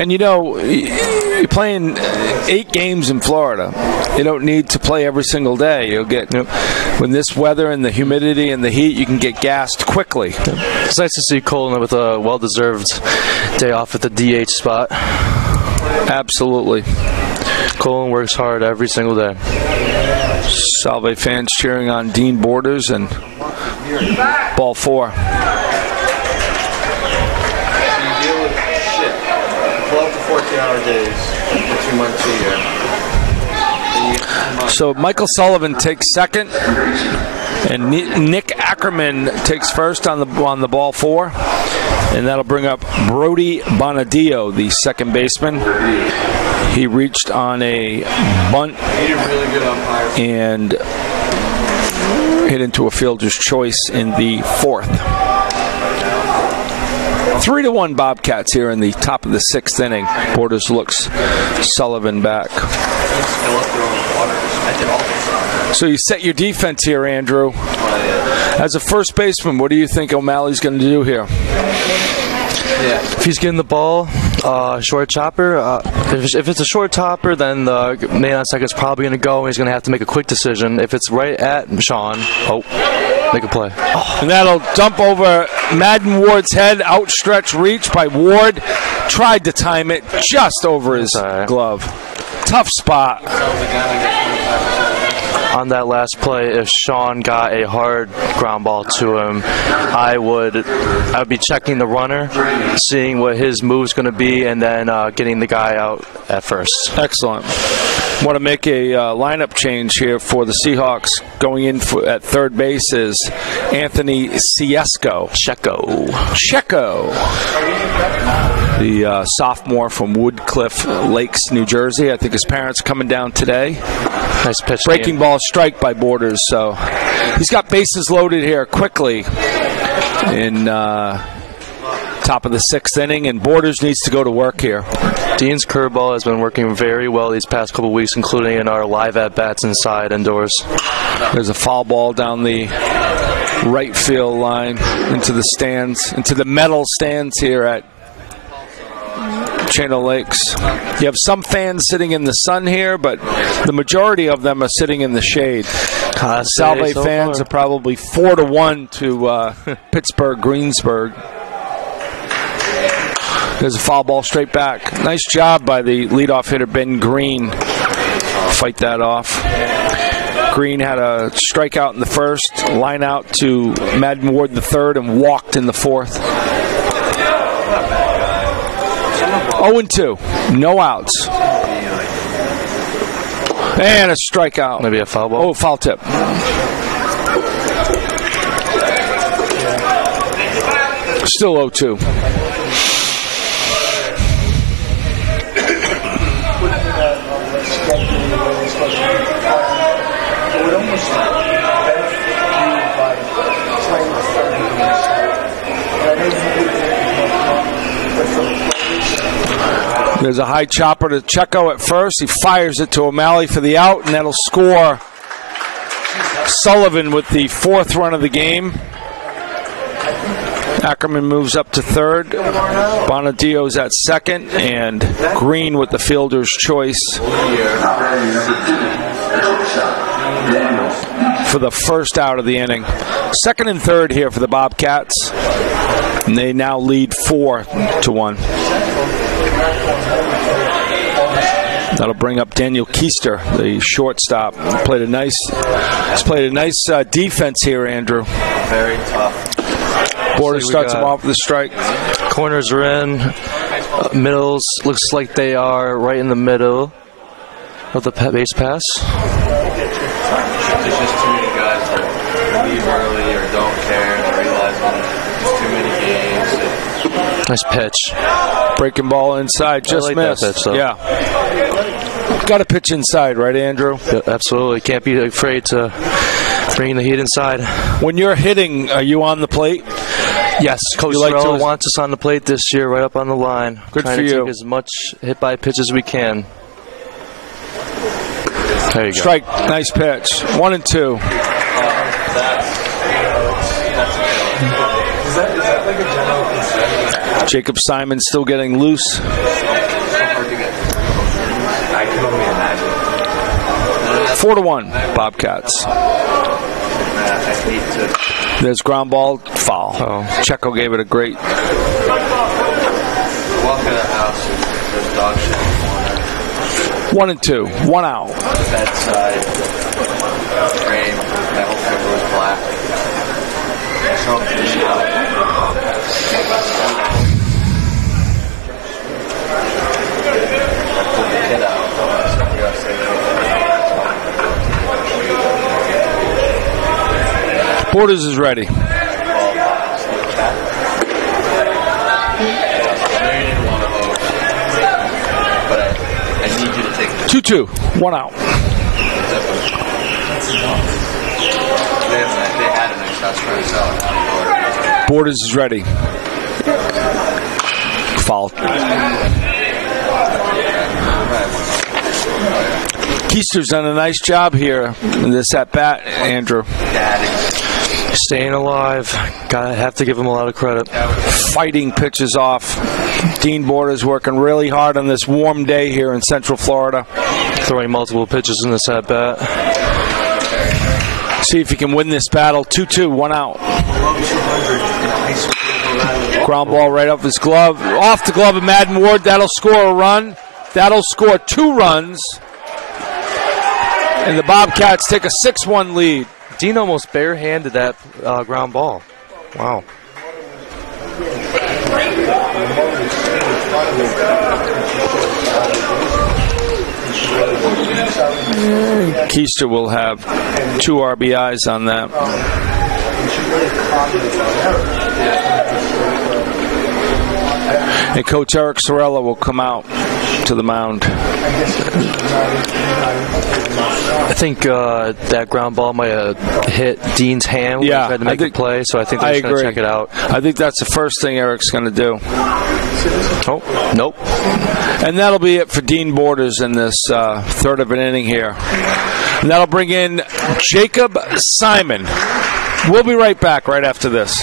And you know, you're playing 8 games in Florida. You don't need to play every single day. You'll get, when this weather and the humidity and the heat, you can get gassed quickly. It's nice to see Colin with a well-deserved day off at the DH spot. Absolutely. Colin works hard every single day. Salve fans cheering on Dean Borders, and ball 4. 14-hour days, 2 months a year. So Michael Sullivan takes second, and Nick Ackerman takes first on the ball 4, and that'll bring up Brody Bonadillo, the second baseman. He reached on a bunt and hit into a fielder's choice in the 4th. 3-1 Bobcats here in the top of the 6th inning. Borders looks Sullivan back. So you set your defense here, Andrew. As a first baseman, what do you think O'Malley's going to do here? If he's getting the ball, short chopper. If it's a short topper, then the man on second is probably going to go, and he's going to have to make a quick decision. If it's right at Sean, make a play. And that'll dump over Madden Ward's head. Outstretched reach by Ward. Tried to time it just over his glove. Tough spot. On that last play, if Sean got a hard ground ball to him, I would be checking the runner, seeing what his move's going to be, and then getting the guy out at first. Excellent. Want to make a lineup change here for the Seahawks. Going in at third base is Anthony Checo. The sophomore from Woodcliff Lakes, New Jersey. I think his parents coming down today. Nice pitch. Breaking ball strike by Borders. So he's got bases loaded here quickly in top of the 6th inning, and Borders needs to go to work here. Dean's curveball has been working very well these past couple weeks, including in our live at-bats inside indoors. There's a foul ball down the right field line into the stands, into the metal stands here at Channel Lakes. You have some fans sitting in the sun here, but the majority of them are sitting in the shade. Salve fans are probably 4-1 to Pittsburgh Greensburg. There's a foul ball straight back. Nice job by the leadoff hitter, Ben Green. Fight that off. Green had a strikeout in the first, line out to Madden Ward in the third, and walked in the fourth. 0-2. No outs. And a strikeout. Maybe a foul ball? Oh, foul tip. Still 0-2. There's a high chopper to Checo at first. He fires it to O'Malley for the out, and that'll score Sullivan with the fourth run of the game. Ackerman moves up to third. Bonadillo's at second, and Green with the fielder's choice for the first out of the inning. Second and third here for the Bobcats, and they now lead 4-1. That'll bring up Daniel Keister, the shortstop. He's played a nice defense here, Andrew. Very tough. Border starts him off with a strike. Corners are in. Middles looks like they are right in the middle of the base pass. There's just too many guys that leave early or don't care and realize when there's too many games. Nice pitch. Breaking ball inside, just like missed. That pitch, though. Yeah. Got to pitch inside, right, Andrew? Yeah, absolutely. Can't be afraid to bring the heat inside. When you're hitting, are you on the plate? Yes, Coach Sorrell wants us on the plate this year, right up on the line. Good Trying for to you. take as much hit by pitch as we can. There you go. Strike, nice pitch. 1-2. Jacob Simon still getting loose. I can only imagine. 4-1, Bobcats. I hate to. There's ground ball, foul. Checo gave it a great. Walk in the house, there's dog shit in the corner. 1-2, 1 out. Bedside, frame, my whole paper was black. Something out. Borders is ready. 2-2, 1 out. Borders is ready. Foul. Keister's done a nice job here in this at bat, Andrew. Staying alive. Have to give him a lot of credit. Fighting pitches off. Dean Borders working really hard on this warm day here in Central Florida. Throwing multiple pitches in this at bat. See if he can win this battle. 2-2, 1 out. Ground ball right off his glove. Off the glove of Madden Ward. That'll score a run. That'll score 2 runs. And the Bobcats take a 6-1 lead. Dean almost barehanded that ground ball. Wow. Keister will have 2 RBIs on that. And Coach Eric Sorrella will come out to the mound. I think that ground ball might have hit Dean's hand when he tried to make a play, so I think they're going to check it out. I think that's the first thing Eric's going to do. Oh, nope. And that'll be it for Dean Borders in this third of an inning here. And that'll bring in Jacob Simon. We'll be right back right after this.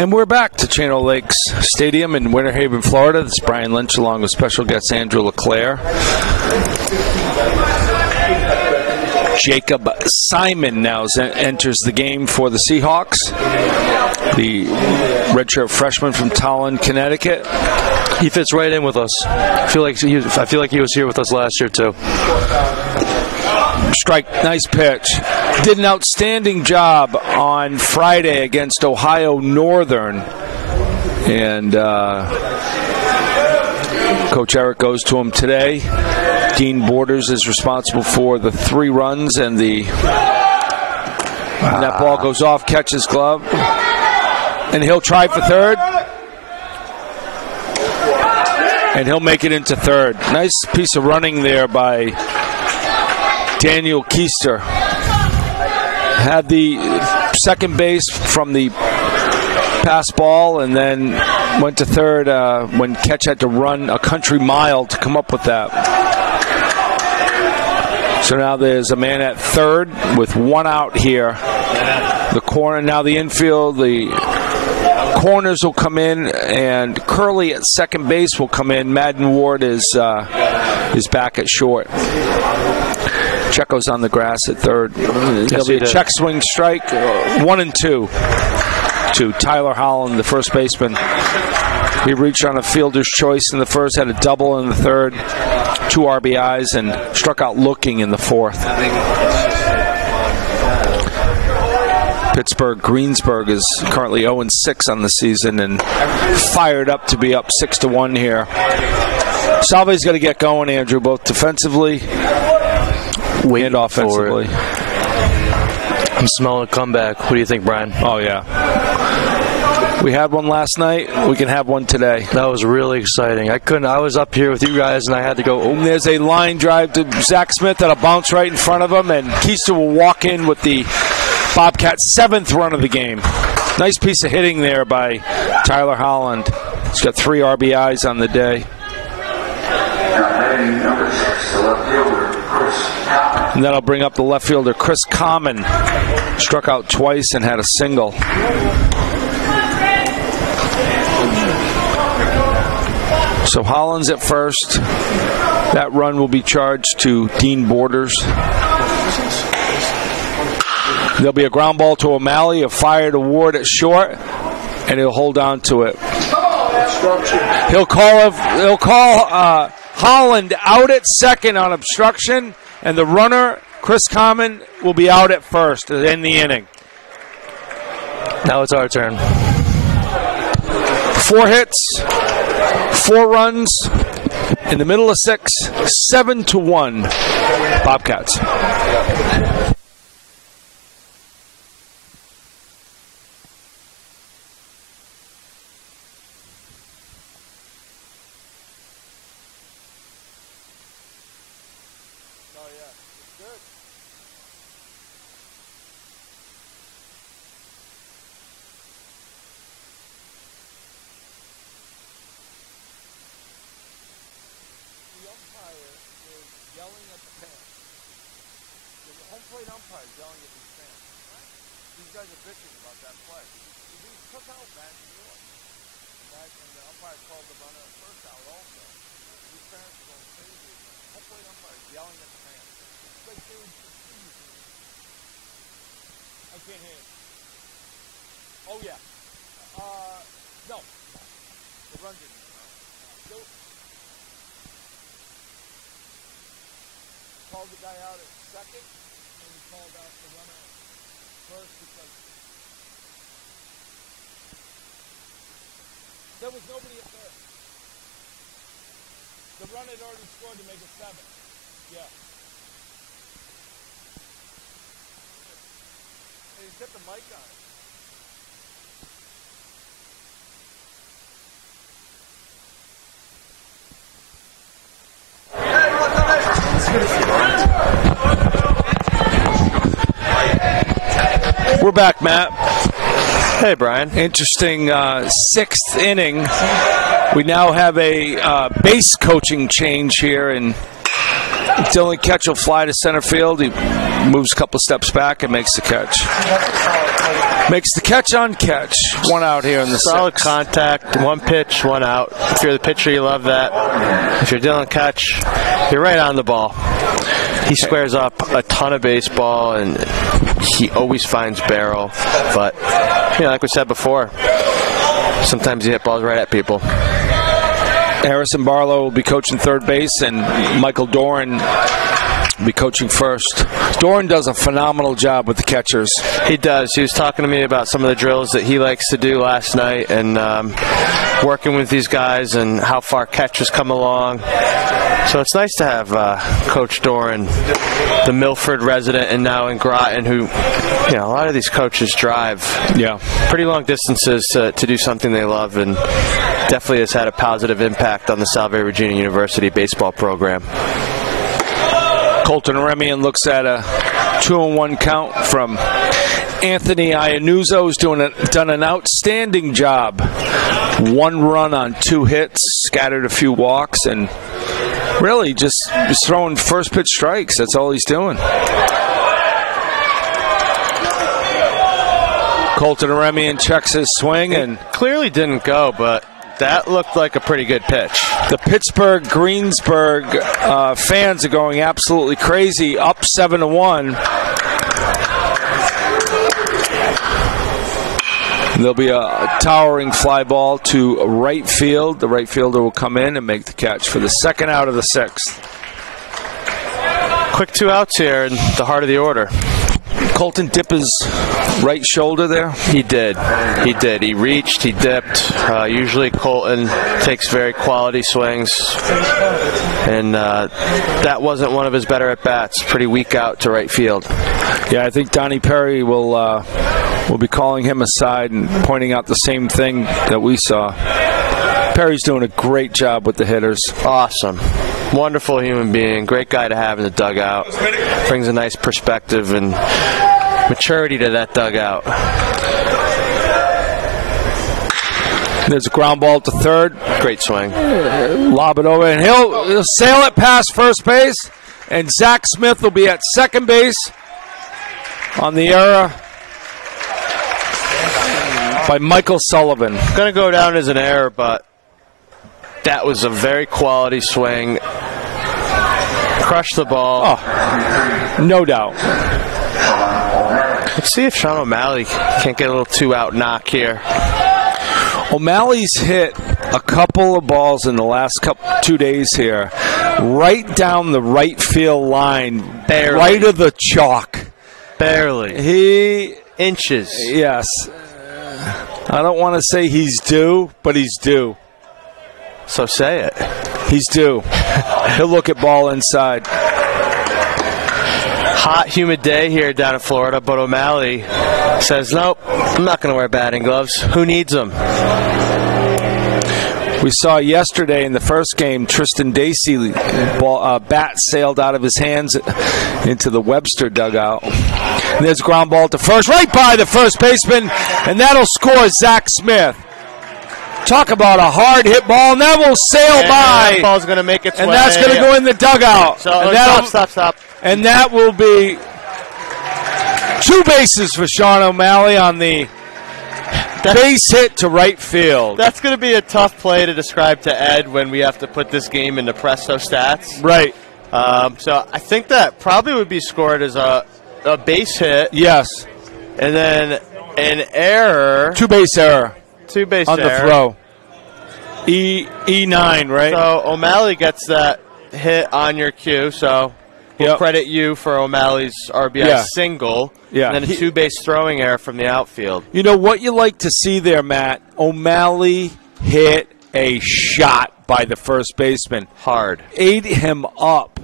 And we're back to Channel Lakes Stadium in Winter Haven, Florida. This is Brian Lynch along with special guest Andrew LeClaire. Jacob Simon now enters the game for the Seahawks. The redshirt freshman from Tolland, Connecticut. He fits right in with us. I feel like he was here with us last year too. Strike, nice pitch. Did an outstanding job on Friday against Ohio Northern. And Coach Eric goes to him today. Dean Borders is responsible for the 3 runs, and that ball goes off, catches glove. And he'll try for third. And he'll make it into third. Nice piece of running there by Daniel Keister. Had the second base from the pass ball and then went to third when Ketch had to run a country mile to come up with that. So now there's a man at third with 1 out here. The corner, now the infield, the corners will come in, and Curley at second base will come in. Madden Ward is back at short. Checo's on the grass at third. There'll be a check swing strike, 1-2 to Tyler Holland, the first baseman. He reached on a fielder's choice in the first, had a double in the third, 2 RBIs, and struck out looking in the fourth. Pitt Greensburg is currently 0-6 on the season and fired up to be up 6-1 here. Salve's got to get going, Andrew, both defensively and offensively. I'm smelling a comeback. What do you think, Brian? Oh, yeah. We had one last night. We can have one today. That was really exciting. I was up here with you guys, and I had to go. And there's a line drive to Zach Smith that'll bounce right in front of him, and Keister will walk in with the Bobcats' 7th run of the game. Nice piece of hitting there by Tyler Holland. He's got 3 RBIs on the day. And that'll bring up the left fielder, Chris Common. Struck out twice and had a single. So Holland's at first. That run will be charged to Dean Borders. There'll be a ground ball to O'Malley, a fire to Ward at short, and he'll hold on to it. He'll call Holland out at second on obstruction, and the runner, Chris Common, will be out at first to end the inning. Now it's our turn. 4 hits, 4 runs, in the middle of 6, 7-1, Bobcats. Called the guy out at second, and he called out the runner at first because there was nobody at third. The run had already scored to make it 7. Yeah. And he's got the mic on it. We're back, Matt. Hey, Brian. Interesting 6th inning. We now have a base coaching change here, and Dylan Ketch will fly to center field. He moves a couple steps back and makes the catch. Makes the catch on catch. One out here in the solid sixth. contact, one pitch, one out. If you're the pitcher, you love that. If you're dealing catch, you're right on the ball. He squares up a ton of baseball, and he always finds barrel. But, like we said before, sometimes you hit balls right at people. Harrison Barlow will be coaching third base, and Michael Doran will be coaching first. Doran does a phenomenal job with the catchers. He does. He was talking to me about some of the drills that he likes to do last night, and working with these guys and how far catchers come along. So it's nice to have Coach Doran, the Milford resident, and now in Groton, who, a lot of these coaches drive pretty long distances to do something they love, and definitely has had a positive impact on the Salve Regina University baseball program. Colton Remian looks at a 2-1 count from Anthony Iannuzzo, who's done an outstanding job. 1 run on 2 hits, scattered a few walks, and really just throwing first pitch strikes. That's all he's doing. Colton Remian checks his swing, and clearly didn't go, but that looked like a pretty good pitch. The Pittsburgh Greensburg fans are going absolutely crazy, up 7-1. There'll be a towering fly ball to right field. The right fielder will come in and make the catch for the second out of the 6th. Quick 2 outs here in the heart of the order. Colton dip his right shoulder there? He did. He reached, he dipped. Usually Colton takes very quality swings, and that wasn't one of his better at-bats. Pretty weak out to right field. Yeah, I think Donnie Perry will be calling him aside and pointing out the same thing that we saw. Perry's doing a great job with the hitters. Awesome. Wonderful human being. Great guy to have in the dugout. Brings a nice perspective and maturity to that dugout. There's a ground ball to third. Great swing. Lob it over, and he'll sail it past first base. And Zach Smith will be at second base on the error by Michael Sullivan. Going to go down as an error, but that was a very quality swing. Crushed the ball. Oh, no doubt. Let's see if Sean O'Malley can't get a little 2-out knock here. O'Malley's hit a couple of balls in the last 2 days here, right down the right field line, barely. Right of the chalk. Barely. Inches. Yes. I don't want to say he's due, but he's due. So say it. He's due. He'll look at ball inside. Hot, humid day here down in Florida, but O'Malley says, nope, I'm not going to wear batting gloves. Who needs them? We saw yesterday in the first game, Tristan Dacey bat sailed out of his hands into the Webster dugout. And there's a ground ball to first, right by the first baseman, and that'll score Zach Smith. Talk about a hard hit ball, and that will sail by. That ball's going to make its way. And that's going to go in the dugout. So, and stop. And that will be 2 bases for Sean O'Malley on the base hit to right field. That's going to be a tough play to describe to Ed when we have to put this game into Presto Stats. Right. So I think that probably would be scored as a base hit. Yes. And then an error. 2-base error. 2-base on error. The throw. E9, right? So O'Malley gets that hit on your cue, so we'll credit you for O'Malley's RBI single. Yeah. And then a 2-base throwing error from the outfield. You know what you like to see there, Matt? O'Malley hit a shot by the first baseman. Hard. Ate him up.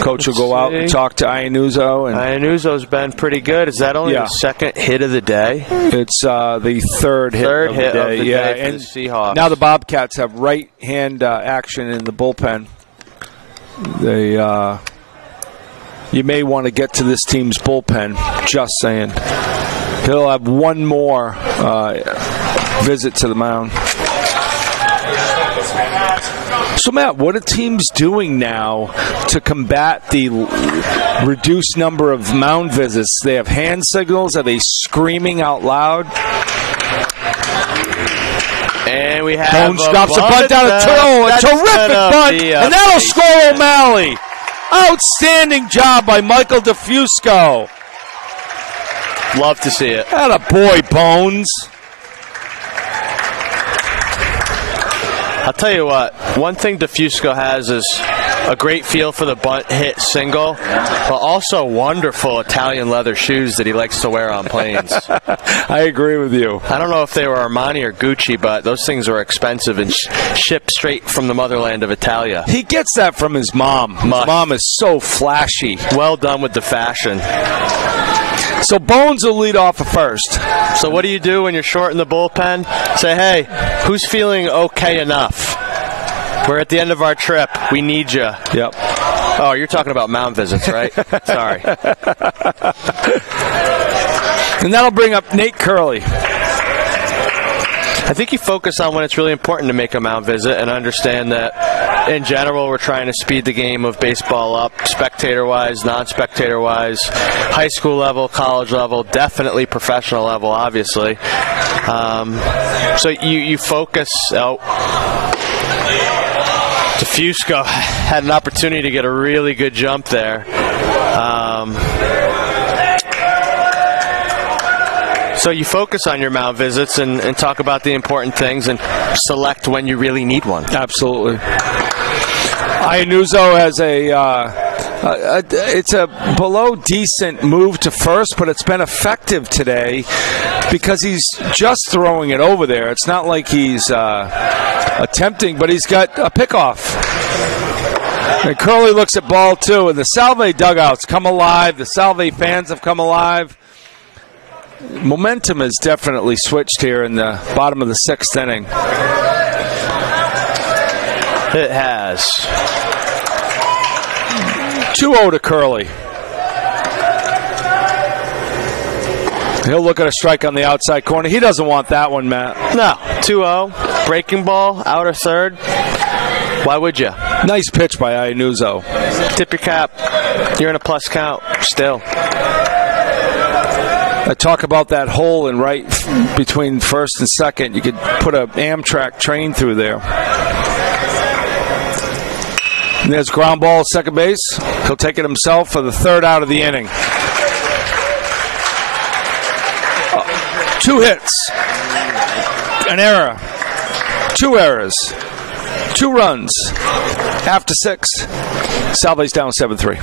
Coach will go out and talk to Iannuzzo. Iannuzzo's been pretty good. Is that only the second hit of the day? It's the third hit of the day. And the Seahawks. Now the Bobcats have right-hand action in the bullpen. They, you may want to get to this team's bullpen. Just saying. He'll have one more visit to the mound. So, Matt, what are teams doing now to combat the reduced number of mound visits? They have hand signals. Are they screaming out loud? And we have Bones drops a bunt down a terrific bunt, and that'll score O'Malley. Outstanding job by Michael DeFusco. Love to see it. Atta boy, Bones. I'll tell you what, one thing DeFusco has is a great feel for the bunt hit single, but also wonderful Italian leather shoes that he likes to wear on planes. I agree with you. I don't know if they were Armani or Gucci, but those things were expensive and shipped straight from the motherland of Italia. He gets that from his mom. His mom is so flashy. Well done with the fashion. So Bones will lead off at first. So what do you do when you're short in the bullpen? Say, hey, who's feeling okay enough? We're at the end of our trip. We need you. Yep. Oh, you're talking about mound visits, right? Sorry. And that'll bring up Nate Curley. I think you focus on when it's really important to make a mound visit and understand that, in general, we're trying to speed the game of baseball up, spectator-wise, non-spectator-wise, high school level, college level, definitely professional level, obviously. So you focus out. DeFusco had an opportunity to get a really good jump there. So you focus on your mound visits and talk about the important things and select when you really need one. Absolutely. Iannuzzo has it's a below decent move to first, but it's been effective today because he's just throwing it over there. It's not like he's attempting, but he's got a pickoff. And Curley looks at ball two, and the Salve dugouts come alive. The Salve fans have come alive. Momentum has definitely switched here in the bottom of the sixth inning. It has. 2-0 to Curley. He'll look at a strike on the outside corner. He doesn't want that one, Matt. No. 2-0. Breaking ball, outer third. Why would you? Nice pitch by Iannuzzo. Tip your cap. You're in a plus count still. I talk about that hole in right between first and second. You could put an Amtrak train through there. And there's ground ball at second base. He'll take it himself for the third out of the inning. 2 hits. An error. 2 errors. 2 runs. After 6. Salve's down 7-3.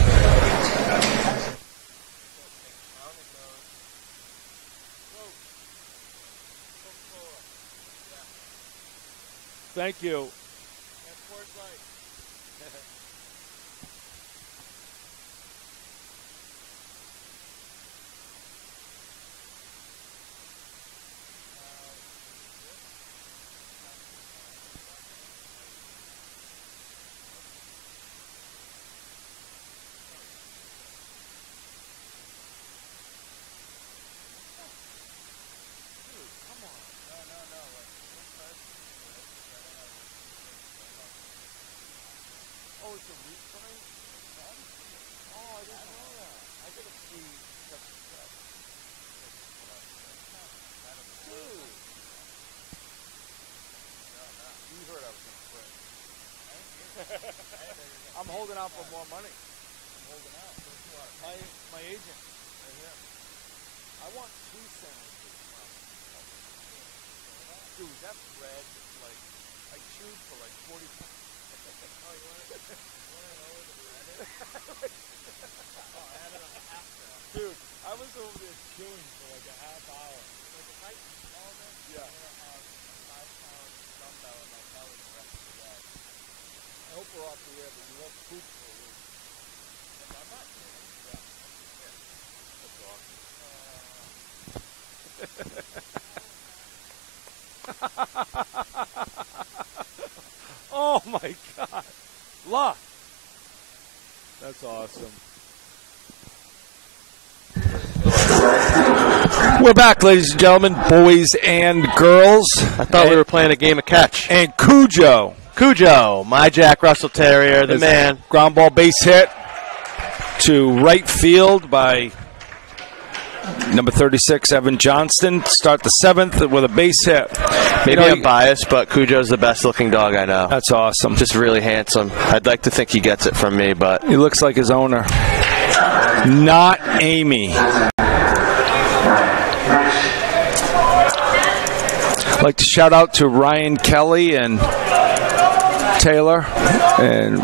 Thank you. I'm holding out for more money. I'm holding out. My agent. Right here. I want 2 sandwiches. Dude, that bread, like, I chewed for like 40 minutes. Oh, you want to know where the bread is? Oh, I had it on a half now. Dude, I was over there chewing for like a half hour. Like, if I eat all of it, yeah. I'm going to have a 5-pound dumbbell in my belly the rest of the day. I hope we're off the air, but you won't poop for a week. I'm not kidding. Yeah. That's awesome. Oh, my God. Luck. That's awesome. We're back, ladies and gentlemen, boys and girls. I thought we were playing a game of catch. And Cujo Cujo, my Jack Russell Terrier, the man. Ground ball base hit to right field by number 36, Evan Johnston. Start the 7th with a base hit. Maybe I'm biased, but Cujo's the best-looking dog I know. That's awesome. Just really handsome. I'd like to think he gets it from me, but... He looks like his owner. Not Amy. I'd like to shout out to Ryan Kelly and Taylor. And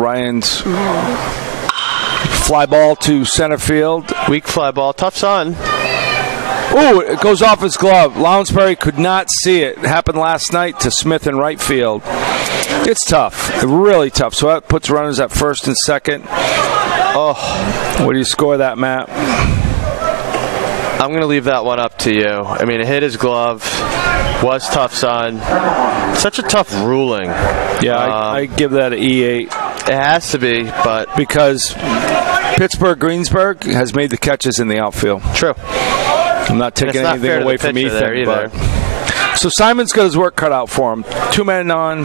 Ryan's fly ball to center field. Weak fly ball. Tough sun. Oh, it goes off his glove. Lounsbury could not see it. It happened last night to Smith in right field. It's tough. Really tough. So that puts runners at first and second. Oh, what do you score that, Matt? I'm going to leave that one up to you. I mean, it hit his glove. Was tough sun. Such a tough ruling. Yeah, I give that an E8. It has to be, but... Because Pittsburgh Greensburg has made the catches in the outfield. True. I'm not taking anything away from Ethan either. So Simon's got his work cut out for him. 2 men on,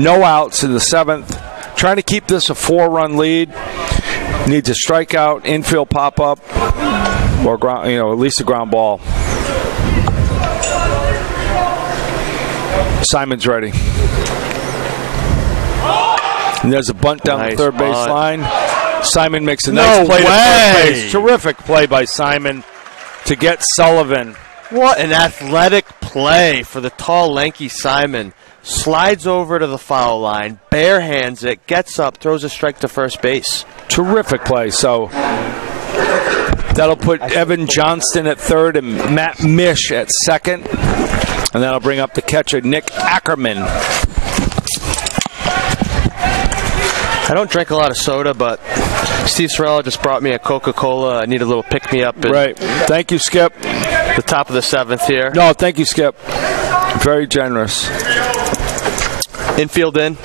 no outs in the 7th. Trying to keep this a 4-run lead. Needs a strikeout, infield pop-up, or ground, at least a ground ball. Simon's ready. And there's a bunt down the third base line. Simon makes a nice play to third base. Terrific play by Simon to get Sullivan. What an athletic play for the tall, lanky Simon. Slides over to the foul line, barehands it, gets up, throws a strike to first base. Terrific play. So that'll put Evan Johnston at third and Matt Mish at second. And that'll bring up the catcher, Nick Ackerman. I don't drink a lot of soda, but Steve Sorella just brought me a Coca-Cola. I need a little pick-me-up. Right. Thank you, Skip. The top of the 7th here. No, thank you, Skip. Very generous. Infield in.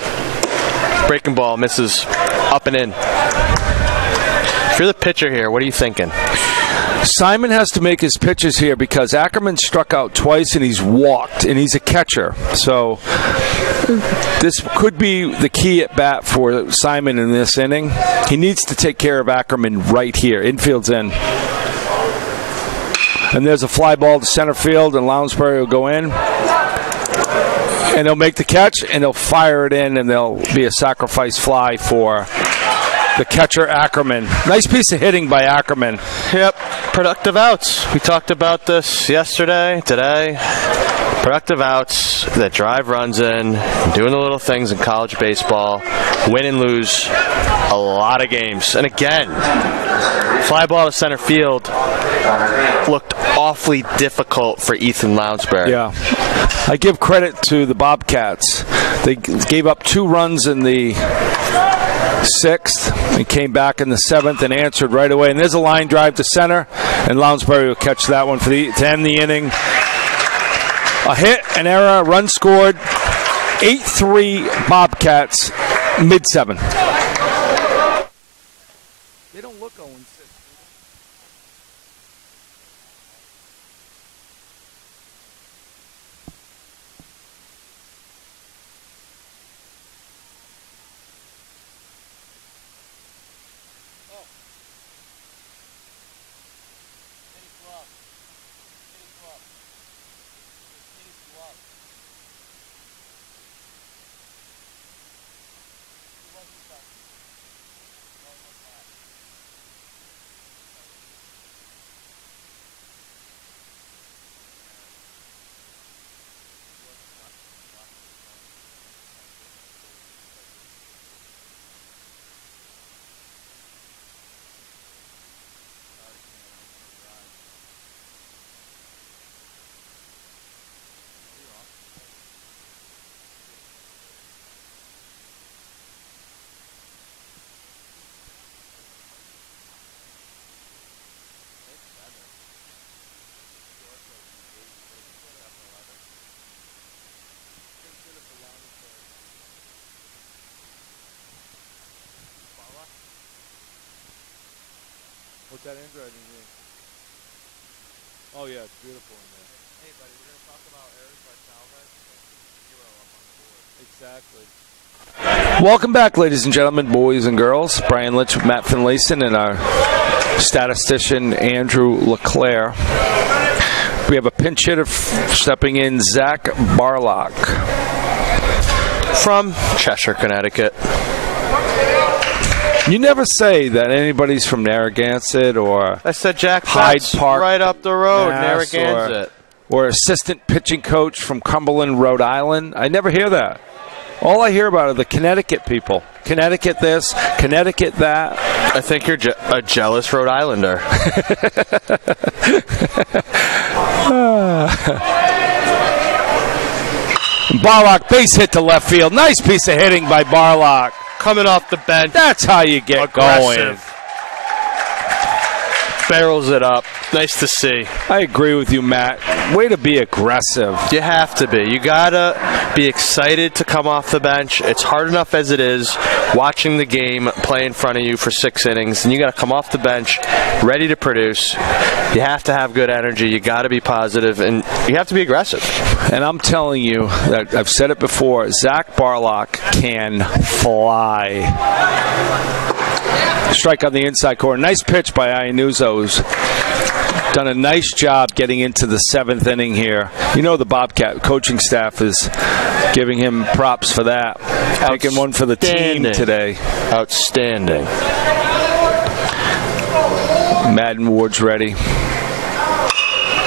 Breaking ball misses up and in. If you're the pitcher here, what are you thinking? Simon has to make his pitches here because Ackerman struck out twice and he's walked, and he's a catcher. So this could be the key at bat for Simon in this inning. He needs to take care of Ackerman right here. Infield's in. And there's a fly ball to center field, and Lounsbury will go in. And he'll make the catch, and he'll fire it in, and there'll be a sacrifice fly for the catcher, Ackerman. Nice piece of hitting by Ackerman. Yep, productive outs. We talked about this yesterday, today. Productive outs that drive runs in, doing the little things in college baseball, win and lose a lot of games. And again, fly ball to center field looked awfully difficult for Ethan Lounsbury. Yeah. I give credit to the Bobcats. They gave up 2 runs in the 6th and came back in the 7th and answered right away. And there's a line drive to center, and Lounsbury will catch that one to end the inning. A hit, an error, a run scored. 8-3 Bobcats, mid-7. They don't look 0-6. What's that handwriting mean? Oh, yeah, it's beautiful in there. Hey, buddy, we're going to talk about errors by Salve. 0 up on the board. Welcome back, ladies and gentlemen, boys and girls. Brian Lynch with Matt Finlayson and our statistician Andrew LeClaire. We have a pinch hitter stepping in, Zach Barlock. From Cheshire, Connecticut. You never say that anybody's from Narragansett or I said Jack Hyde Potts, Park, right up the road, Mass, Narragansett. or assistant pitching coach from Cumberland, Rhode Island. I never hear that. All I hear about are the Connecticut people. Connecticut this, Connecticut that. I think you're a jealous Rhode Islander. Barlock, base hit to left field. Nice piece of hitting by Barlock. Coming off the bench. That's how you get Aggressive. going. Barrels it up. Nice to see. I agree with you, Matt. Way to be aggressive. You have to be. You gotta be excited to come off the bench. It's hard enough as it is watching the game play in front of you for 6 innings, and you gotta come off the bench ready to produce. You have to have good energy. You gotta be positive, and you have to be aggressive. And I'm telling you that I've said it before, Zach Barlock can fly. Strike on the inside corner. Nice pitch by Iannuzzo, who's done a nice job getting into the 7th inning here. You know the Bobcat coaching staff is giving him props for that. Taking one for the team today. Outstanding. Madden Ward's ready.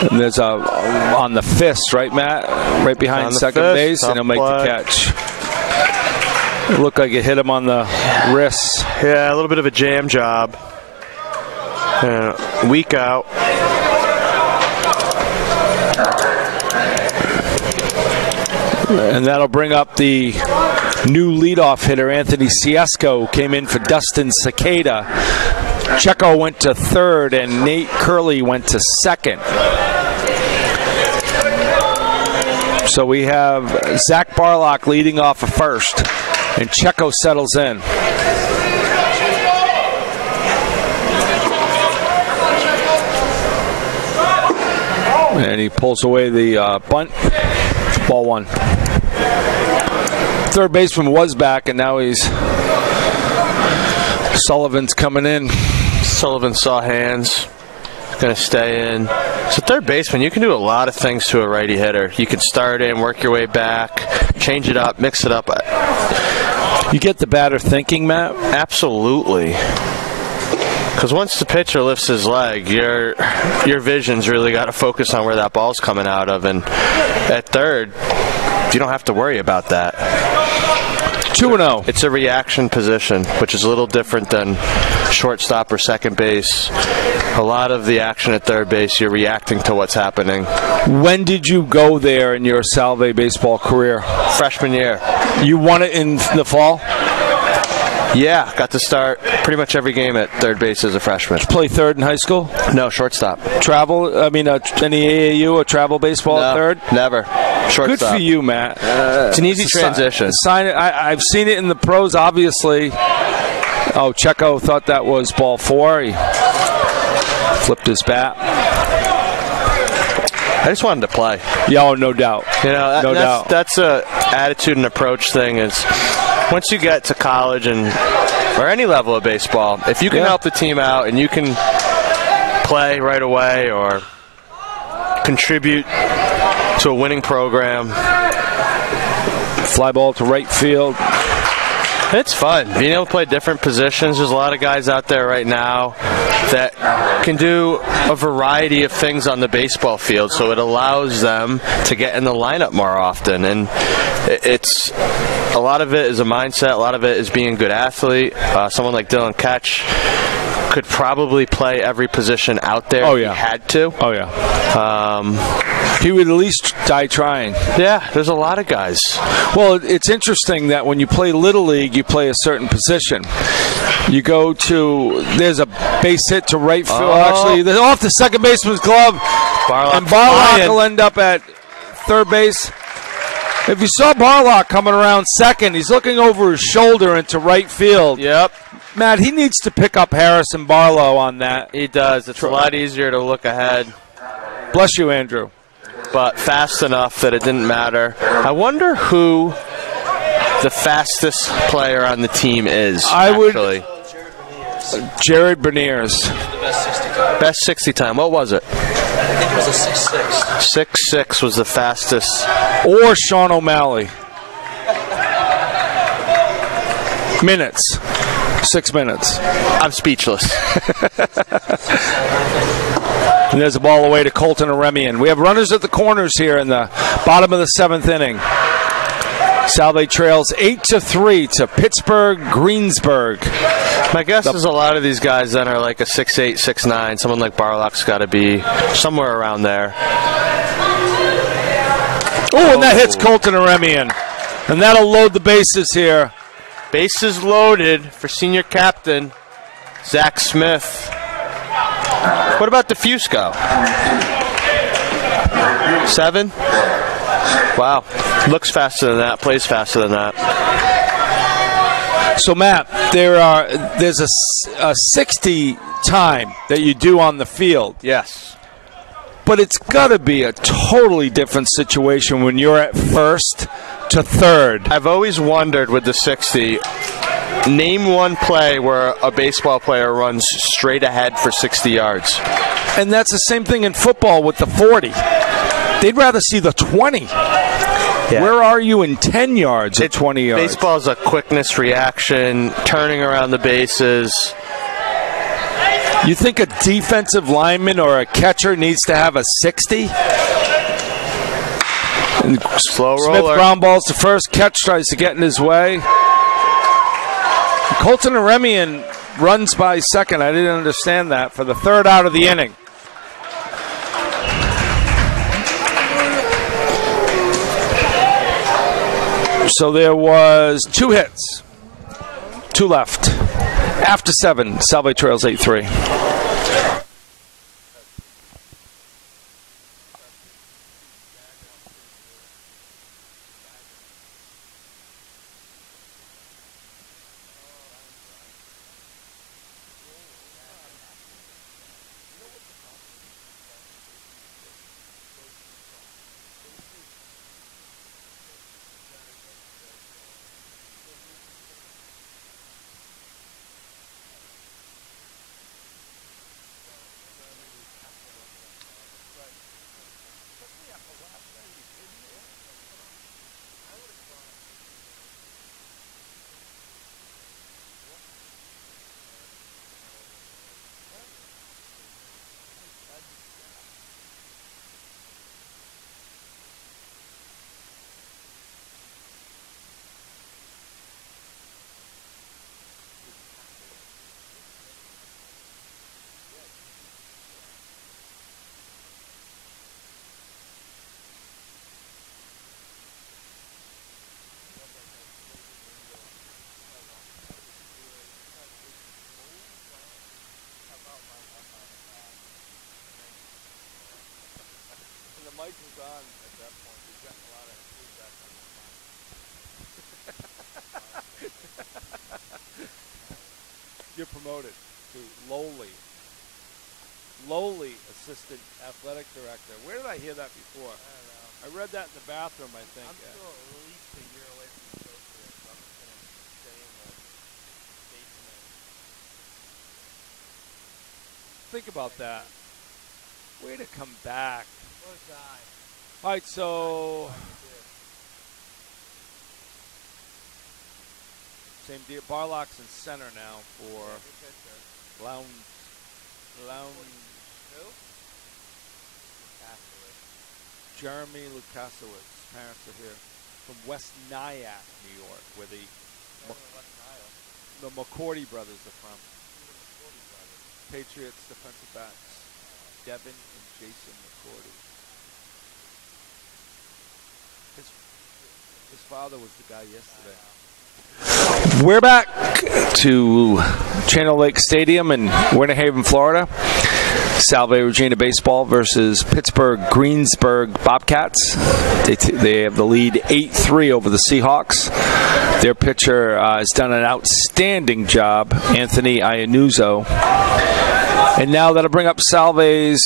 And there's on the fist, right, Matt? Right behind second base, and he'll make the catch. It looked like it hit him on the wrist. Yeah, a little bit of a jam job. Weak out. And that'll bring up the new leadoff hitter, Anthony Ciesco, came in for Dustin Cicada. Checo went to third, and Nate Curley went to second. So we have Zach Barlock leading off of first, and Checo settles in. And he pulls away the bunt. Ball 1. Third baseman was back, and now Sullivan's coming in. Sullivan saw hands. Going to stay in. So third baseman, you can do a lot of things to a righty hitter. You can start in, work your way back, change it up, mix it up. You get the batter thinking, Matt? Absolutely. Because once the pitcher lifts his leg, your vision's really got to focus on where that ball's coming out of. And at third, you don't have to worry about that. 2-0. It's a reaction position, which is a little different than shortstop or second base. A lot of the action at third base, you're reacting to what's happening. When did you go there in your Salve baseball career? Freshman year. You won it in the fall? Yeah, got to start pretty much every game at third base as a freshman. Did you play third in high school? No, shortstop. Travel? I mean, any AAU or travel baseball at third? Never. Shortstop. Good for you, Matt. It's an easy transition. I've seen it in the pros, obviously. Oh, Checo thought that was ball 4. He flipped his bat. I just wanted to play. Yeah, oh, no doubt. You know, no doubt. That's a attitude and approach thing. Is once you get to college or any level of baseball, if you can help the team out and you can play right away or contribute to a winning program, fly ball to right field. It's fun. Being able to play different positions. There's a lot of guys out there right now that can do a variety of things on the baseball field, so it allows them to get in the lineup more often. And it's a lot of it is a mindset. A lot of it is being a good athlete. Someone like Dylan Ketch could probably play every position out there if he had to. Oh, yeah. He would at least die trying. Yeah, there's a lot of guys. Well, it's interesting that when you play Little League, you play a certain position. You go to, there's a base hit to right field. Actually, they're off the second baseman's glove. And Barlock will end up at third base. If you saw Barlock coming around second, he's looking over his shoulder into right field. Yep. Matt, he needs to pick up Harrison Barlow on that. He does. It's a lot easier to look ahead. Bless you, Andrew. But fast enough that it didn't matter. I wonder who the fastest player on the team is? Jared Berniers. Best 60 time. What was it? I think it was a 6'6". 6'6" was the fastest. Or Sean O'Malley. Minutes. 6 minutes. I'm speechless. And there's a ball away to Colton Aremian. We have runners at the corners here in the bottom of the 7th inning. Salve trails 8-3 to Pittsburgh Greensburg. My guess is a lot of these guys then are like a 6'8", 6'9". Someone like Barlock's got to be somewhere around there. Oh, and that hits Colton Aremian. And that'll load the bases here. Bases loaded for senior captain Zach Smith. What about DeFusco? 7? Wow. Looks faster than that. Plays faster than that. So, Matt, there's a 60 time that you do on the field. Yes. But it's got to be a totally different situation when you're at first to third. I've always wondered with the 60, name one play where a baseball player runs straight ahead for 60 yards. And that's the same thing in football with the 40. They'd rather see the 20. Yeah. Where are you in 10 yards or 20 yards? Baseball's a quickness reaction, turning around the bases. You think a defensive lineman or a catcher needs to have a 60? And slow roller. Smith ground balls to first. Catch tries to get in his way. Colton Aremian runs by second. I didn't understand that for the 3rd out of the inning. So there was 2 hits, 2 left. After 7, Salve trails 8-3. Mike was on at that point. He's gotten a lot of feedback on his mind. You're promoted to lowly assistant athletic director. Where did I hear that before? I don't know. I read that in the bathroom, I think. I'm still at least a year away from the associate, so I'm just going to stay in the basement. Think about that. Way to come back. What a guy. All right, so same deal. Barlock's in center now for Lounge. Who? Jeremy Lukasiewicz. Parents are here from West Nyack, New York, where the McCourty brothers are from. Patriots defensive backs, Devin and Jason McCourty. His father was the guy yesterday. We're back to Channel Lake Stadium in Winter Haven, Florida. Salve Regina baseball versus Pittsburgh Greensburg Bobcats. They have the lead 8-3 over the Seahawks. Their pitcher has done an outstanding job, Anthony Iannuzzo. And now that'll bring up Salve's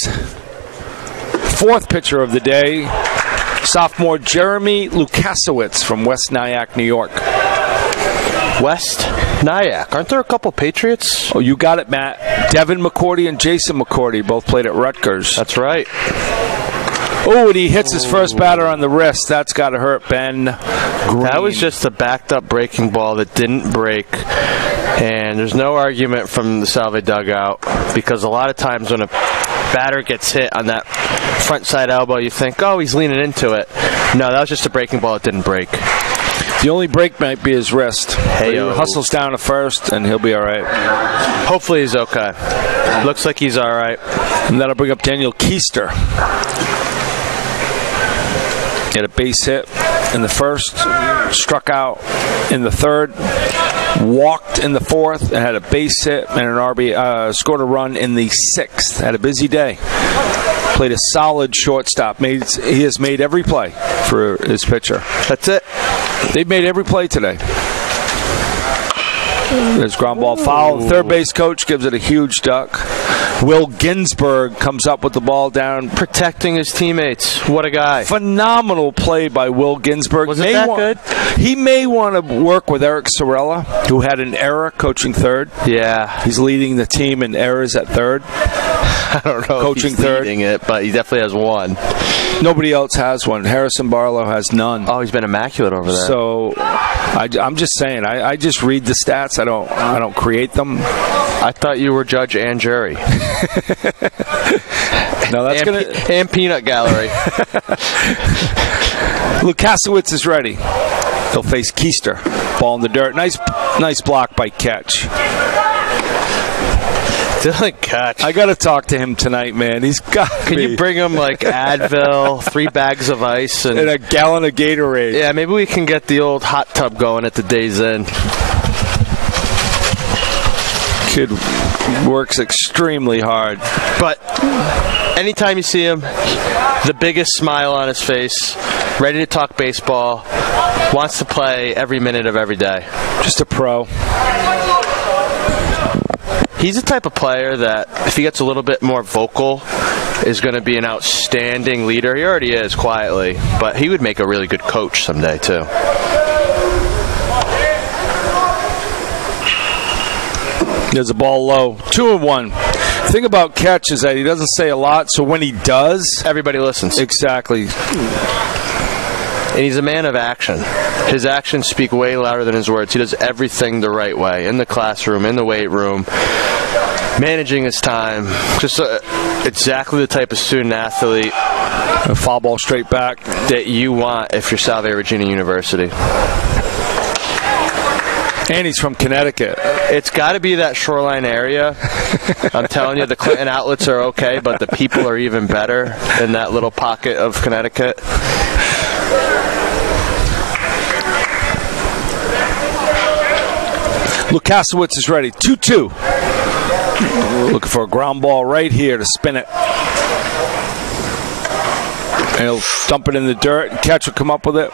4th pitcher of the day, sophomore Jeremy Lukasiewicz from West Nyack, New York. West Nyack. Aren't there a couple Patriots? Oh, you got it, Matt. Devin McCourty and Jason McCourty both played at Rutgers. That's right. Oh, and he hits his first batter on the wrist. That's got to hurt Ben Green. That was just a backed-up breaking ball that didn't break. And there's no argument from the Salve dugout, because a lot of times when a batter gets hit on that front side elbow, you think, oh, he's leaning into it. No, that was just a breaking ball that didn't break. The only break might be his wrist. Hey, he hustles down to first, and he'll be all right. Hopefully he's okay. Looks like he's all right. And that'll bring up Daniel Keister. He had a base hit in the first, struck out in the third, walked in the fourth, and had a base hit and an RB, scored a run in the sixth. Had a busy day. Played a solid shortstop. He has made every play for his pitcher. That's it. They've made every play today. There's ground ball foul. Third base coach gives it a huge duck. Will Ginsburg comes up with the ball down. Protecting his teammates. What a guy. Phenomenal play by Will Ginsburg. Was it that good? He may want to work with Eric Sorella, who had an error coaching third. Yeah. He's leading the team in errors at third. I don't know coaching if he's third. leading it, but he definitely has one. Nobody else has one. Harrison Barlow has none. Oh, he's been immaculate over there. So I'm just saying, I just read the stats. I don't create them. I thought you were judge and jury. No, that's and peanut gallery. Lukasiewicz is ready. He'll face Keister. Ball in the dirt. Nice block by Catch. Dylan Catch. I got to talk to him tonight, man. He's got. Can you bring him like Advil, 3 bags of ice, and a gallon of Gatorade? Yeah, maybe we can get the old hot tub going at the Days Inn. Kid works extremely hard. But anytime you see him, the biggest smile on his face, ready to talk baseball, wants to play every minute of every day. Just a pro. He's the type of player that, if he gets a little bit more vocal, is going to be an outstanding leader. He already is, quietly. But he would make a really good coach someday, too. There's a ball low. 2-1. The thing about Catch is that he doesn't say a lot, so when he does, everybody listens. Exactly. And he's a man of action. His actions speak way louder than his words. He does everything the right way, in the classroom, in the weight room, managing his time. Just exactly the type of student athlete, a foul ball straight back, that you want if you're Salve Regina University. And he's from Connecticut. It's got to be that shoreline area. I'm telling you, the Clinton outlets are okay, but the people are even better in that little pocket of Connecticut. Lukasiewicz is ready. 2-2. Looking for a ground ball right here to spin it. And he'll dump it in the dirt. Catch will come up with it.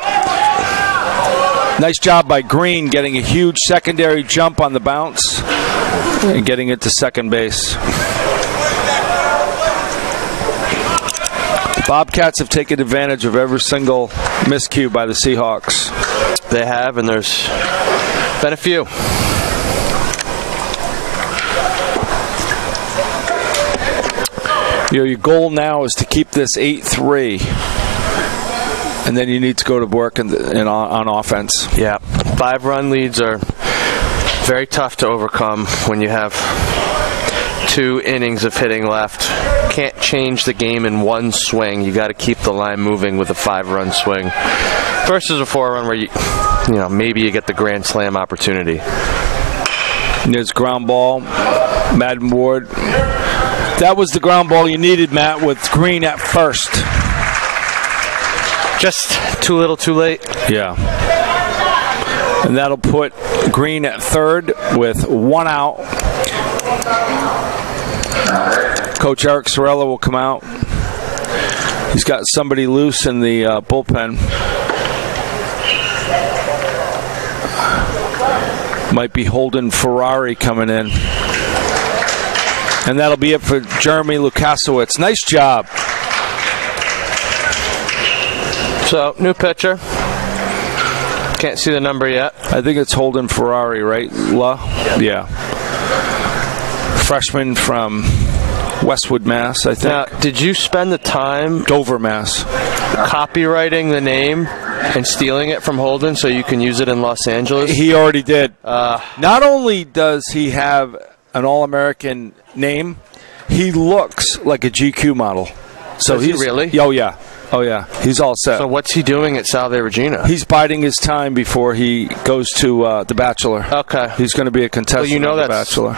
Nice job by Green getting a huge secondary jump on the bounce and getting it to second base. Bobcats have taken advantage of every single miscue by the Seahawks. They have, and there's been a few. Your goal now is to keep this 8-3, and then you need to go to work on offense. Yeah, 5-run leads are very tough to overcome when you have 2 innings of hitting left. Can't change the game in one swing. You got to keep the line moving with a 5-run swing versus a 4-run where you maybe you get the grand slam opportunity. And there's ground ball, Madden Ward. That was the ground ball you needed, Matt, with Green at first. Just too little, too late. Yeah. And that'll put Green at third with 1 out. Coach Eric Sorella will come out. He's got somebody loose in the bullpen. Might be Holden Ferrari coming in. And that'll be it for Jeremy Lukasiewicz. Nice job. So, new pitcher. Can't see the number yet. I think it's Holden Ferrari, right, La? Yeah. Freshman from Westwood, Mass, I think. Now, did you spend the time Dover, Mass. copywriting the name and stealing it from Holden so you can use it in Los Angeles? He already did. Not only does he have an All-American name, he looks like a GQ model. So Does he really? Oh, yeah. Oh, yeah. He's all set. So what's he doing at Salve Regina? He's biding his time before he goes to The Bachelor. Okay. He's going to be a contestant on The Bachelor.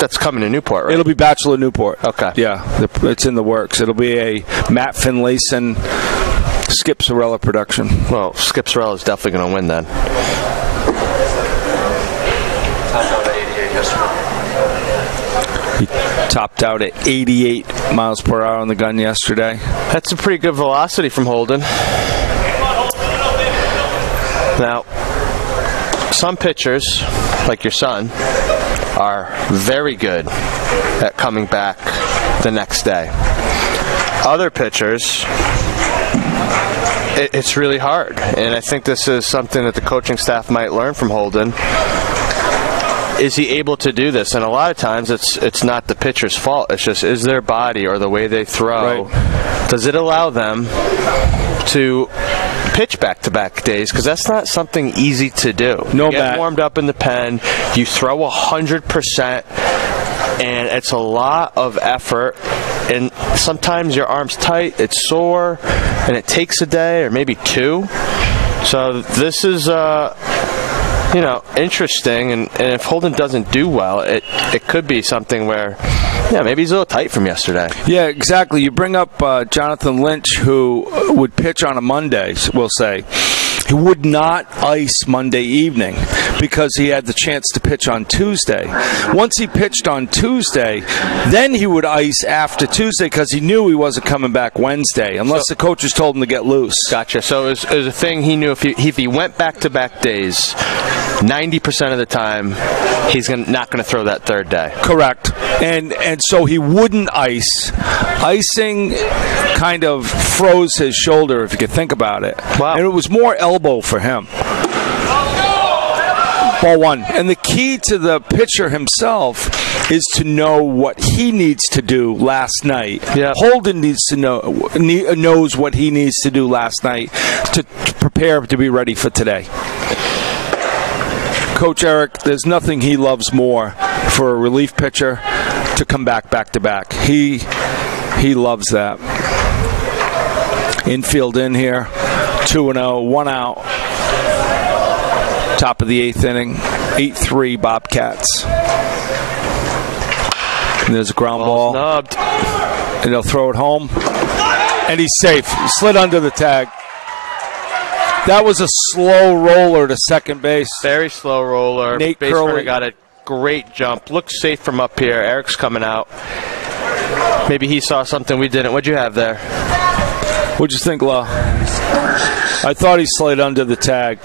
That's coming to Newport, right? It'll be Bachelor Newport. Okay. Yeah, it's in the works. It'll be a Matt Finlayson, Skip Sorella production. Well, Skip Sorella is definitely going to win then. He topped out at 88 miles per hour on the gun yesterday. That's a pretty good velocity from Holden. Now, some pitchers, like your son, are very good at coming back the next day. Other pitchers, it's really hard. And I think this is something that the coaching staff might learn from Holden. Is he able to do this? And a lot of times it's not the pitcher's fault. It's just, is their body or the way they throw, does it allow them to pitch back-to-back days? Because that's not something easy to do. No, you get Matt. warmed up in the pen, you throw 100%, and it's a lot of effort. And sometimes your arm's tight, it's sore, and it takes a day or maybe two. So this is interesting, and if Holden doesn't do well, it could be something where, maybe he's a little tight from yesterday. Yeah, exactly. You bring up Jonathan Lynch, who would pitch on a Monday, we'll say. He would not ice Monday evening because he had the chance to pitch on Tuesday. Once he pitched on Tuesday, then he would ice after Tuesday because he knew he wasn't coming back Wednesday, unless the coaches told him to get loose. Gotcha. So it was a thing he knew if he went back-to-back days, 90% of the time, he's not going to throw that third day. Correct. And so he wouldn't ice. Icing kind of froze his shoulder, if you could think about it. Wow. And it was more elbow for him. Ball one. And the key to the pitcher himself is to know what he needs to do last night. Yeah. Holden knows what he needs to do last night to prepare to be ready for today. Coach Eric, there's nothing he loves more for a relief pitcher to come back-to-back. He loves that. Infield in here, 2-0, 1 out. Top of the eighth inning, 8-3 Bobcats. And there's a ground ball. Snubbed. And they'll throw it home. And he's safe. He slid under the tag. That was a slow roller to second base. Very slow roller. Nate Base Curley runner got a great jump. Looks safe from up here. Eric's coming out. Maybe he saw something we didn't. What'd you have there? What'd you think, La? I thought he slid under the tag.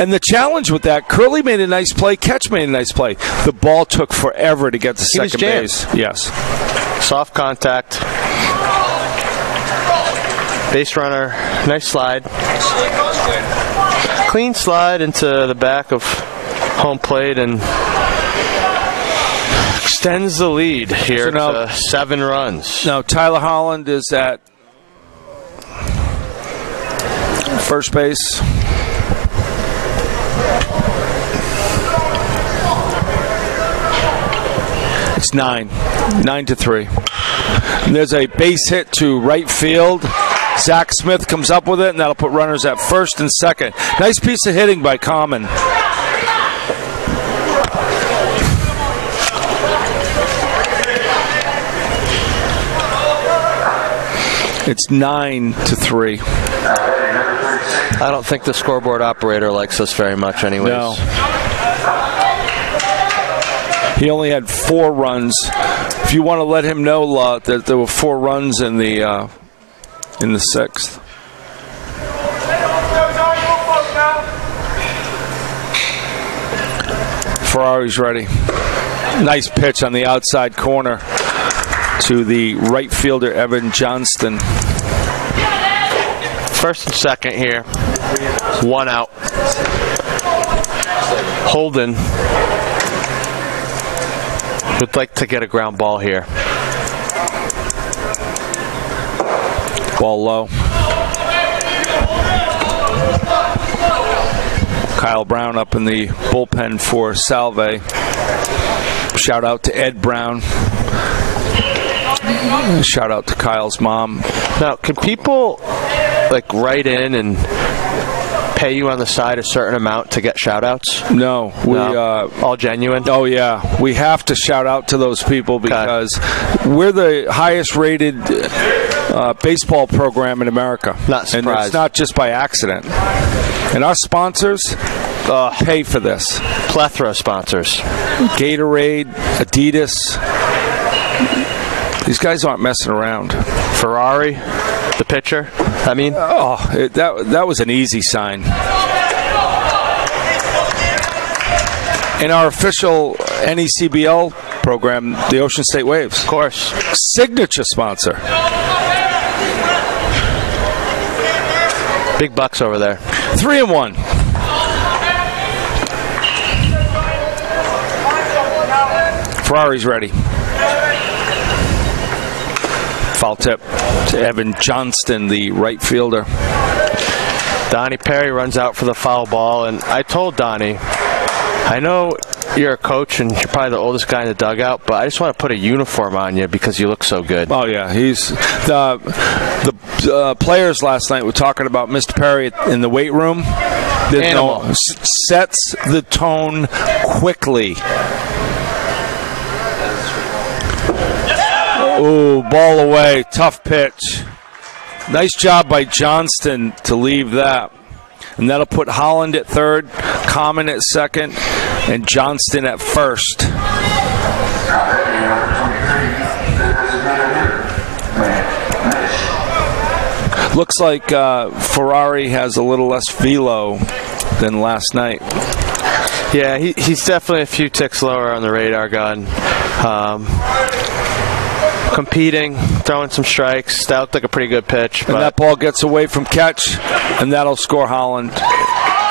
And the challenge with that, Curley made a nice play, Catch made a nice play. The ball took forever to get to second base. Yes. Soft contact. Base runner, nice slide. Clean slide into the back of home plate and extends the lead here to 7 runs. Now Tyler Holland is at first base. It's 9-3. And there's a base hit to right field. Zach Smith comes up with it, and that'll put runners at first and second. Nice piece of hitting by Common. It's 9-3. I don't think the scoreboard operator likes us very much anyways. No. He only had 4 runs. If you want to let him know, that there were 4 runs in the 6th. Ferrari's ready. Nice pitch on the outside corner to the right fielder, Evan Johnston. First and second here. 1 out. Holden would like to get a ground ball here. Ball low. Kyle Brown up in the bullpen for Salve. Shout out to Ed Brown. Shout out to Kyle's mom. Now, can people like write in and pay you on the side a certain amount to get shout outs? No. All genuine? Oh, yeah. We have to shout out to those people because we're the highest rated baseball program in America. Not surprised. And it's not just by accident. And our sponsors pay for this. Plethora of sponsors. Gatorade, Adidas. These guys aren't messing around. Ferrari, the pitcher. I mean, that was an easy sign. In our official NECBL program, the Ocean State Waves. Of course. Signature sponsor. Big bucks over there. 3-1. Ferrari's ready. Foul tip to Evan Johnston, the right fielder. Donnie Perry runs out for the foul ball, and I told Donnie, I know you're a coach and you're probably the oldest guy in the dugout, but I just want to put a uniform on you because you look so good. Oh, yeah. He's the players last night were talking about Mr. Perry in the weight room. Sets the tone quickly. Oh, ball away. Tough pitch. Nice job by Johnston to leave that. And that'll put Holland at third, Common at second, and Johnston at first. Looks like Ferrari has a little less velo than last night. Yeah, he's definitely a few ticks lower on the radar gun. Competing, throwing some strikes. That looked like a pretty good pitch. And that ball gets away from catch, and that'll score Holland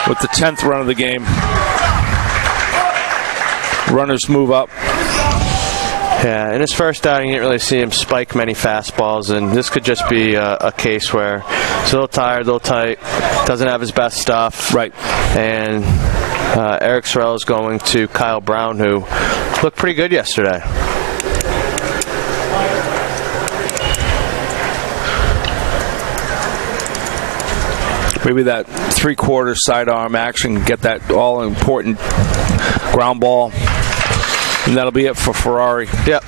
with the 10th run of the game. Runners move up. Yeah, in his first outing, you didn't really see him spike many fastballs, and this could just be a case where he's a little tired, a little tight, doesn't have his best stuff. Right. And Eric Sorrell is going to Kyle Brown, who looked pretty good yesterday. Maybe that three-quarter sidearm action, get that all-important ground ball. And that'll be it for Ferrari. Yep.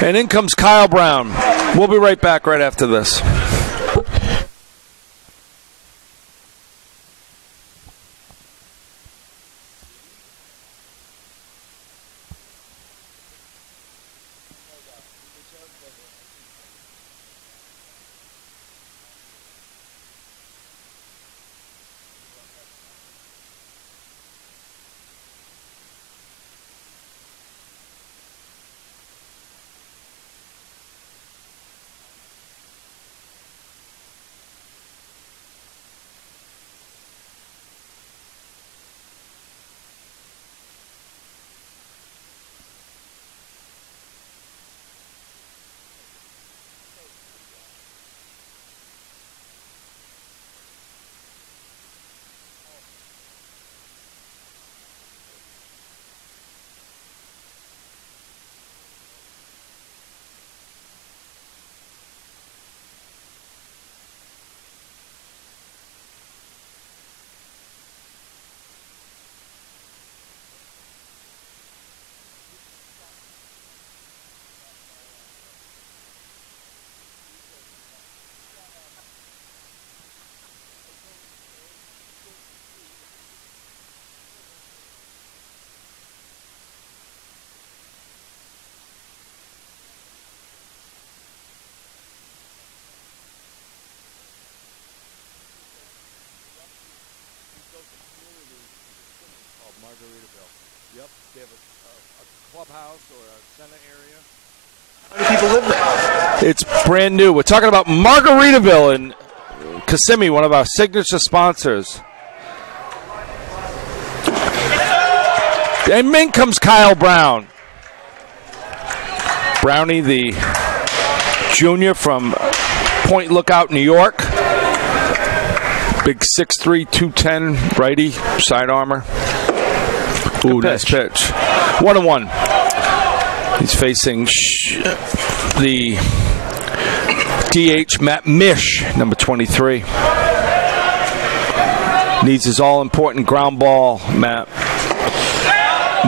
And in comes Kyle Brown. We'll be right back right after this. Yep, they have a clubhouse or a center area. How many people live there? It's brand new. We're talking about Margaritaville in Kissimmee, one of our signature sponsors. And in comes Kyle Brown. Brownie, the junior from Point Lookout, New York. Big 6'3", 210 righty, side armor. Ooh, nice pitch. 1-1. He's facing the DH Matt Mish, number 23. Needs his all-important ground ball, Matt.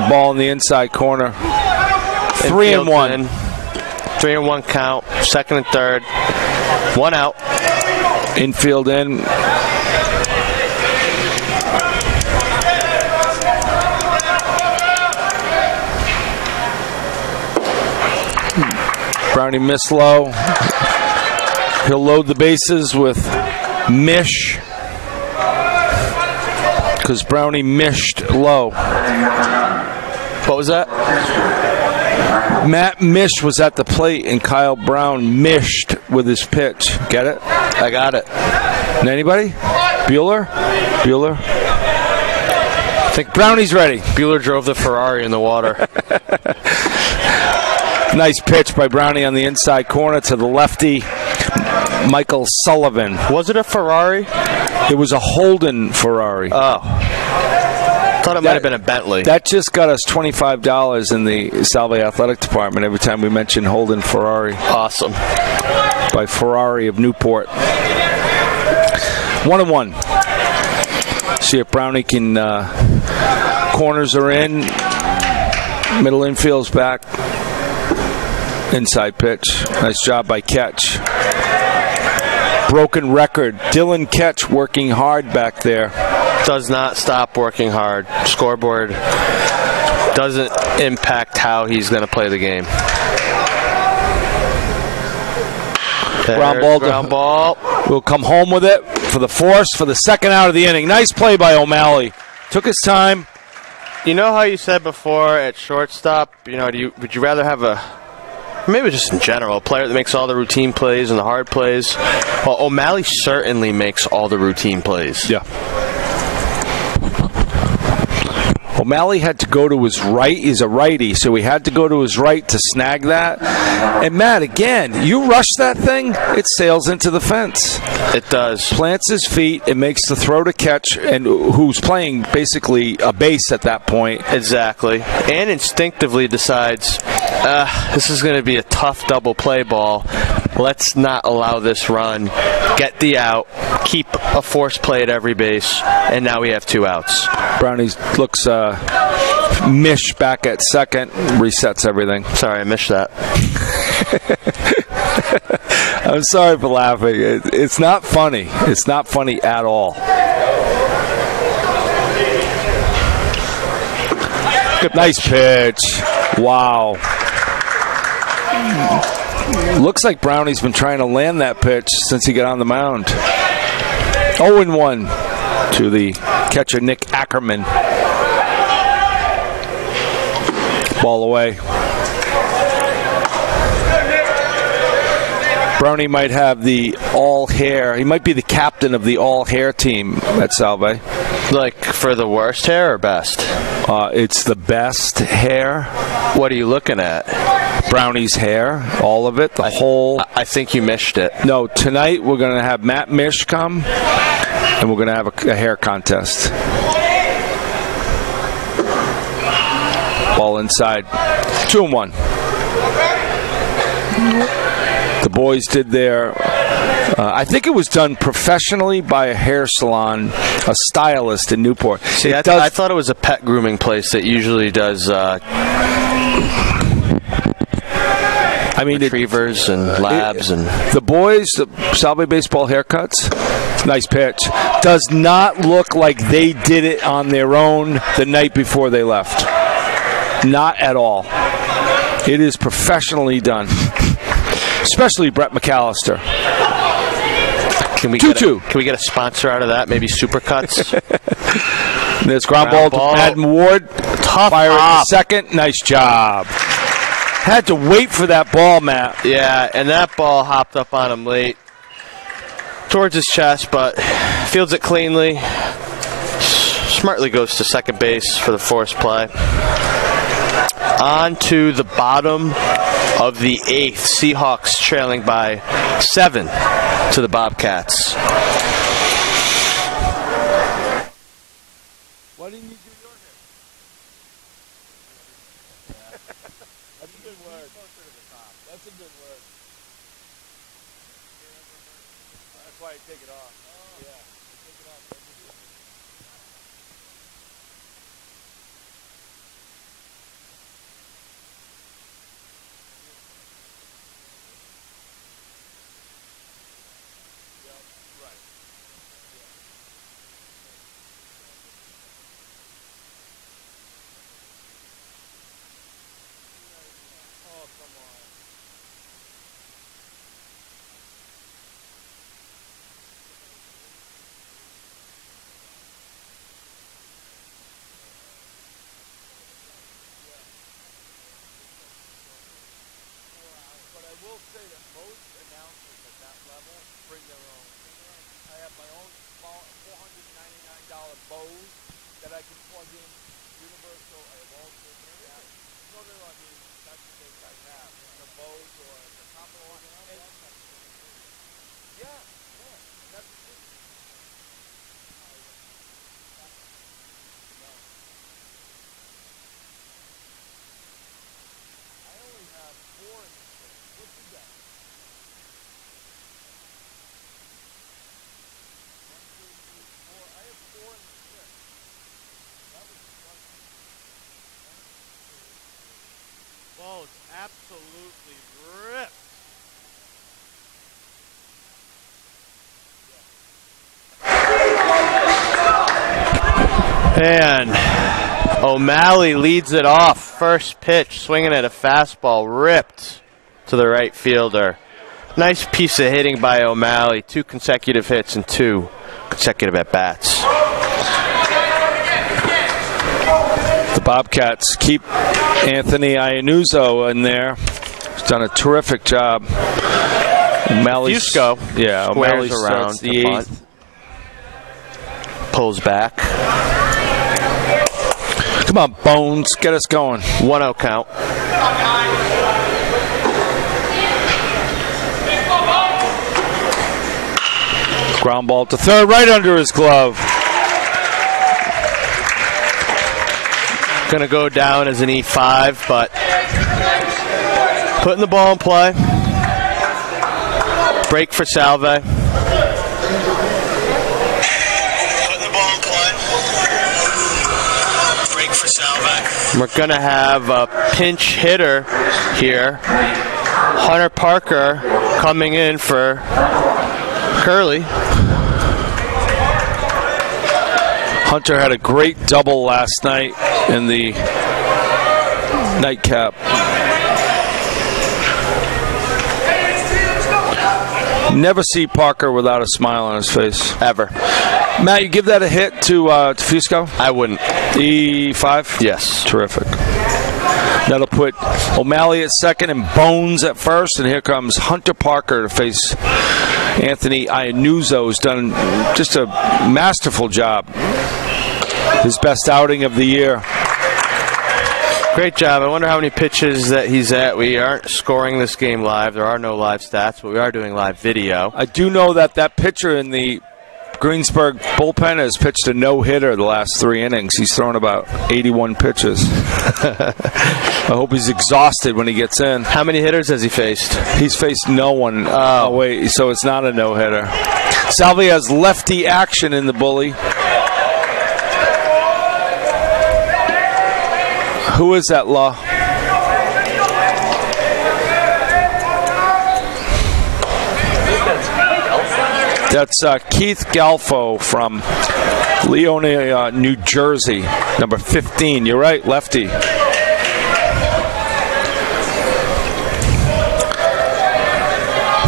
Ball in the inside corner. 3-1. 3-1 count. Second and third. 1 out. Infield in. Brownie missed low. He'll load the bases with Mish, because Brownie mished low. What was that? Matt Mish was at the plate, and Kyle Brown mished with his pitch. Get it? I got it. Anybody? Bueller? I think Brownie's ready. Bueller drove the Ferrari in the water. Nice pitch by Brownie on the inside corner to the lefty, Michael Sullivan. Was it a Ferrari? It was a Holden Ferrari. Oh. Thought it might have been a Bentley. That just got us $25 in the Salve Athletic Department every time we mention Holden Ferrari. Awesome. By Ferrari of Newport. 1-1. See if Brownie can. Corners are in. Middle infield's back. Inside pitch. Nice job by Ketch. Broken record. Dylan Ketch working hard back there. Does not stop working hard. Scoreboard doesn't impact how he's going to play the game. Ground ball. We'll come home with it for the force for the second out of the inning. Nice play by O'Malley. Took his time. You know how you said before at shortstop, would you rather have maybe just in general, a player that makes all the routine plays and the hard plays? Well, O'Malley certainly makes all the routine plays. Yeah. O'Malley had to go to his right. He's a righty, so he had to go to his right to snag that. And, Matt, again, you rush that thing, it sails into the fence. It does. Plants his feet. It makes the throw to Catch, and who's playing basically a base at that point. Exactly. And instinctively decides, this is going to be a tough double play ball. Let's not allow this run. Get the out. Keep a force play at every base. And now we have 2 outs. Brownie looks Mish back at second. Resets everything. Sorry, I missed that. I'm sorry for laughing. It's not funny. It's not funny at all. Good, nice pitch. Wow. Looks like Brownie's been trying to land that pitch since he got on the mound. 0-1 to the catcher, Nick Ackerman. Ball away. Brownie might have the all-hair. He might be the captain of the all-hair team at Salve. Like for the worst hair or best? It's the best hair. What are you looking at? Brownie's hair, all of it, whole. I think you missed it. No, tonight we're going to have Matt Mish come, and we're going to have a hair contest. Ball inside. 2-1. The boys did their, I think it was done professionally by a hair salon, a stylist in Newport. See, I thought it was a pet grooming place that usually does retrievers and labs. And the boys, the Salve Baseball haircuts, nice pitch, does not look like they did it on their own the night before they left. Not at all. It is professionally done. Especially Brett McAllister. Can we get a sponsor out of that? Maybe Supercuts? There's ground ball to Madden Ward. Tough fire up. Second. Nice job. Had to wait for that ball, Matt. Yeah, and that ball hopped up on him late. towards his chest, but fields it cleanly. Smartly goes to second base for the force play. On to the bottom of the 8th. Seahawks trailing by 7 to the Bobcats. Why didn't you do your hair? That's a good word. That's a good word. That's why you take it off. Yeah. Take it off. Say that most announcers at that level bring their own. I have my own small $499 Bose that I can plug in universal. I have all sorts of that. No, I mean, that's the things I have. The Bose or the top of the line. Yeah. And that's the thing. No. I only have 4 in the set. What you got? 1, 2, 3, 4. I have 4 in the set. That was the question. Ball's absolutely ripped. And O'Malley leads it off. First pitch, swinging at a fastball, ripped to the right fielder. Nice piece of hitting by O'Malley. 2 consecutive hits and 2 consecutive at-bats. The Bobcats keep Anthony Iannuzzo in there. He's done a terrific job. O'Malley's, Fusco O'Malley squares around the the 8th. Pulls back. Come on, Bones, get us going. 1-0 count. Ground ball to third, right under his glove. Going to go down as an E5, but putting the ball in play. Break for Salve. We're going to have a pinch hitter here. Hunter Parker coming in for Curley. Hunter had a great double last night in the nightcap. Never see Parker without a smile on his face. Ever. Matt, you give that a hit to Fusco? I wouldn't. E5? Yes. Terrific. That'll put O'Malley at second and Bones at first, and here comes Hunter Parker to face Anthony Iannuzzo, who's done just a masterful job. His best outing of the year. Great job. I wonder how many pitches that he's at. We aren't scoring this game live. There are no live stats, but we are doing live video. I do know that pitcher in the Greensburg bullpen has pitched a no-hitter the last 3 innings. He's thrown about 81 pitches. I hope he's exhausted when he gets in. How many hitters has he faced? He's faced no one. Oh, wait, so it's not a no-hitter. Salve has lefty action in the bully. Who is that, Law? That's Keith Galfo from Leonia, New Jersey, number 15. You're right, lefty.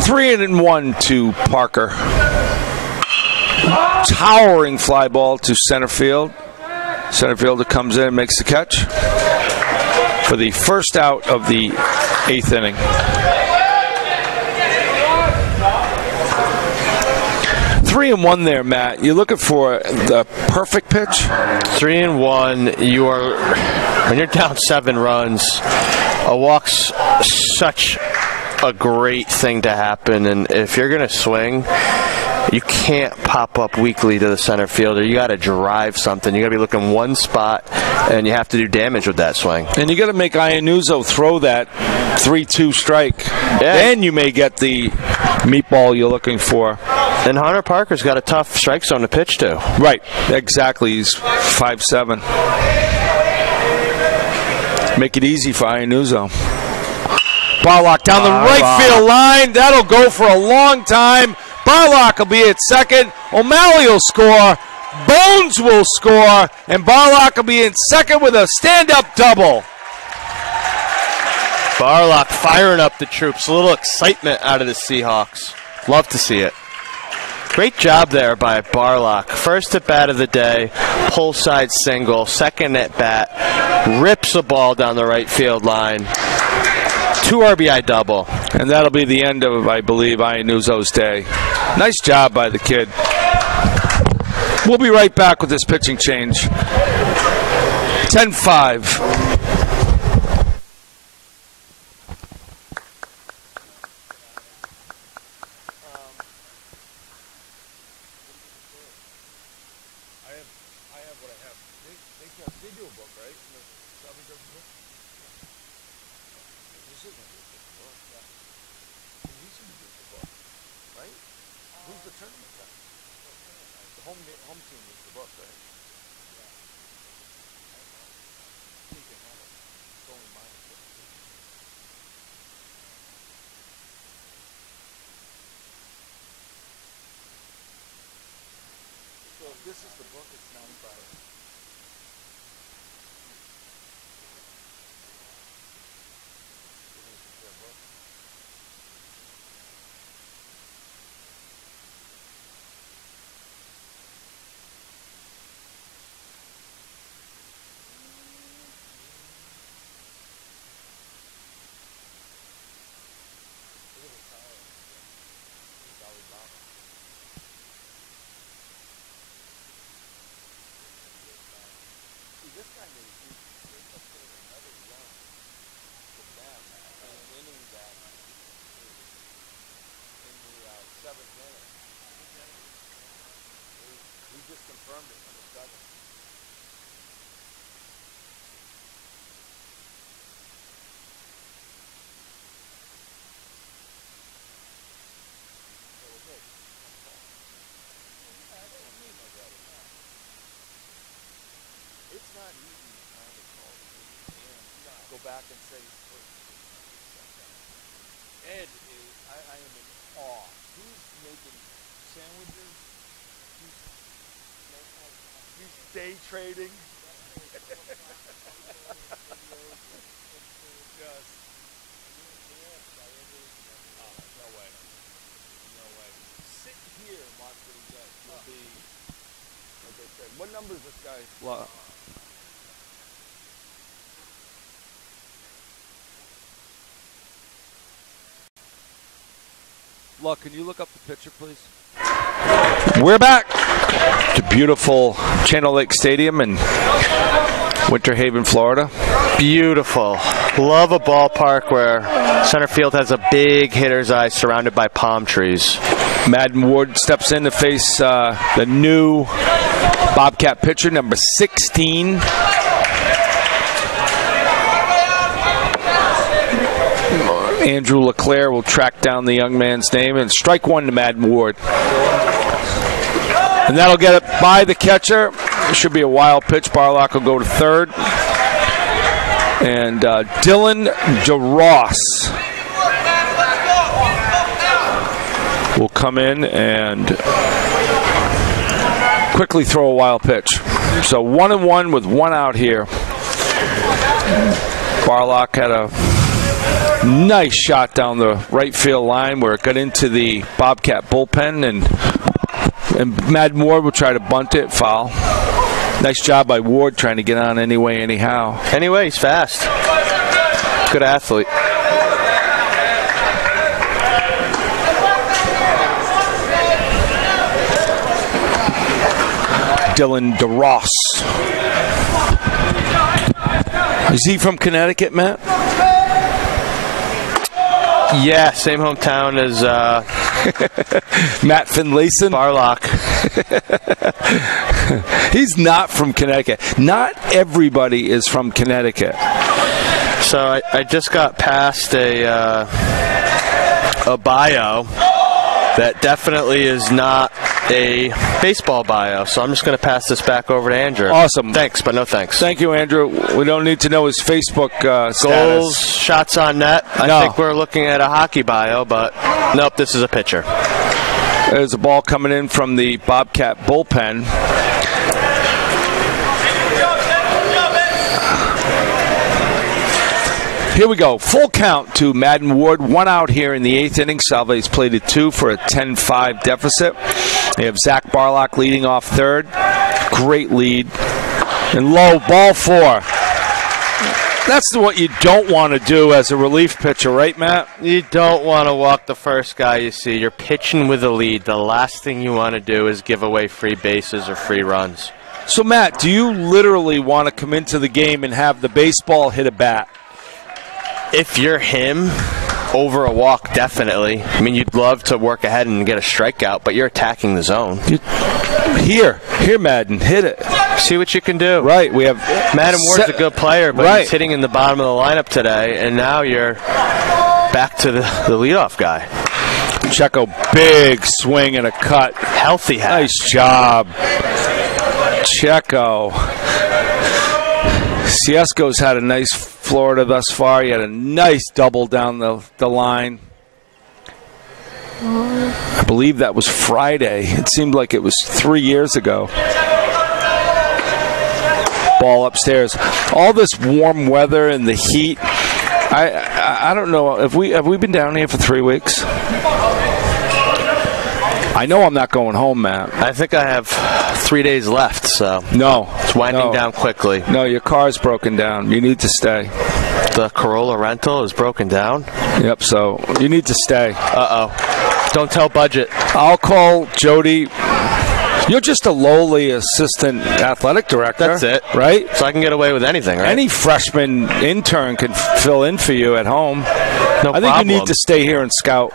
Three and 1 to Parker. Towering fly ball to center field. Center fielder comes in and makes the catch for the first out of the 8th inning. 3-1 there, Matt. You're looking for the perfect pitch? 3-1. You are, when you're down 7 runs, a walk's such a great thing to happen, and if you're going to swing, you can't pop up weakly to the center fielder. You got to drive something. You got to be looking one spot, and you have to do damage with that swing. And you got to make Iannuzzo throw that 3-2 strike. Yeah. Then you may get the meatball you're looking for. And Hunter Parker's got a tough strike zone to pitch to. Right, exactly. He's 5'7". Make it easy for Iannuzzo. Barlock down the right field line. That'll go for a long time. Barlock will be at second. O'Malley will score. Bones will score. And Barlock will be in second with a stand-up double. Barlock firing up the troops. A little excitement out of the Seahawks. Love to see it. Great job there by Barlock. First at bat of the day, pull side single. Second at bat, rips a ball down the right field line. 2 RBI double. And that'll be the end of, I believe, Iannuzzo's day. Nice job by the kid. We'll be right back with this pitching change. 10-5. This is the book. It's not by. This guy made a huge mistake by putting another run for them in an inning that in the 7th inning. We just confirmed it from the 7th. It's not easy to kind of call the game and go back and say, Ed, I am in awe. He's making sandwiches. He's day trading. No way. No way. Sit here and watch what he does. You'll be, like I said, what number is this guy? Luck, can you look up the picture, please? We're back to beautiful Channel Lake Stadium in Winter Haven, Florida. Beautiful. Love a ballpark where center field has a big hitter's eye surrounded by palm trees. Madden Ward steps in to face the new Bobcat pitcher, number 16. Andrew LeClaire will track down the young man's name, and strike one to Madden Ward. And that'll get it by the catcher. It should be a wild pitch. Barlock will go to third. And Dylan DeRoss will come in and quickly throw a wild pitch. So 1-1 with 1 out here. Barlock had a nice shot down the right field line where it got into the Bobcat bullpen, and Madden Ward will try to bunt it, foul. Nice job by Ward trying to get on anyway, anyhow. Anyway, he's fast. Good athlete. Dylan DeRoss. Is he from Connecticut, Matt? Yeah, same hometown as Matt Finlayson. Barlock. He's not from Connecticut. Not everybody is from Connecticut. So I just got past a bio that definitely is not a baseball bio. So I'm just going to pass this back over to Andrew. Awesome. Thanks, but no thanks. Thank you, Andrew. We don't need to know his Facebook status. Goals, shots on net. I think we're looking at a hockey bio, but nope, this is a pitcher. There's a ball coming in from the Bobcat bullpen. Here we go. Full count to Madden Ward. 1 out here in the 8th inning. Salve's played at 2 for a 10-5 deficit. They have Zach Barlock leading off third. Great lead. And low, ball 4. That's what you don't want to do as a relief pitcher, right, Matt? You don't want to walk the first guy you see. You're pitching with a lead. The last thing you want to do is give away free bases or free runs. So, Matt, do you literally want to come into the game and have the baseball hit a bat? If you're him, over a walk, definitely. I mean, you'd love to work ahead and get a strikeout, but you're attacking the zone. Here, Madden, hit it. See what you can do. Right, we have Madden Ward's a good player, but he's hitting in the bottom of the lineup today, and now you're back to the leadoff guy. Checo, big swing and a cut. Healthy hat. Nice job, Checo. Ciesco's had a nice Florida thus far. He had a nice double down the line. I believe that was Friday. It seemed like it was 3 years ago. Ball upstairs. All this warm weather and the heat. I don't know. Have we been down here for 3 weeks? I know I'm not going home, Matt. I think I have 3 days left, so no, it's winding down quickly. No, your car's broken down. You need to stay. The Corolla rental is broken down? Yep, so you need to stay. Uh-oh. Don't tell budget. I'll call Jody. You're just a lowly assistant athletic director. That's it. Right? So I can get away with anything, right? Any freshman intern can fill in for you at home. No I think problem. you need to stay here and scout.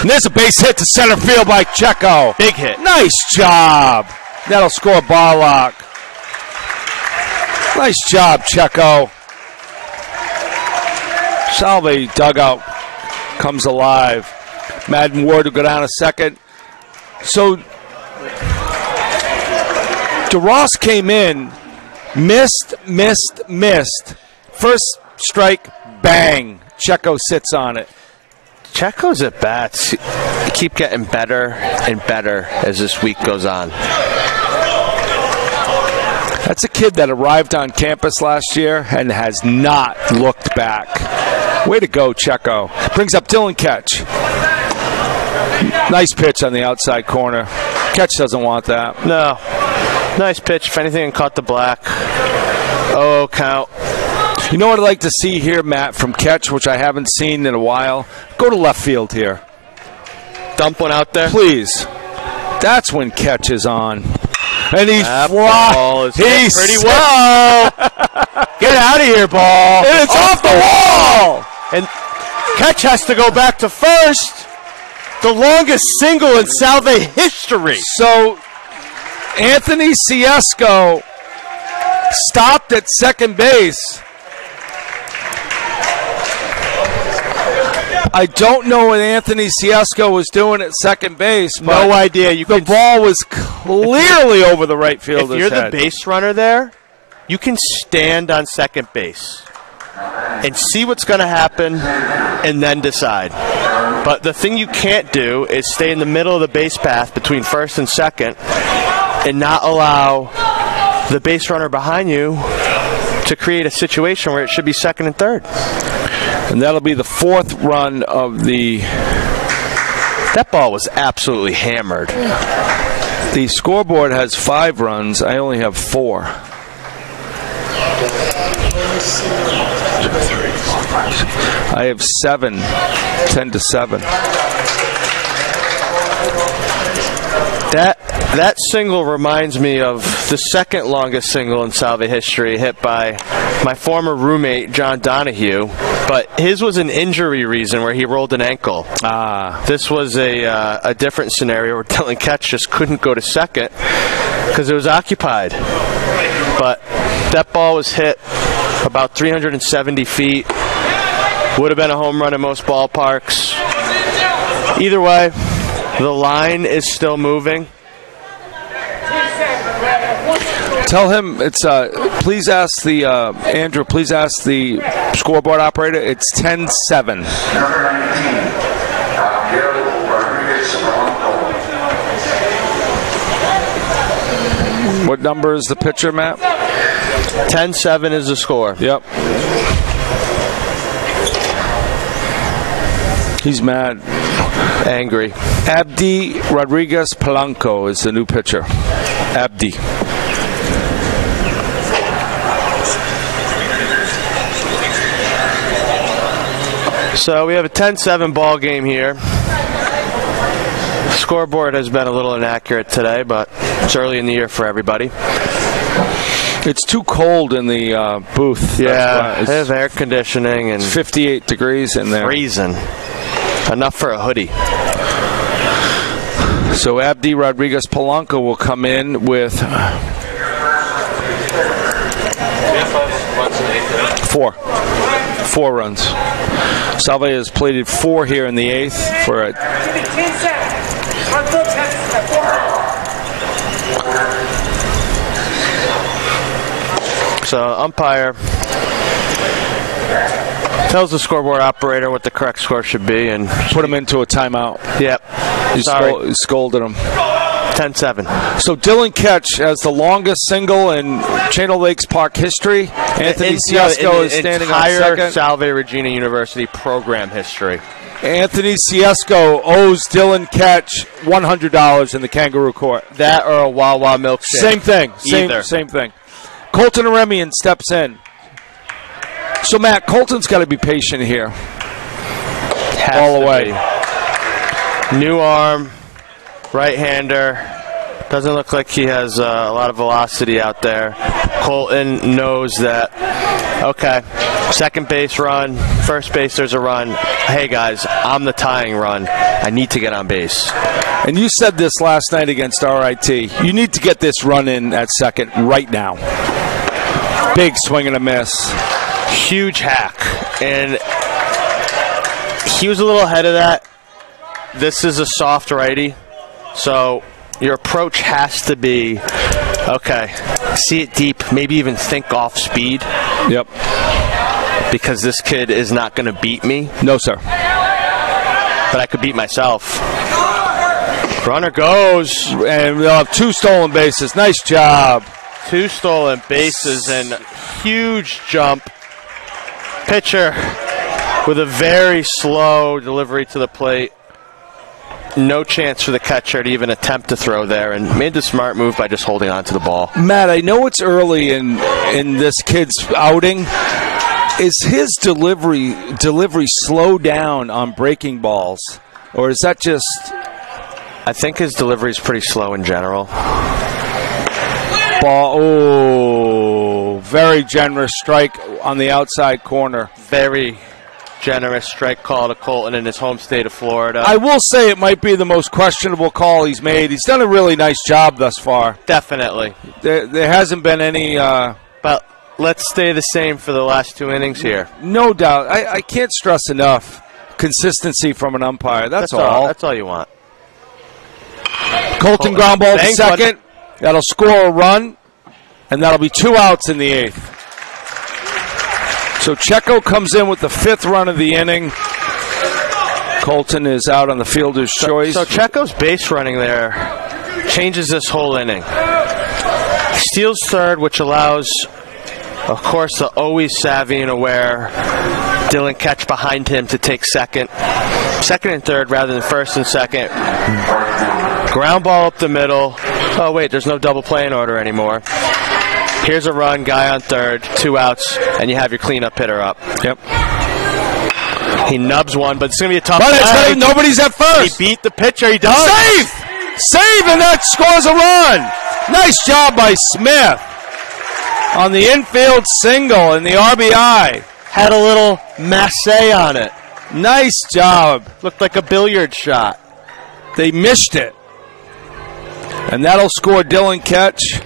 And there's a base hit to center field by Checo. Big hit. Nice job. That'll score Barlock. Nice job, Checo. Salve dugout comes alive. Madden Ward will go down a second. So DeRoss came in, missed. First strike, bang. Checo sits on it. Checo's at bats keep getting better and better as this week goes on. That's a kid that arrived on campus last year and has not looked back. Way to go, Checo. Brings up Dylan Ketch. Nice pitch on the outside corner. Ketch doesn't want that. No. Nice pitch. If anything, it caught the black. Oh, count. You know what I'd like to see here, Matt, from Ketch, which I haven't seen in a while? Go to left field here. Dump one out there? Please. That's when Ketch is on. And he's flying. He's pretty well. Get out of here, ball. And it's off the wall. And Ketch has to go back to first. The longest single in Salve history. So Anthony Ciesco stopped at second base. I don't know what Anthony Ciesco was doing at second base. But no idea. The ball was clearly over the right fielder's head. If you're the base runner there, you can stand on second base and see what's going to happen and then decide. But the thing you can't do is stay in the middle of the base path between first and second and not allow the base runner behind you to create a situation where it should be second and third. And that'll be the fourth run of the... That ball was absolutely hammered. The scoreboard has 5 runs. I only have 4. I have 7, 10-7. That single reminds me of the second longest single in Salve history, hit by my former roommate, John Donahue. But his was an injury reason where he rolled an ankle. This was a different scenario where Dylan Ketch just couldn't go to second because it was occupied. But that ball was hit about 370 feet. Would have been a home run in most ballparks. Either way, the line is still moving. Tell him it's. Please ask the Andrew. Please ask the scoreboard operator. It's 10-7. What number is the pitcher, Matt? 10-7 is the score. Yep. He's mad. Angry. Abdi Rodriguez Polanco is the new pitcher. Abdi. So we have a 10-7 ball game here. Scoreboard has been a little inaccurate today, but it's early in the year for everybody. It's too cold in the booth. Yeah, they have air conditioning and it's 58 degrees in there. Freezing. Enough for a hoodie. So Abdi Rodriguez Polanco will come in with 4 runs. Salve has plated 4 here in the 8th for a So umpire tells the scoreboard operator what the correct score should be and put him into a timeout. Yep. He scolded him. 10-7. So Dylan Ketch has the longest single in Channel Lakes Park history. Anthony Ciesco is standing on second. Salve Regina University program history. Anthony Ciesco owes Dylan Ketch $100 in the Kangaroo Court. That or a Wawa milkshake. Same thing. Same thing. Colton Aremian steps in. So, Matt, Colton's got to be patient here. All the way. New arm, right-hander. Doesn't look like he has a lot of velocity out there. Colton knows that, okay, second base run, first base there's a run. Hey, guys, I'm the tying run. I need to get on base. And you said this last night against RIT. You need to get this run in at second right now. Big swing and a miss. Huge hack. And he was a little ahead of that. This is a soft righty. So your approach has to be, okay, see it deep, maybe even think off speed. Yep. Because this kid is not going to beat me. No, sir. But I could beat myself. Runner goes. And they'll have 2 stolen bases. Nice job. 2 stolen bases and huge jump. Pitcher with a very slow delivery to the plate. No chance for the catcher to even attempt to throw there, and made the smart move by just holding on to the ball. Matt, I know it's early in this kid's outing. Is his delivery slow down on breaking balls, or is that just? I think his delivery is pretty slow in general. Ball. Oh, very generous strike on the outside corner. Very generous strike call to Colton in his home state of Florida. I will say it might be the most questionable call he's made. He's done a really nice job thus far. Definitely. There hasn't been any... But let's stay the same for the last 2 innings here. No doubt. I can't stress enough consistency from an umpire. That's all. That's all you want. Colton ground ball to second. That'll score a run, and that'll be 2 outs in the 8th. So Checo comes in with the 5th run of the inning. Colton is out on the fielder's choice. So Checo's base running there changes this whole inning. Steals third, which allows, of course, the always savvy and aware Dylan Ketch behind him to take second and third rather than first and second. Ground ball up the middle. Oh, wait, there's no double play in order anymore. Here's a run, guy on third, 2 outs, and you have your cleanup hitter up. Yep. He nubs one, but it's going to be a tough play. Nobody's at first. He beat the pitcher. He does. Save, and that scores a run. Nice job by Smith on the infield single and the RBI. Had a little masse on it. Nice job. Looked like a billiard shot. They missed it. And that'll score Dylan Ketch.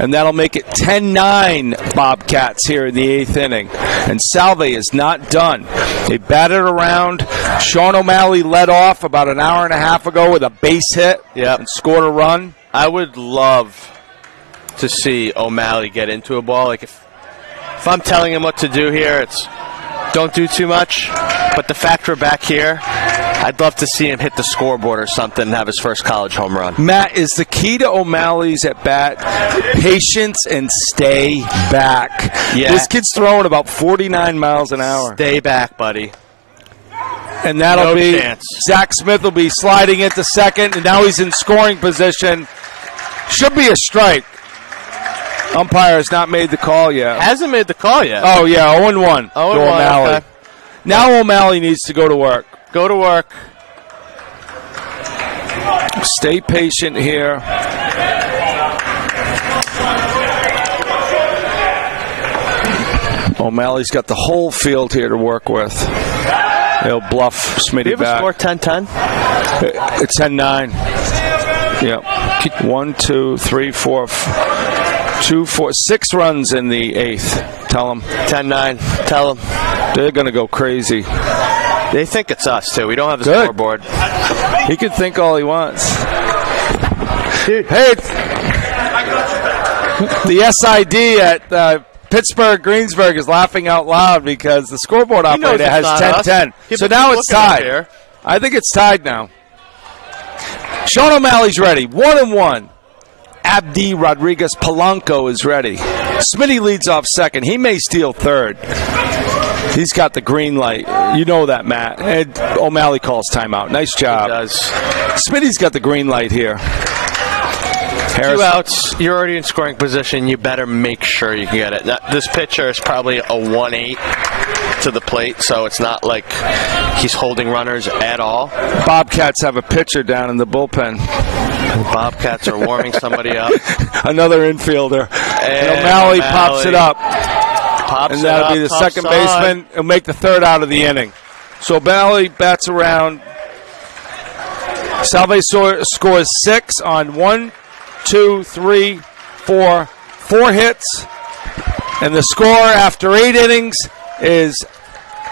And that'll make it 10-9 Bobcats here in the 8th inning. And Salve is not done. They batted around. Sean O'Malley led off about an hour and a half ago with a base hit and scored a run. I would love to see O'Malley get into a ball. Like if I'm telling him what to do here, it's don't do too much. But the fact we're back here, I'd love to see him hit the scoreboard or something and have his first college home run. Matt, is the key to O'Malley's at bat patience and stay back? Yeah. This kid's throwing about 49 miles an hour. Stay back, buddy. And that'll No be chance. Zach Smith will be sliding into second, and now he's in scoring position. Should be a strike. Umpire has not made the call yet. Hasn't made the call yet. Oh, yeah, 0-1 to O'Malley. Okay. Now O'Malley needs to go to work. Go to work. Stay patient here. O'Malley's got the whole field here to work with. They'll bluff Smitty Do you have back. a score 10-10? It's 10-9. Yeah. 1, 2, 3, 4, 2, 4, 6 runs in the 8th. Tell them. 10-9. Tell them. They're going to go crazy. They think it's us, too. We don't have the Good. scoreboard. He can think all he wants. Dude. Hey, the SID at Pittsburgh Greensburg is laughing out loud because the scoreboard operator has 10-10. So now it's tied. I think it's tied now. Sean O'Malley's ready. 1-1. Abdi Rodriguez Polanco is ready. Smitty leads off second. He may steal third. He's got the green light. You know that, Matt. And O'Malley calls timeout. Nice job. He does. Smitty's got the green light here. Harris. 2 outs. You're already in scoring position. You better make sure you can get it. Now, this pitcher is probably a 1-8 to the plate, so it's not like he's holding runners at all. Bobcats have a pitcher down in the bullpen. Bobcats are warming somebody up. Another infielder. And O'Malley pops it up. And that'll be the second baseman. He'll make the third out of the inning. So O'Malley bats around. Salve scores 6 on 1, 2, 3, 4 hits. And the score after 8 innings is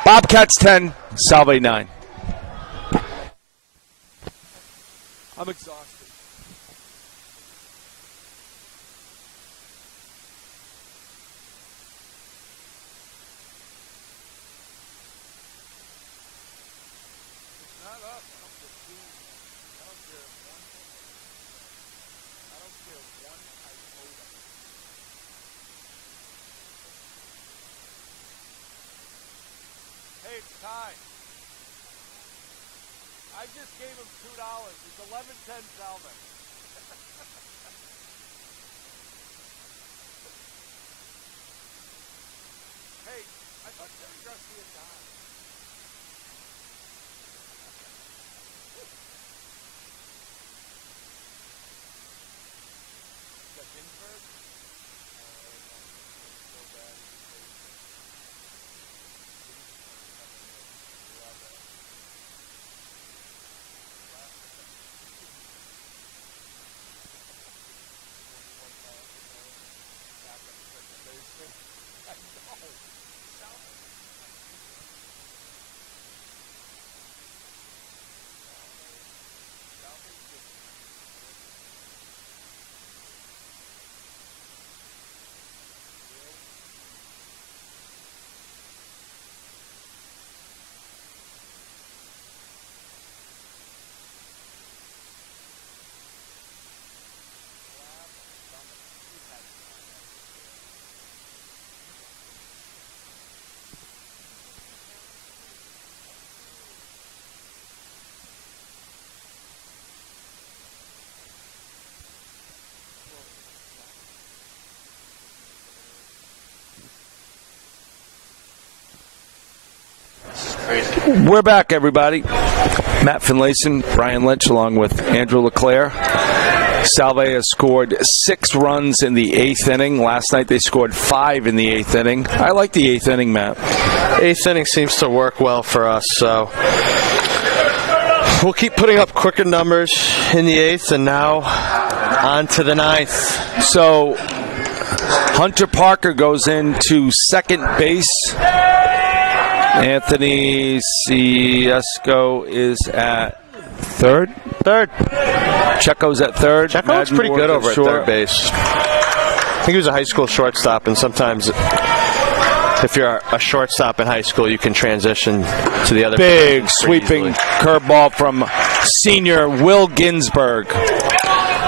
Bobcats 10, Salve 9. I'm exhausted. I just gave him $2. It's 11-10 Salve. Hey, I thought Terry Garcia died. Is that Ginsburg? So bad. We're back, everybody. Matt Finlayson, Brian Lynch, along with Andrew LeClaire. Salve has scored 6 runs in the 8th inning. Last night they scored 5 in the 8th inning. I like the 8th inning, Matt. 8th inning seems to work well for us, so we'll keep putting up quicker numbers in the 8th, and now on to the 9th. So Hunter Parker goes into second base. Anthony Ciesco is at third. Checo's at third. Checo looks pretty good over at third base. I think he was a high school shortstop, and sometimes if you're a shortstop in high school, you can transition to the other. Big sweeping curveball from senior Will Ginsburg.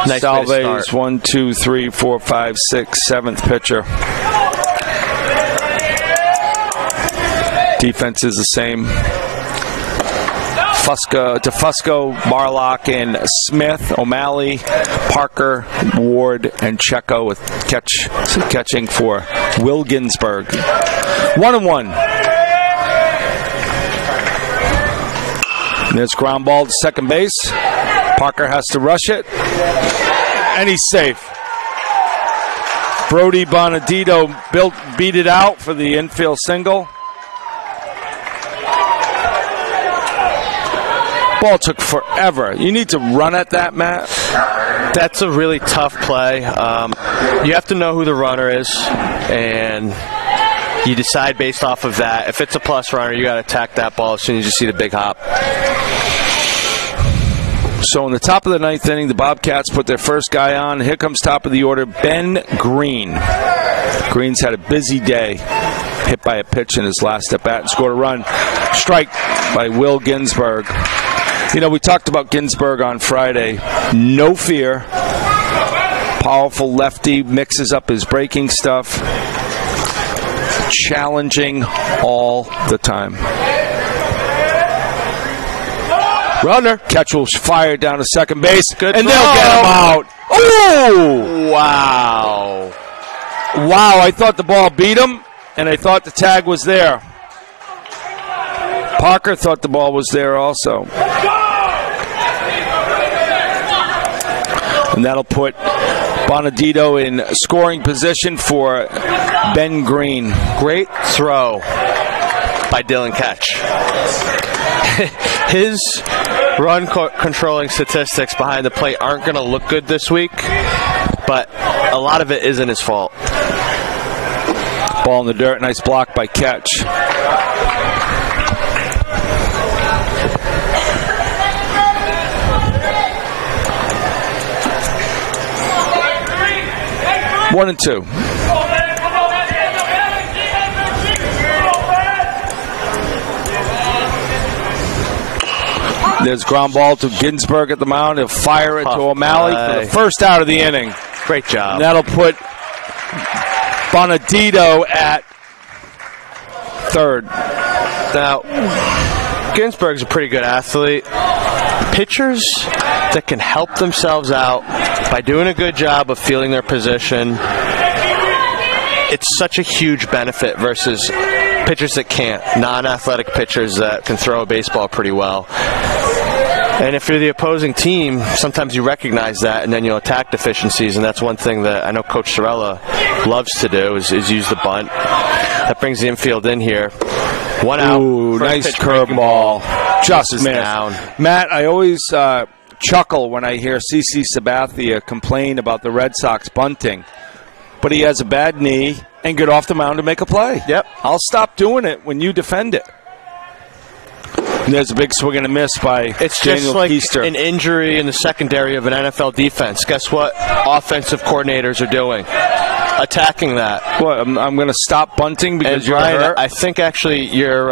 Nice Salve's 1, 2, 3, 4, 5, 6, 7th pitcher. Defense is the same. DeFusco, Barlock, and Smith, O'Malley, Parker, Ward, and Checo with catching for Will Ginsburg. 1-1. And there's ground ball to second base. Parker has to rush it, and he's safe. Brody Bonadito beat it out for the infield single. Ball took forever. You need to run at that, Matt. That's a really tough play. You have to know who the runner is, and you decide based off of that. If it's a plus runner, you got to attack that ball as soon as you see the big hop. So in the top of the 9th inning, the Bobcats put their first guy on. Here comes top of the order, Ben Green. Green's had a busy day. Hit by a pitch in his last at-bat and scored a run. Strike by Will Ginsburg. You know, we talked about Ginsburg on Friday. No fear. Powerful lefty, mixes up his breaking stuff. Challenging all the time. Runner. Catch will fire down to second base. Good and throw. They'll get him out. Oh! Wow. Wow, I thought the ball beat him, and I thought the tag was there. Parker thought the ball was there also. And that'll put Bonadito in scoring position for Ben Green. Great throw by Dylan Ketch. His run controlling statistics behind the plate aren't going to look good this week, but a lot of it isn't his fault. Ball in the dirt. Nice block by Ketch. One and two. There's ground ball to Ginsburg at the mound. He'll fire it to O'Malley for the first out of the inning. Great job. And that'll put Bonadito at third. Now, Ginsburg's a pretty good athlete. Pitchers that can help themselves out by doing a good job of feeling their position, it's such a huge benefit versus pitchers that can't, non-athletic pitchers that can throw a baseball pretty well. And if you're the opposing team, sometimes you recognize that, and then you'll attack deficiencies, and that's one thing that I know Coach Sorella loves to do is use the bunt. That brings the infield in here. One out. Ooh, nice curveball. Just missed. Down. Matt, I always chuckle when I hear CC Sabathia complain about the Red Sox bunting, but he has a bad knee and get off the mound to make a play. Yep. I'll stop doing it when you defend it. And there's a big swing and a miss by It's Daniel just like Keister. an injury in the secondary of an NFL defense. Guess what offensive coordinators are doing? Attacking that. What, I'm going to stop bunting because And you're Brian, hurt? I think actually your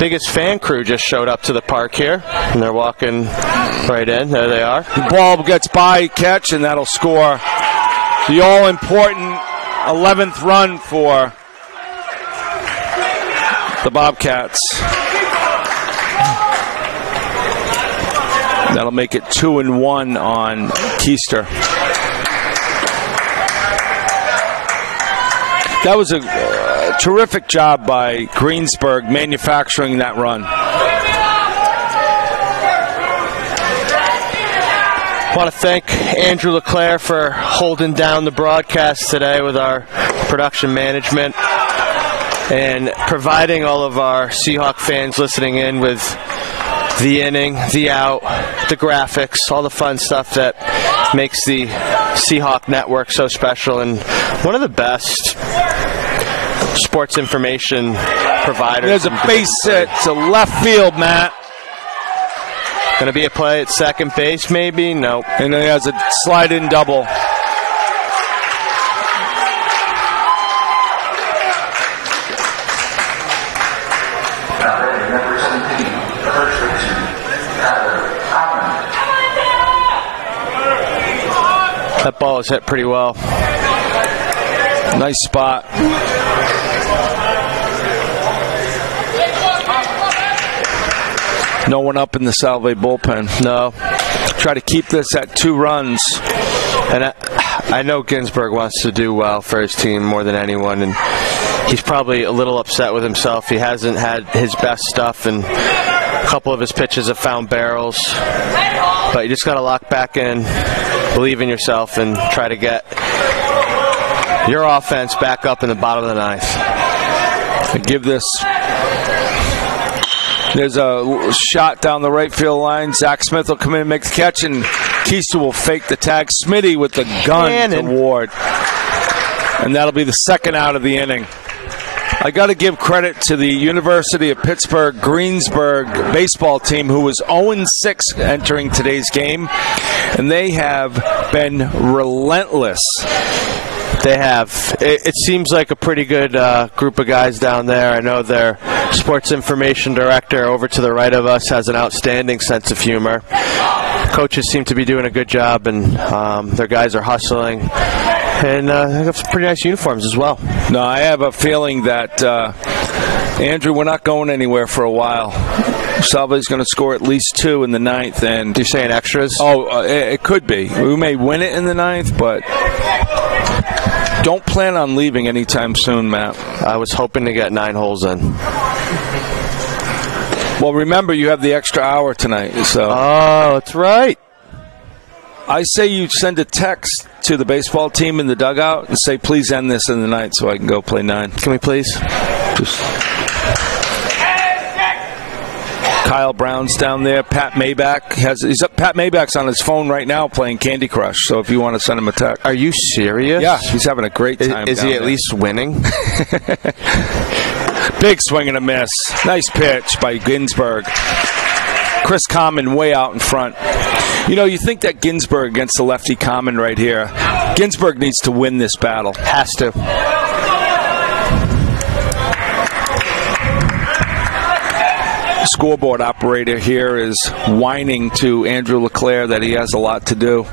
biggest fan crew just showed up to the park here, and they're walking right in. There they are. The ball gets by Catch, and that'll score the all-important 11th run for the Bobcats. That'll make it 2-1 on Keister. That was a terrific job by Greensburg manufacturing that run. I want to thank Andrew LeClaire for holding down the broadcast today with our production management and providing all of our Seahawk fans listening in with the inning, the out, the graphics, all the fun stuff that makes the Seahawk Network so special and one of the best sports information providers. There's a base hit to left field, Matt. Going to be a play at second base, maybe? Nope. And then he has a slide-in double. That ball is hit pretty well. Nice spot. No one up in the Salve bullpen. No. Try to keep this at 2 runs. And I know Greensburg wants to do well for his team more than anyone, and he's probably a little upset with himself. He hasn't had his best stuff, and a couple of his pitches have found barrels. But you just got to lock back in, believe in yourself, and try to get your offense back up in the bottom of the ninth. Give this. There's a shot down the right field line. Zach Smith will come in and make the catch, and Keister will fake the tag. Smitty with the gun to Ward. And that'll be the second out of the inning. I got to give credit to the University of Pittsburgh Greensburg baseball team, who was 0-6 entering today's game, and they have been relentless. They have. It seems like a pretty good group of guys down there. I know their sports information director over to the right of us has an outstanding sense of humor. Coaches seem to be doing a good job, and their guys are hustling. And they have some pretty nice uniforms as well. No, I have a feeling that, Andrew, we're not going anywhere for a while. Salve's going to score at least 2 in the ninth. And you're saying extras? Oh, it could be. We may win it in the ninth, but don't plan on leaving anytime soon, Matt. I was hoping to get 9 holes in. Well, remember, you have the extra hour tonight. So. Oh, that's right. I say you send a text to the baseball team in the dugout and say, please end this in the ninth so I can go play 9. Can we please? Kyle Brown's down there. Pat Maybach Pat Maybach's on his phone right now playing Candy Crush. So if you want to send him a text. Are you serious? Yeah, he's having a great time. Is he at least winning? Big swing and a miss. Nice pitch by Ginsburg. Chris Common way out in front. You know, you think that Ginsburg against the lefty Common right here. Ginsburg needs to win this battle. Has to. Scoreboard operator here is whining to Andrew LeClaire that he has a lot to do.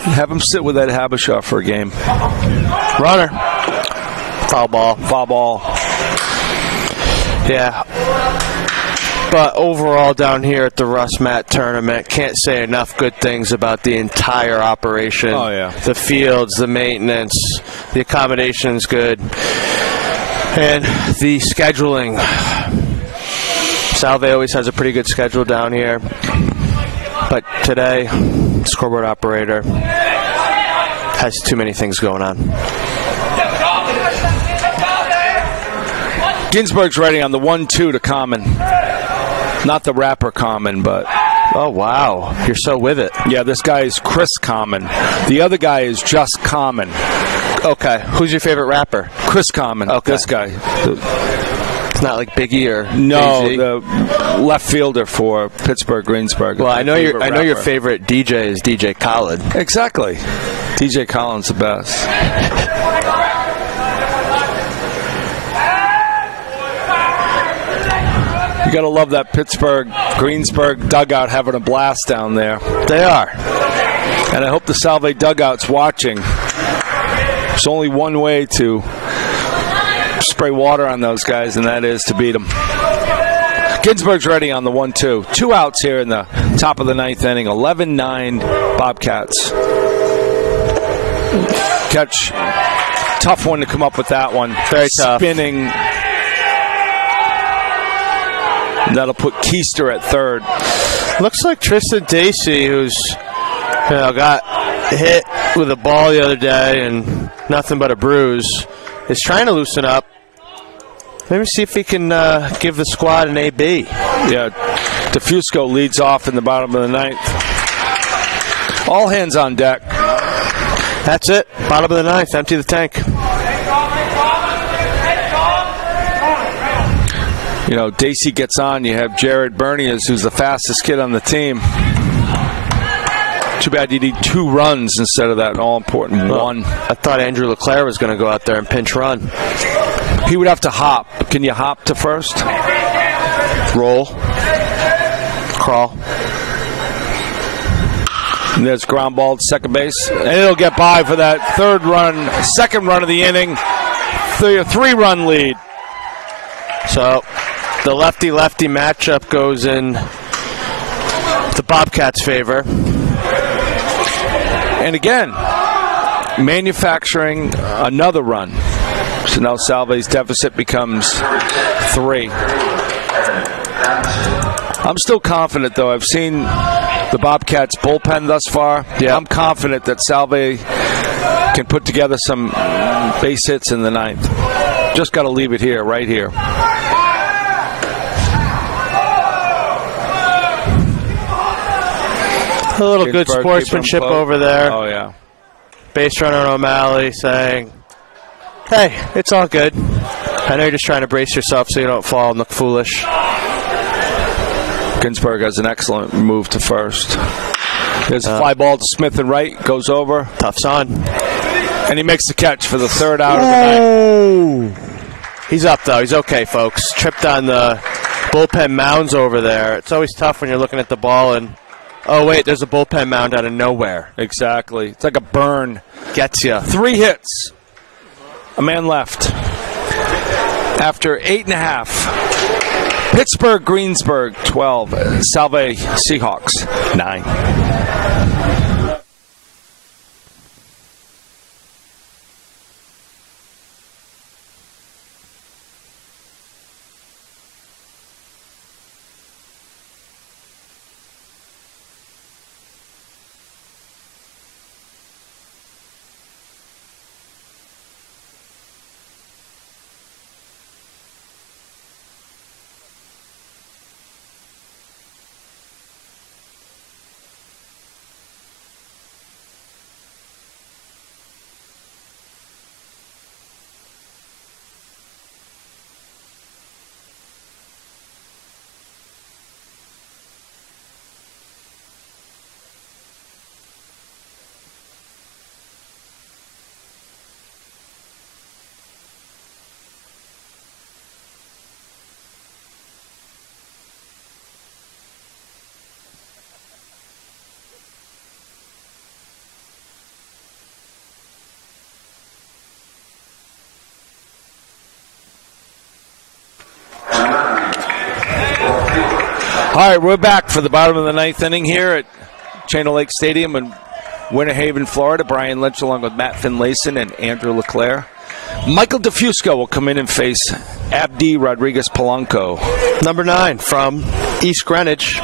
Have him sit with Ed Habishaw for a game. Runner. Foul ball. Foul ball. Yeah. But overall down here at the Russ Matt tournament, can't say enough good things about the entire operation. Oh, yeah. The fields, the maintenance, the accommodation's good. And the scheduling. Salve always has a pretty good schedule down here. But today, scoreboard operator has too many things going on. Ginsburg's ready on the 1-2 to Common. Not the rapper Common, but... Oh, wow. You're so with it. Yeah, this guy is Chris Common. The other guy is just Common. Okay. Who's your favorite rapper? Chris Common. Okay. This guy. It's not like Biggie or No, Jay-Z? the left fielder for Pittsburgh Greensburg. Well, I know your favorite DJ is DJ Khaled. Exactly. DJ Khaled's the best. You got to love that Pittsburgh Greensburg dugout having a blast down there. They are. And I hope the Salve dugout's watching. There's only one way to spray water on those guys, and that is to beat them. Ginsburg's ready on the 1-2. 2 outs here in the top of the ninth inning. 11-9 Bobcats. Catch. Tough one to come up with that one. Very tough. Spinning. That'll put Keister at third. Looks like Tristan Dacey, who's got hit with a ball the other day and nothing but a bruise. Is trying to loosen up. Maybe see if he can give the squad an AB. Yeah, DeFusco leads off in the bottom of the ninth. All hands on deck. That's it. Bottom of the ninth. Empty the tank. You know, Dacey gets on. You have Jared Berniers, who's the fastest kid on the team. Too bad you need 2 runs instead of that all-important one. I thought Andrew LeClaire was going to go out there and pinch run. He would have to hop. Can you hop to first? Roll. Crawl. And there's ground ball to second base. And it'll get by for that second run of the inning. 3-run lead. So the lefty-lefty matchup goes in the Bobcats' favor. And again, manufacturing another run. So now Salve's deficit becomes 3. I'm still confident, though. I've seen the Bobcats' bullpen thus far. Yeah. I'm confident that Salve can put together some base hits in the ninth. Just got to leave it here, right here. A little good Greensburg, sportsmanship over there. Oh, yeah. Base runner O'Malley saying, hey, it's all good. I know you're just trying to brace yourself so you don't fall and look foolish. Greensburg has an excellent move to first. There's a fly ball to Smith and right, goes over. Tough's on. And he makes the catch for the 3rd out of the night. He's up, though. He's okay, folks. Tripped on the bullpen mounds over there. It's always tough when you're looking at the ball and, oh, wait, there's a bullpen mound out of nowhere. Exactly. It's like a burn. Gets you. 3 hits. A man left. After 8.5. Pittsburgh, Greensburg, 12. Salve Seahawks, 9. All right, we're back for the bottom of the ninth inning here at Chain Lake Stadium in Winter Haven, Florida. Brian Lynch along with Matt Finlayson and Andrew LeClaire. Michael DeFusco will come in and face Abdi Rodriguez-Polanco. Number 9 from East Greenwich,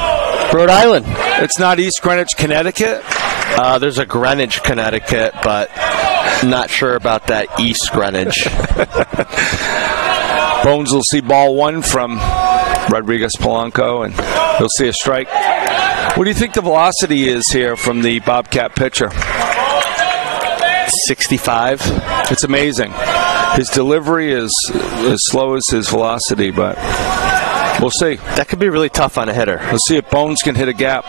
Rhode Island. It's not East Greenwich, Connecticut? There's a Greenwich, Connecticut, but not sure about that East Greenwich. Bones will see ball 1 from Rodriguez-Polanco, and he'll see a strike. What do you think the velocity is here from the Bobcat pitcher? 65. It's amazing. His delivery is as slow as his velocity, but we'll see. That could be really tough on a hitter. We'll see if Bones can hit a gap.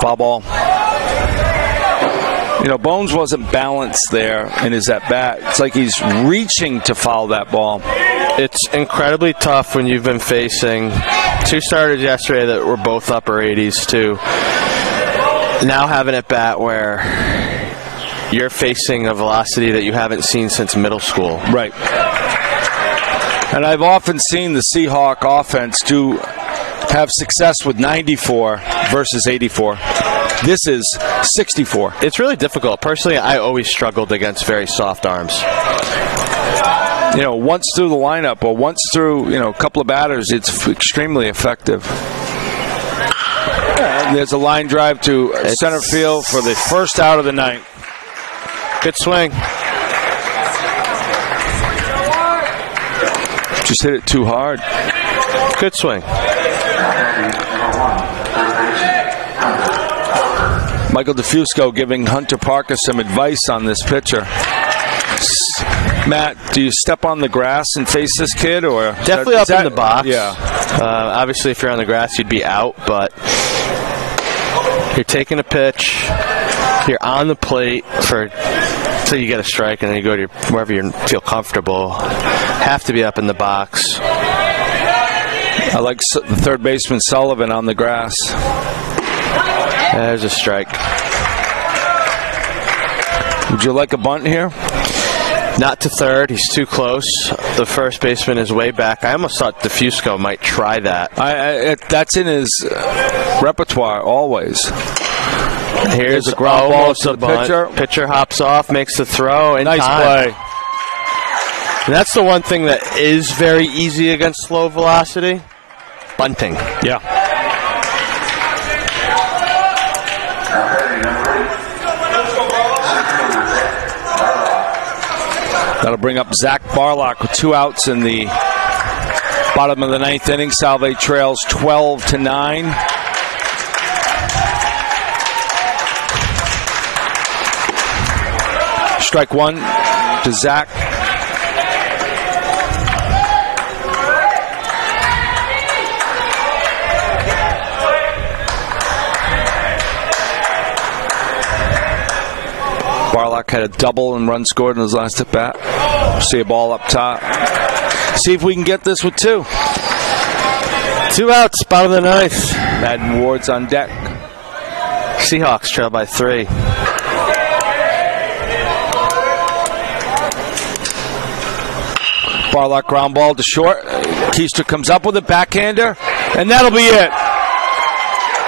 Foul ball. You know, Bones wasn't balanced there in his at-bat. It's like he's reaching to foul that ball. It's incredibly tough when you've been facing 2 starters yesterday that were both upper 80s, too. Now having at bat where you're facing a velocity that you haven't seen since middle school. Right. And I've often seen the Seahawk offense have success with 94 versus 84. This is 64. It's really difficult. Personally, I always struggled against very soft arms. You know, once through the lineup or once through, a couple of batters, it's extremely effective. And there's a line drive to center field for the first out of the ninth. Good swing. Just hit it too hard. Good swing. Michael DeFusco giving Hunter Parker some advice on this pitcher. Matt, do you step on the grass and face this kid, or definitely up in the box? Yeah. Obviously, if you're on the grass, you'd be out, but you're taking a pitch. You're on the plate till you get a strike, and then you go to wherever you feel comfortable. Have to be up in the box. I like the third baseman Sullivan on the grass. There's a strike. Would you like a bunt here? Not to third. He's too close. The first baseman is way back. I almost thought DeFusco might try that. That's in his repertoire always. Here's a ground ball to the pitcher. Pitcher hops off, makes the throw. Nice play. And that's the one thing that is very easy against slow velocity. Bunting. Yeah. That'll bring up Zach Barlock with 2 outs in the bottom of the ninth inning. Salve trails 12-9. Strike one to Zach. Barlock had a double and run scored in his last at bat. See a ball up top. See if we can get this with 2. 2 outs, bottom of the ninth. Madden Ward's on deck. Seahawks trail by 3. Barlock ground ball to short. Keister comes up with a backhander, and that'll be it.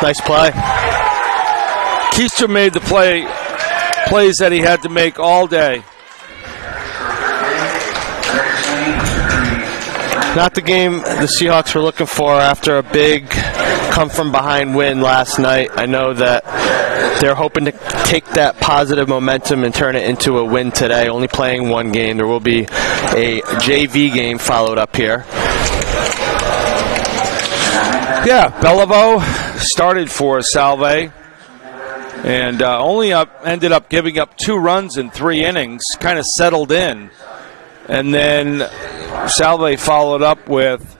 Nice play. Keister made the plays that he had to make all day. Not the game the Seahawks were looking for after a big come-from-behind win last night. I know that they're hoping to take that positive momentum and turn it into a win today. Only playing one game. There will be a JV game followed up here. Yeah, Beliveau started for Salve and ended up giving up 2 runs in 3 innings, kind of settled in. And then Salve followed up with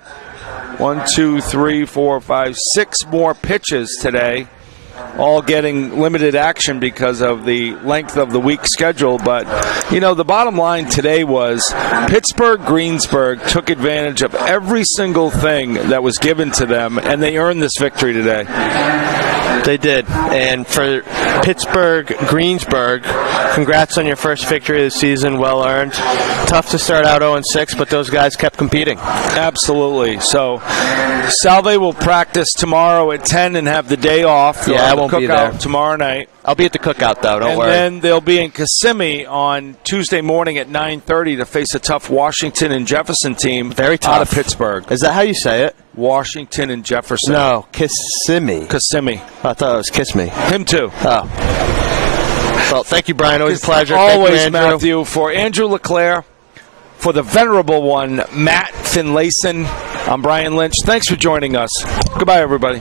6 more pitches today, all getting limited action because of the length of the week schedule. But, the bottom line today was Pittsburgh Greensburg took advantage of every single thing that was given to them, and they earned this victory today. They did. And for Pittsburgh Greensburg, congrats on your first victory of the season. Well earned. Tough to start out 0-6, but those guys kept competing. Absolutely. So Salve will practice tomorrow at 10 and have the day off. Yeah, I won't be there tomorrow night. I'll be at the cookout, though. Don't worry. And then they'll be in Kissimmee on Tuesday morning at 9:30 to face a tough Washington and Jefferson team. Very tough. Out of Pittsburgh. Is that how you say it? Washington and Jefferson. No, Kissimmee. Kissimmee. I thought it was Kiss Me. Him too. Oh. Well, thank you, Brian. Always a pleasure. Always, thank you, Andrew. Matthew. For Andrew LeClaire, for the venerable one, Matt Finlayson, I'm Brian Lynch. Thanks for joining us. Goodbye, everybody.